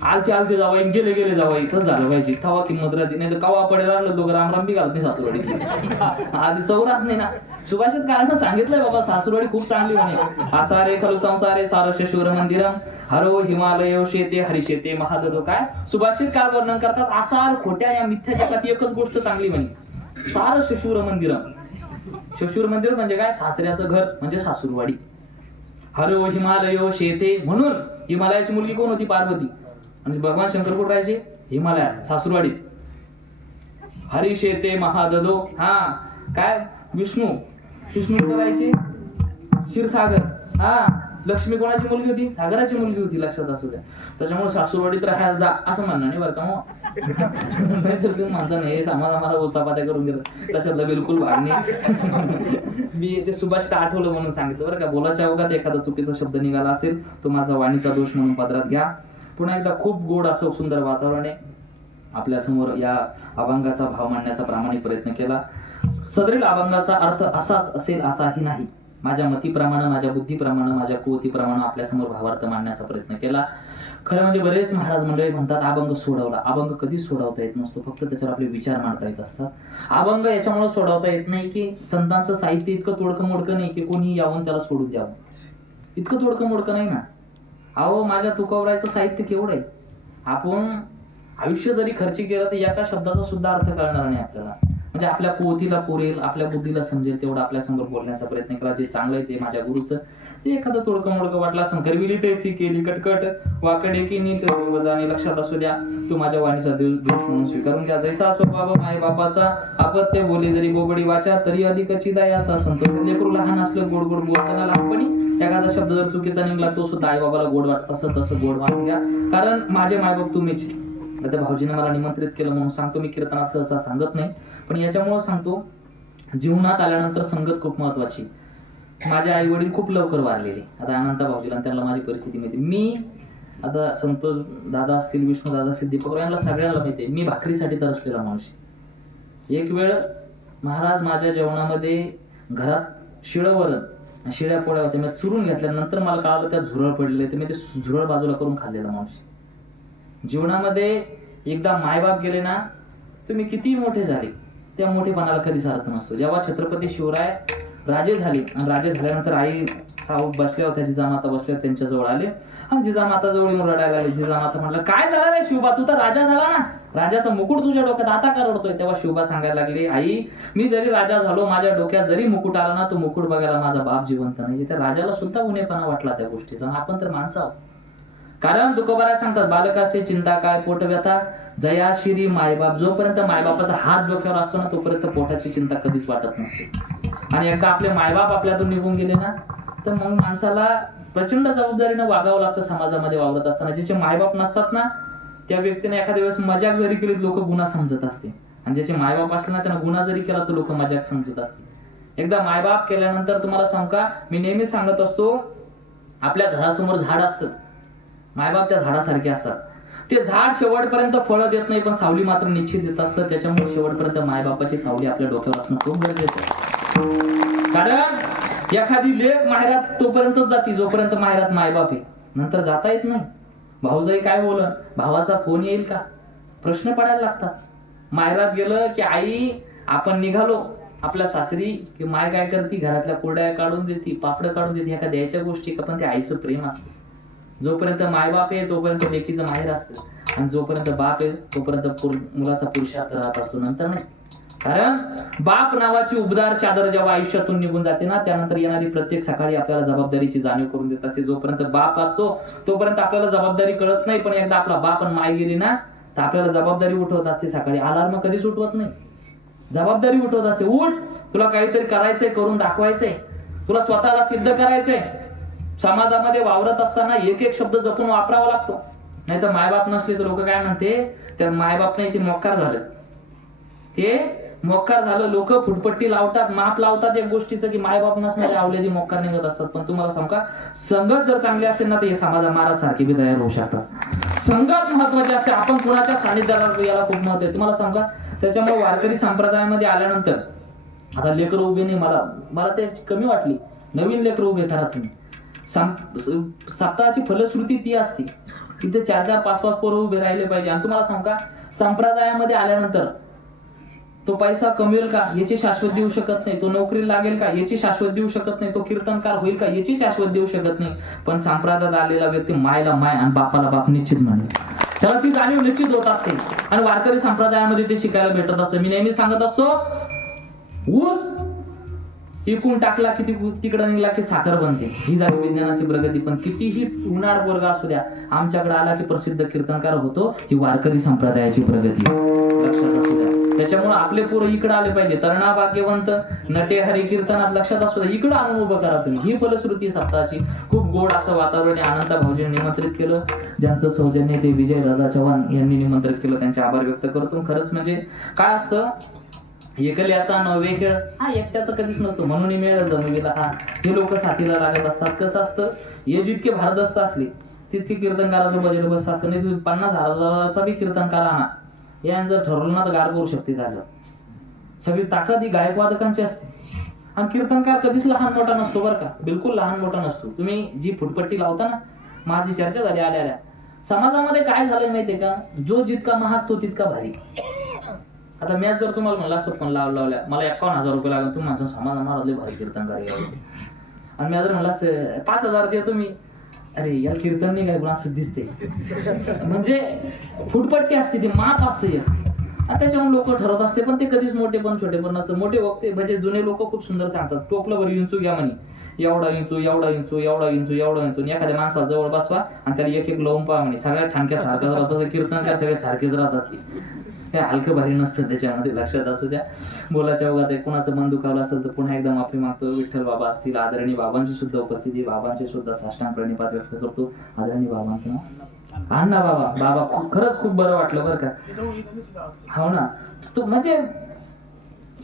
आलते जावाई, गेले जावाई, तसं झालं पाहिजे. थवा किंमत राहते, नाही तर कवा पडेल लागलं दोघं रामराम बी घालत नाही सासूरवाडी. आधी चौरात नाही ना. सुभाषित कारण सांगितलंय बाबा, सासूरवाडी खूप चांगली म्हणे. आसारे खलु संसारे सारस्य शूर मंदिरम हरो हिमालय शेते हरिशेते महाददो. काय सुभाषित काळ वर्णन करतात, आसार खोट्या या मिथ्या जगात एकच गोष्ट चांगली म्हणे, सारस्य शूर मंदिरम. शशूर मंदिर म्हणजे काय? सासऱ्याचं घर म्हणजे सासूरवाडी. हरो हिमालय शेते, म्हणून हिमालयाची मुलगी कोण होती? पार्वती. आणि भगवान शंकर कुठे राहायचे? हिमालयात, सासूरवाडीत. हरिशेते महाददो, हा काय? विष्णू कुठे राहायचे? क्षीरसागर. हा लक्ष्मी कोणाची मुलगी होती? सागराची मुलगी होती, लक्षात असू द्या. त्याच्यामुळे सासूरवाडीत राहायला जा असं म्हणणं नाही बरं का. नाहीतर तुम्ही म्हणता नाही आम्हाला उचापात्या करून दिलं, तशातलं बिलकुल भाग नाही. मी ते सुभाषित आठवलं म्हणून सांगितलं बरं का. बोलाच्या ओघात एखादा चुकीचा शब्द निघाला असेल तो माझा वाणीचा दोष म्हणून पदरात घ्या. पुन्हा एकदा खूप गोड असं सुंदर वातावरण आहे आपल्या समोर. या अभंगाचा भाव मांडण्याचा प्रामाणिक प्रयत्न केला. सदरील अभंगाचा अर्थ असाच असेल असाही नाही. माझ्या मतीप्रमाणे, माझ्या बुद्धीप्रमाणे, माझ्या कुवतीप्रमाणे आपल्यासमोर भावार्थ मांडण्याचा प्रयत्न केला. खरं म्हणजे बरेच महाराज मंडळी म्हणतात अभंग सोडवला. अभंग कधीच सोडवता येत नसतो, फक्त त्याच्यावर आपले विचार मांडता येत असतात. अभंग याच्यामुळे सोडवता येत नाही की संतांचं साहित्य इतकं तोडकं मोडकं नाही की कोणी यावून त्याला सोडून द्यावं. इतकं तोडकं मोडकं नाही ना. अहो माझ्या तुकवरायचं साहित्य केवढं आहे. आपण आयुष्य जरी खर्ची केलं तर एका शब्दाचा सुद्धा अर्थ कळणार नाही आपल्याला. म्हणजे आपल्या कुवतीला पुरेल, आपल्या बुद्धीला समजेल तेवढं आपल्या समोर बोलण्याचा प्रयत्न केला. जे चांगलं आहे ते माझ्या गुरुचं. ते एखादं तोडकं मोडकं वाटलं असं करविली तैसी केली कटकट वाकडे की नीट वजाने, लक्षात असू द्या. तो माझ्या वाणीचा दोष म्हणून स्वीकारून घ्या. जैसा स्वभाव माय बापाचा अपत्य बोले जरी बोबडी वाचा तरी अधिक चिदायाचा संतोष. लेकरू लहान असलं गोड गोड बोलताना लहानपणी एखादा शब्द जर चुकीचा निघाला तो सुद्धा आई बाबाला गोड वाटत असं तसं गोड वाटून घ्या. कारण माझे मायबाप तुम्हीच. आता भाऊजीने मला निमंत्रित केलं म्हणून सांगतो. मी कीर्तनात सहसा सांगत नाही पण याच्यामुळे सांगतो, जीवनात आल्यानंतर संगत खूप महत्वाची. माझे आई वडील खूप लवकर वारलेले. आता अनंत भाऊजीला त्यांना माझी परिस्थिती माहिती. मी आता संतोष दादा असतील, विष्णू दादा असतील, दीपक यांना सगळ्यांना माहिती आहे मी भाकरीसाठी तरसलेला माणूस. एक वेळ महाराज माझ्या जेवणामध्ये घरात शिळवरण शिळ्या पोळ्या होत्या, मी चुरून घेतल्यानंतर मला कळालं त्यात झुरळ पडलेले, तर मी ते झुरळ बाजूला करून खाल्लेला माणूस. जीवनामध्ये एकदा मायबाप गेले ना तुम्ही किती मोठे झाले त्या मोठेपणाला कधीच अर्थ नसतो. जेव्हा छत्रपती शिवराय राजे झाले आणि राजे झाल्यानंतर आई साऊ बसल्या होत्या, जिजामाता बसल्या त्यांच्या जवळ आले आणि जिजामाता जवळ येऊन रडायला लागले. जिजामाता म्हटलं काय झालं रे शिवबा, तू तर राजा झाला ना, राजाचा मुकुट तुझ्या डोक्यात, आता का रडतोय? तेव्हा शिवबा सांगायला लागले, आई मी जरी राजा झालो, माझ्या डोक्यात जरी मुकुट आला ना, तो मुकुट बघायला माझा बाप जिवंत नाही. त्या राजाला सुद्धा उणेपणा वाटला त्या गोष्टीचा. आपण तर माणसं आहोत. कारण तुकोबाराय सांगतात, बालकासे चिंता काय पोट व्यथा जयाशिरी मायबाप. जोपर्यंत मायबापाचा हात डोक्यावर असतो ना तोपर्यंत पोटाची चिंता कधीच वाटत नसते. आणि एकदा आपले मायबाप आपल्यातून निघून गेले ना तर मग माणसाला प्रचंड जबाबदारीनं वागावं लागतं समाजामध्ये वावरत असताना. ज्याचे मायबाप नसतात ना त्या व्यक्तीने एखाद्या वेळेस मजाक जरी केली लोक गुन्हा समजत असते, आणि ज्याचे मायबाप असले ना त्यांना गुन्हा जरी केला तर लोक मजाक समजत असते. एकदा मायबाप केल्यानंतर तुम्हाला सांगू का, मी नेहमी सांगत असतो, आपल्या घरासमोर झाड असतं, मायबाप त्या झाडासारखे असतात. ते झाड शेवटपर्यंत फळं देत नाही पण सावली मात्र निश्चित देत असतं. त्याच्यामुळे शेवटपर्यंत मायबापाची सावली आपल्या डोक्यावर असणं खूप गरजेचं आहे. कारण एखादी लेक माहेरात तोपर्यंतच जाती जोपर्यंत माहेरात मायबाप आहे, नंतर जाता येत नाही. भाऊजाई काय बोलन, भावाचा फोन येईल का, प्रश्न पडायला लागतात. माहेरात गेलं की आई आपण निघालो आपल्या सासरी की माय काय करते, घरातल्या कोरड्या काढून देते, पापड काढून देते, ह्या का द्यायच्या गोष्टी का, पण ते आईचं प्रेम असते. जोपर्यंत मायबाप आहे तोपर्यंत लेकीचं माहेर असतं, आणि जोपर्यंत बाप आहे तोपर्यंत मुलाचा पुरुषार्थ राहत असतो, नंतर नाही. कारण बाप नावाची उबदार चादर जेव्हा आयुष्यातून निघून जाते ना त्यानंतर येणारी प्रत्येक सकाळी आपल्याला जबाबदारीची जाणीव करून देत असते. जोपर्यंत बाप असतो तोपर्यंत आपल्याला जबाबदारी कळत नाही, पण एकदा आपला बाप आणि माय गेली ना तर आपल्याला जबाबदारी उठवत असते. सकाळी अलार्म कधीच उठवत नाही, जबाबदारी उठवत असते. उठ, तुला काहीतरी करायचंय, करून दाखवायचंय, तुला स्वतःला सिद्ध करायचंय. समाजामध्ये वावरत असताना एक एक शब्द जपून वापरावा लागतो, नाही तर मायबाप नसले तर लोक काय म्हणते, त्या मायबाप नाही ते मोक्कार झालं, ते मोक्कार झालं. लोक फुटपट्टी लावतात, माप लावतात एक गोष्टीचं की मायबाप नसणारे आवलेदी मोक्कार निघत असतात. पण तुम्हाला सांगू का, संगत जर चांगली असेल ना तर हे समाजा महाराज सारखे बी तयार होऊ शकतात. संगत महत्वाची असते, आपण कुणाच्या सानिध्याला याला खूप महत्व आहे. तुम्हाला सांगू का, त्याच्यामुळे वारकरी संप्रदायामध्ये आल्यानंतर आता लेकरं उभे नाही, मला ते कमी वाटली. नवीन लेकरं उभे करा तुम्ही. सप्ताहाची फलश्रुती ती असते, तिथे 4-4, 5-5 पोरं उभे राहिले पाहिजे. आणि तुम्हाला सांगू का, संप्रदायामध्ये आल्यानंतर तो पैसा कमवेल का याची शाश्वत देऊ शकत नाही, तो नोकरीला लागेल का याची शाश्वत देऊ शकत नाही, तो कीर्तनकार होईल का याची शाश्वत देऊ शकत नाही. पण संप्रदायात आलेला व्यक्ती मायला माय आणि बापाला बाप निश्चित म्हणेल, त्याला ती जाणीव निश्चित होत असते. आणि वारकरी संप्रदायामध्ये ते शिकायला भेटत असतं. मी नेहमी सांगत असतो, ऊस इकून टाकला की तिकडं निघला की साखर बनते, ही झाली विज्ञानाची प्रगती. पण कितीही उन्हाळ वर्ग असू द्या, आमच्याकडे आला की प्रसिद्ध कीर्तनकार होतो, ही वारकरी संप्रदायाची प्रगती, लक्षात असू द्या. त्याच्यामुळे आपले पोरं इकडे आले पाहिजे. तरणा भाग्यवंत नटे हरी कीर्तनात लक्षात असू द्या, इकडं आणून उभं करा तुम्ही. ही फलश्रुती सप्ताहाची. खूप गोड असं वातावरण अनंता भाऊजींनी निमंत्रित केलं, ज्यांचं सौजन्य ते विजय दादा चव्हाण यांनी निमंत्रित केलं, त्यांचे आभार व्यक्त करतो. खरंच म्हणजे काय असतं, एकल्याचा नवे खेळ हा एकट्याचा कधीच नसतो, म्हणून मेळ जमविला हा, हे लोक साथीला लागत असतात. कसं असतं, हे जितके भारदस्त असले तितके कीर्तनकाराचं बजेट बसत असतं. नाही तुम्ही 50,000चा बी कीर्तनकार आणा, याने जर ठरवलं ना तर गार करू शकते. झालं, सगळी ताकद ही गायकवादकांची असते. आणि कीर्तनकार कधीच लहान मोठा नसतो बरं का, बिलकुल लहान मोठा नसतो. तुम्ही जी फुटपट्टी लावता ना, माझी चर्चा झाली आल्या समाजामध्ये काय झालंय माहितीये का, जो जितका महाग तो तितका भारी. आता मी जर तुम्हाला म्हणलं असतं पण लावल्या मला 51,000 रुपये लागले, तुम्ही माझं समाज महाराजले भारी कीर्तनकार यावं, आणि मी जर म्हणलं असतं 5,000 दे तुम्ही, अरे यार कीर्तन नाही काय पण असं दिसते. म्हणजे फुटपट्टी असते, ती माप असते. त्याच्यामुळे लोक ठरवत असते, पण ते कधीच मोठे पण छोटे पण नसतं. मोठे वक्ते म्हणजे जुने लोक खूप सुंदर सांगतात, टोपलं बरं इंचू घ्या म्हणे, एवढा इंचू एवढा इंचू एवढा इंचू एवढा इंचू, एखाद्या माणसाला जवळ बसवा आणि त्याला एक एक लावून पहा म्हणे, सगळ्या ठाणक्या सारख्याच राहतात. कीर्तनकार सगळे सारखेच राहत असते, काय हलकं भारी नसतं त्याच्यामध्ये, लक्षात असू द्या. बोलाच्या ओघात कुणाचं मन दुखावलं असेल तर पुन्हा एकदा माफी मागतो. विठ्ठल बाबा असतील, आदरणीय बाबांची सुद्धा उपस्थिती, बाबांचे सुद्धा साष्टांग प्रणिपात व्यक्त करतो. आदरणीय बाबांचं नाव अण्णा बाबा. बाबा खरंच खूप बरं वाटलं बरं का. हो ना, तो म्हणजे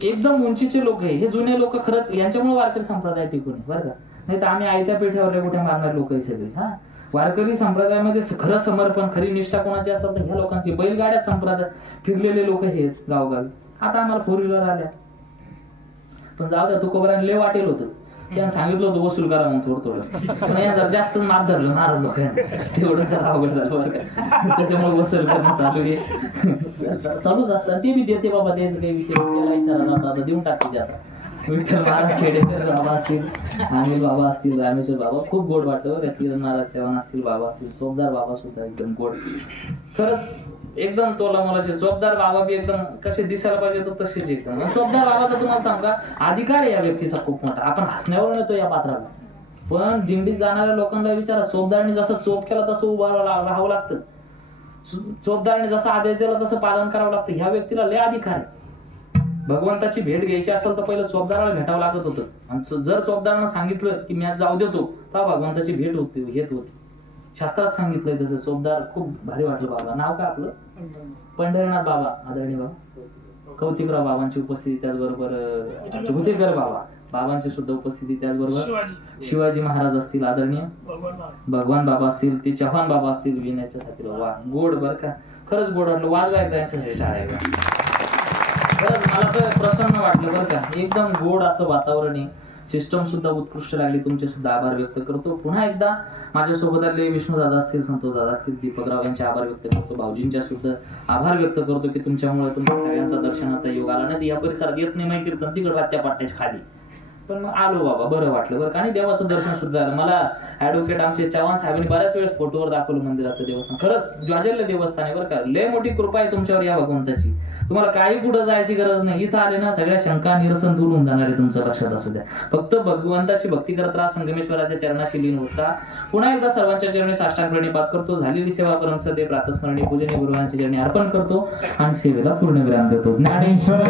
एकदम उंचीचे लोक आहे हे जुने लोक, खरंच यांच्यामुळे वारकरी संप्रदाय टिकून आहे बरं का. नाही तर आम्ही आयत्या पेठ्यावर कुठे मारणार लोक आहे सगळे. हा, वारकरी संप्रदायामध्ये खरं समर्पण, खरी निष्ठा कोणाची असेल तर ह्या लोकांची. बैलगाड्या संप्रदाय फिरलेले लोक हेच गावगावी. आता आम्हाला 4 व्हीलर आल्या, पण जाऊ द्या, तुकोबाराने लय वाटेल होतं, त्यानं सांगितलं होतं वसूल करा मग थोडं जर जास्त माप धरलं महाराज लोकांना, तेवढं जरा अवघड झालं बरं का. त्याच्यामुळे वसूल करणं चालू आहे, चालूच असतं. ते बी देते बाबा, द्यायचं काही विषय त्याला इशारा जाता देऊन टाकते. आता विठ्ठल महाराज खेडेकर बाबा असतील, अनिल बाबा असतील, रामेश्वर बाबा, खूप गोड वाटलं बरं. किरण महाराज चव्हाण असतील, बाबा असतील, चोपदार बाबा सुद्धा एकदम गोड, खरंच एकदम तोला मोलाचे. चोपदार बाबा बी एकदम कसे दिसायला पाहिजे तर तसेच एकदम. चोपदार बाबाचा तुम्हाला सांगा अधिकार आहे या व्यक्तीचा खूप मोठा. आपण हसण्यावरून येतो या पात्राला, पण दिंडीत जाणाऱ्या लोकांना विचारा, चोपदाराने जसं चोप केला तसं उभं राहावं लागतं, चोपदाराने जसं आदेश दिला तसं पालन करावं लागतं. ह्या व्यक्तीला लय अधिकार आहे. भगवंताची भेट घ्यायची असेल तर पहिलं चोपदाराला भेटावं लागत होतं, आणि जर चोपदारानं सांगितलं की मी आज जाऊ देतो तर भगवंताची भेट येत होती. शास्त्रात सांगितलंय तसं. चोपदार खूप भारी वाटलं बाबा. नाव काय आपलं? पंढरीनाथ बाबा, आदरणीय बाबा कौतिकराव बाबांची उपस्थिती, त्याचबरोबर भूतेकर बाबांची सुद्धा उपस्थिती, त्याचबरोबर शिवाजी महाराज असतील, आदरणीय भगवान बाबा असतील, ते चव्हाण बाबा असतील विण्याच्या साथीला. वा, गोड बरं का, खरंच गोड वाटलं. वाजवा एकदा यांच्यासाठी टाळ्या. खरंच मला तर प्रसन्न वाटलं बरं का, एकदम गोड असं वातावरण आहे. सिस्टम सुद्धा उत्कृष्ट लागली. तुमचे सुद्धा आभार व्यक्त करतो. पुन्हा एकदा माझ्यासोबत आले विष्णू दादा असतील, संतोष दादा असतील, दीपकराव यांचे आभार व्यक्त करतो. भाऊजींच्या सुद्धा आभार व्यक्त करतो की तुमच्यामुळे तुमच्या सगळ्यांचा दर्शनाचा योग आला. नाही या परिसरात येत नाही माहिती पण तिकडे रात्या पाट्याच्या खाली, पण मग आलो बाबा, बरं वाटलं बरं का. आणि देवाचं दर्शन सुद्धा झालं. मला ऍडव्होकेट आमचे चव्हाण साहेबांनी बऱ्याच वेळेस फोटोवर दाखवलं मंदिराचं देवस्थान. खरंच ज्वाजल्य देवस्थान आहे बरं का. लय मोठी कृपा आहे तुमच्यावर या भगवंताची. तुम्हाला काही कुठं जायची गरज नाही. इथं आले ना सगळ्या शंका निरसन दूर होऊन जाणार आहे तुमचं. लक्षात असू द्या. फक्त भगवंताची भक्ती करत राहा, संगमेश्वराच्या चरणाशी लीन होत राहा. पुन्हा एकदा सर्वांच्या चरणी साष्टांग प्रणिपात करतो. झालेली सेवा परमसदे प्रातस्मरणी पूजनीय गुरुवांच्या चरणी अर्पण करतो आणि सेवेला पूर्ण विराम देतो. ज्ञानेश्वर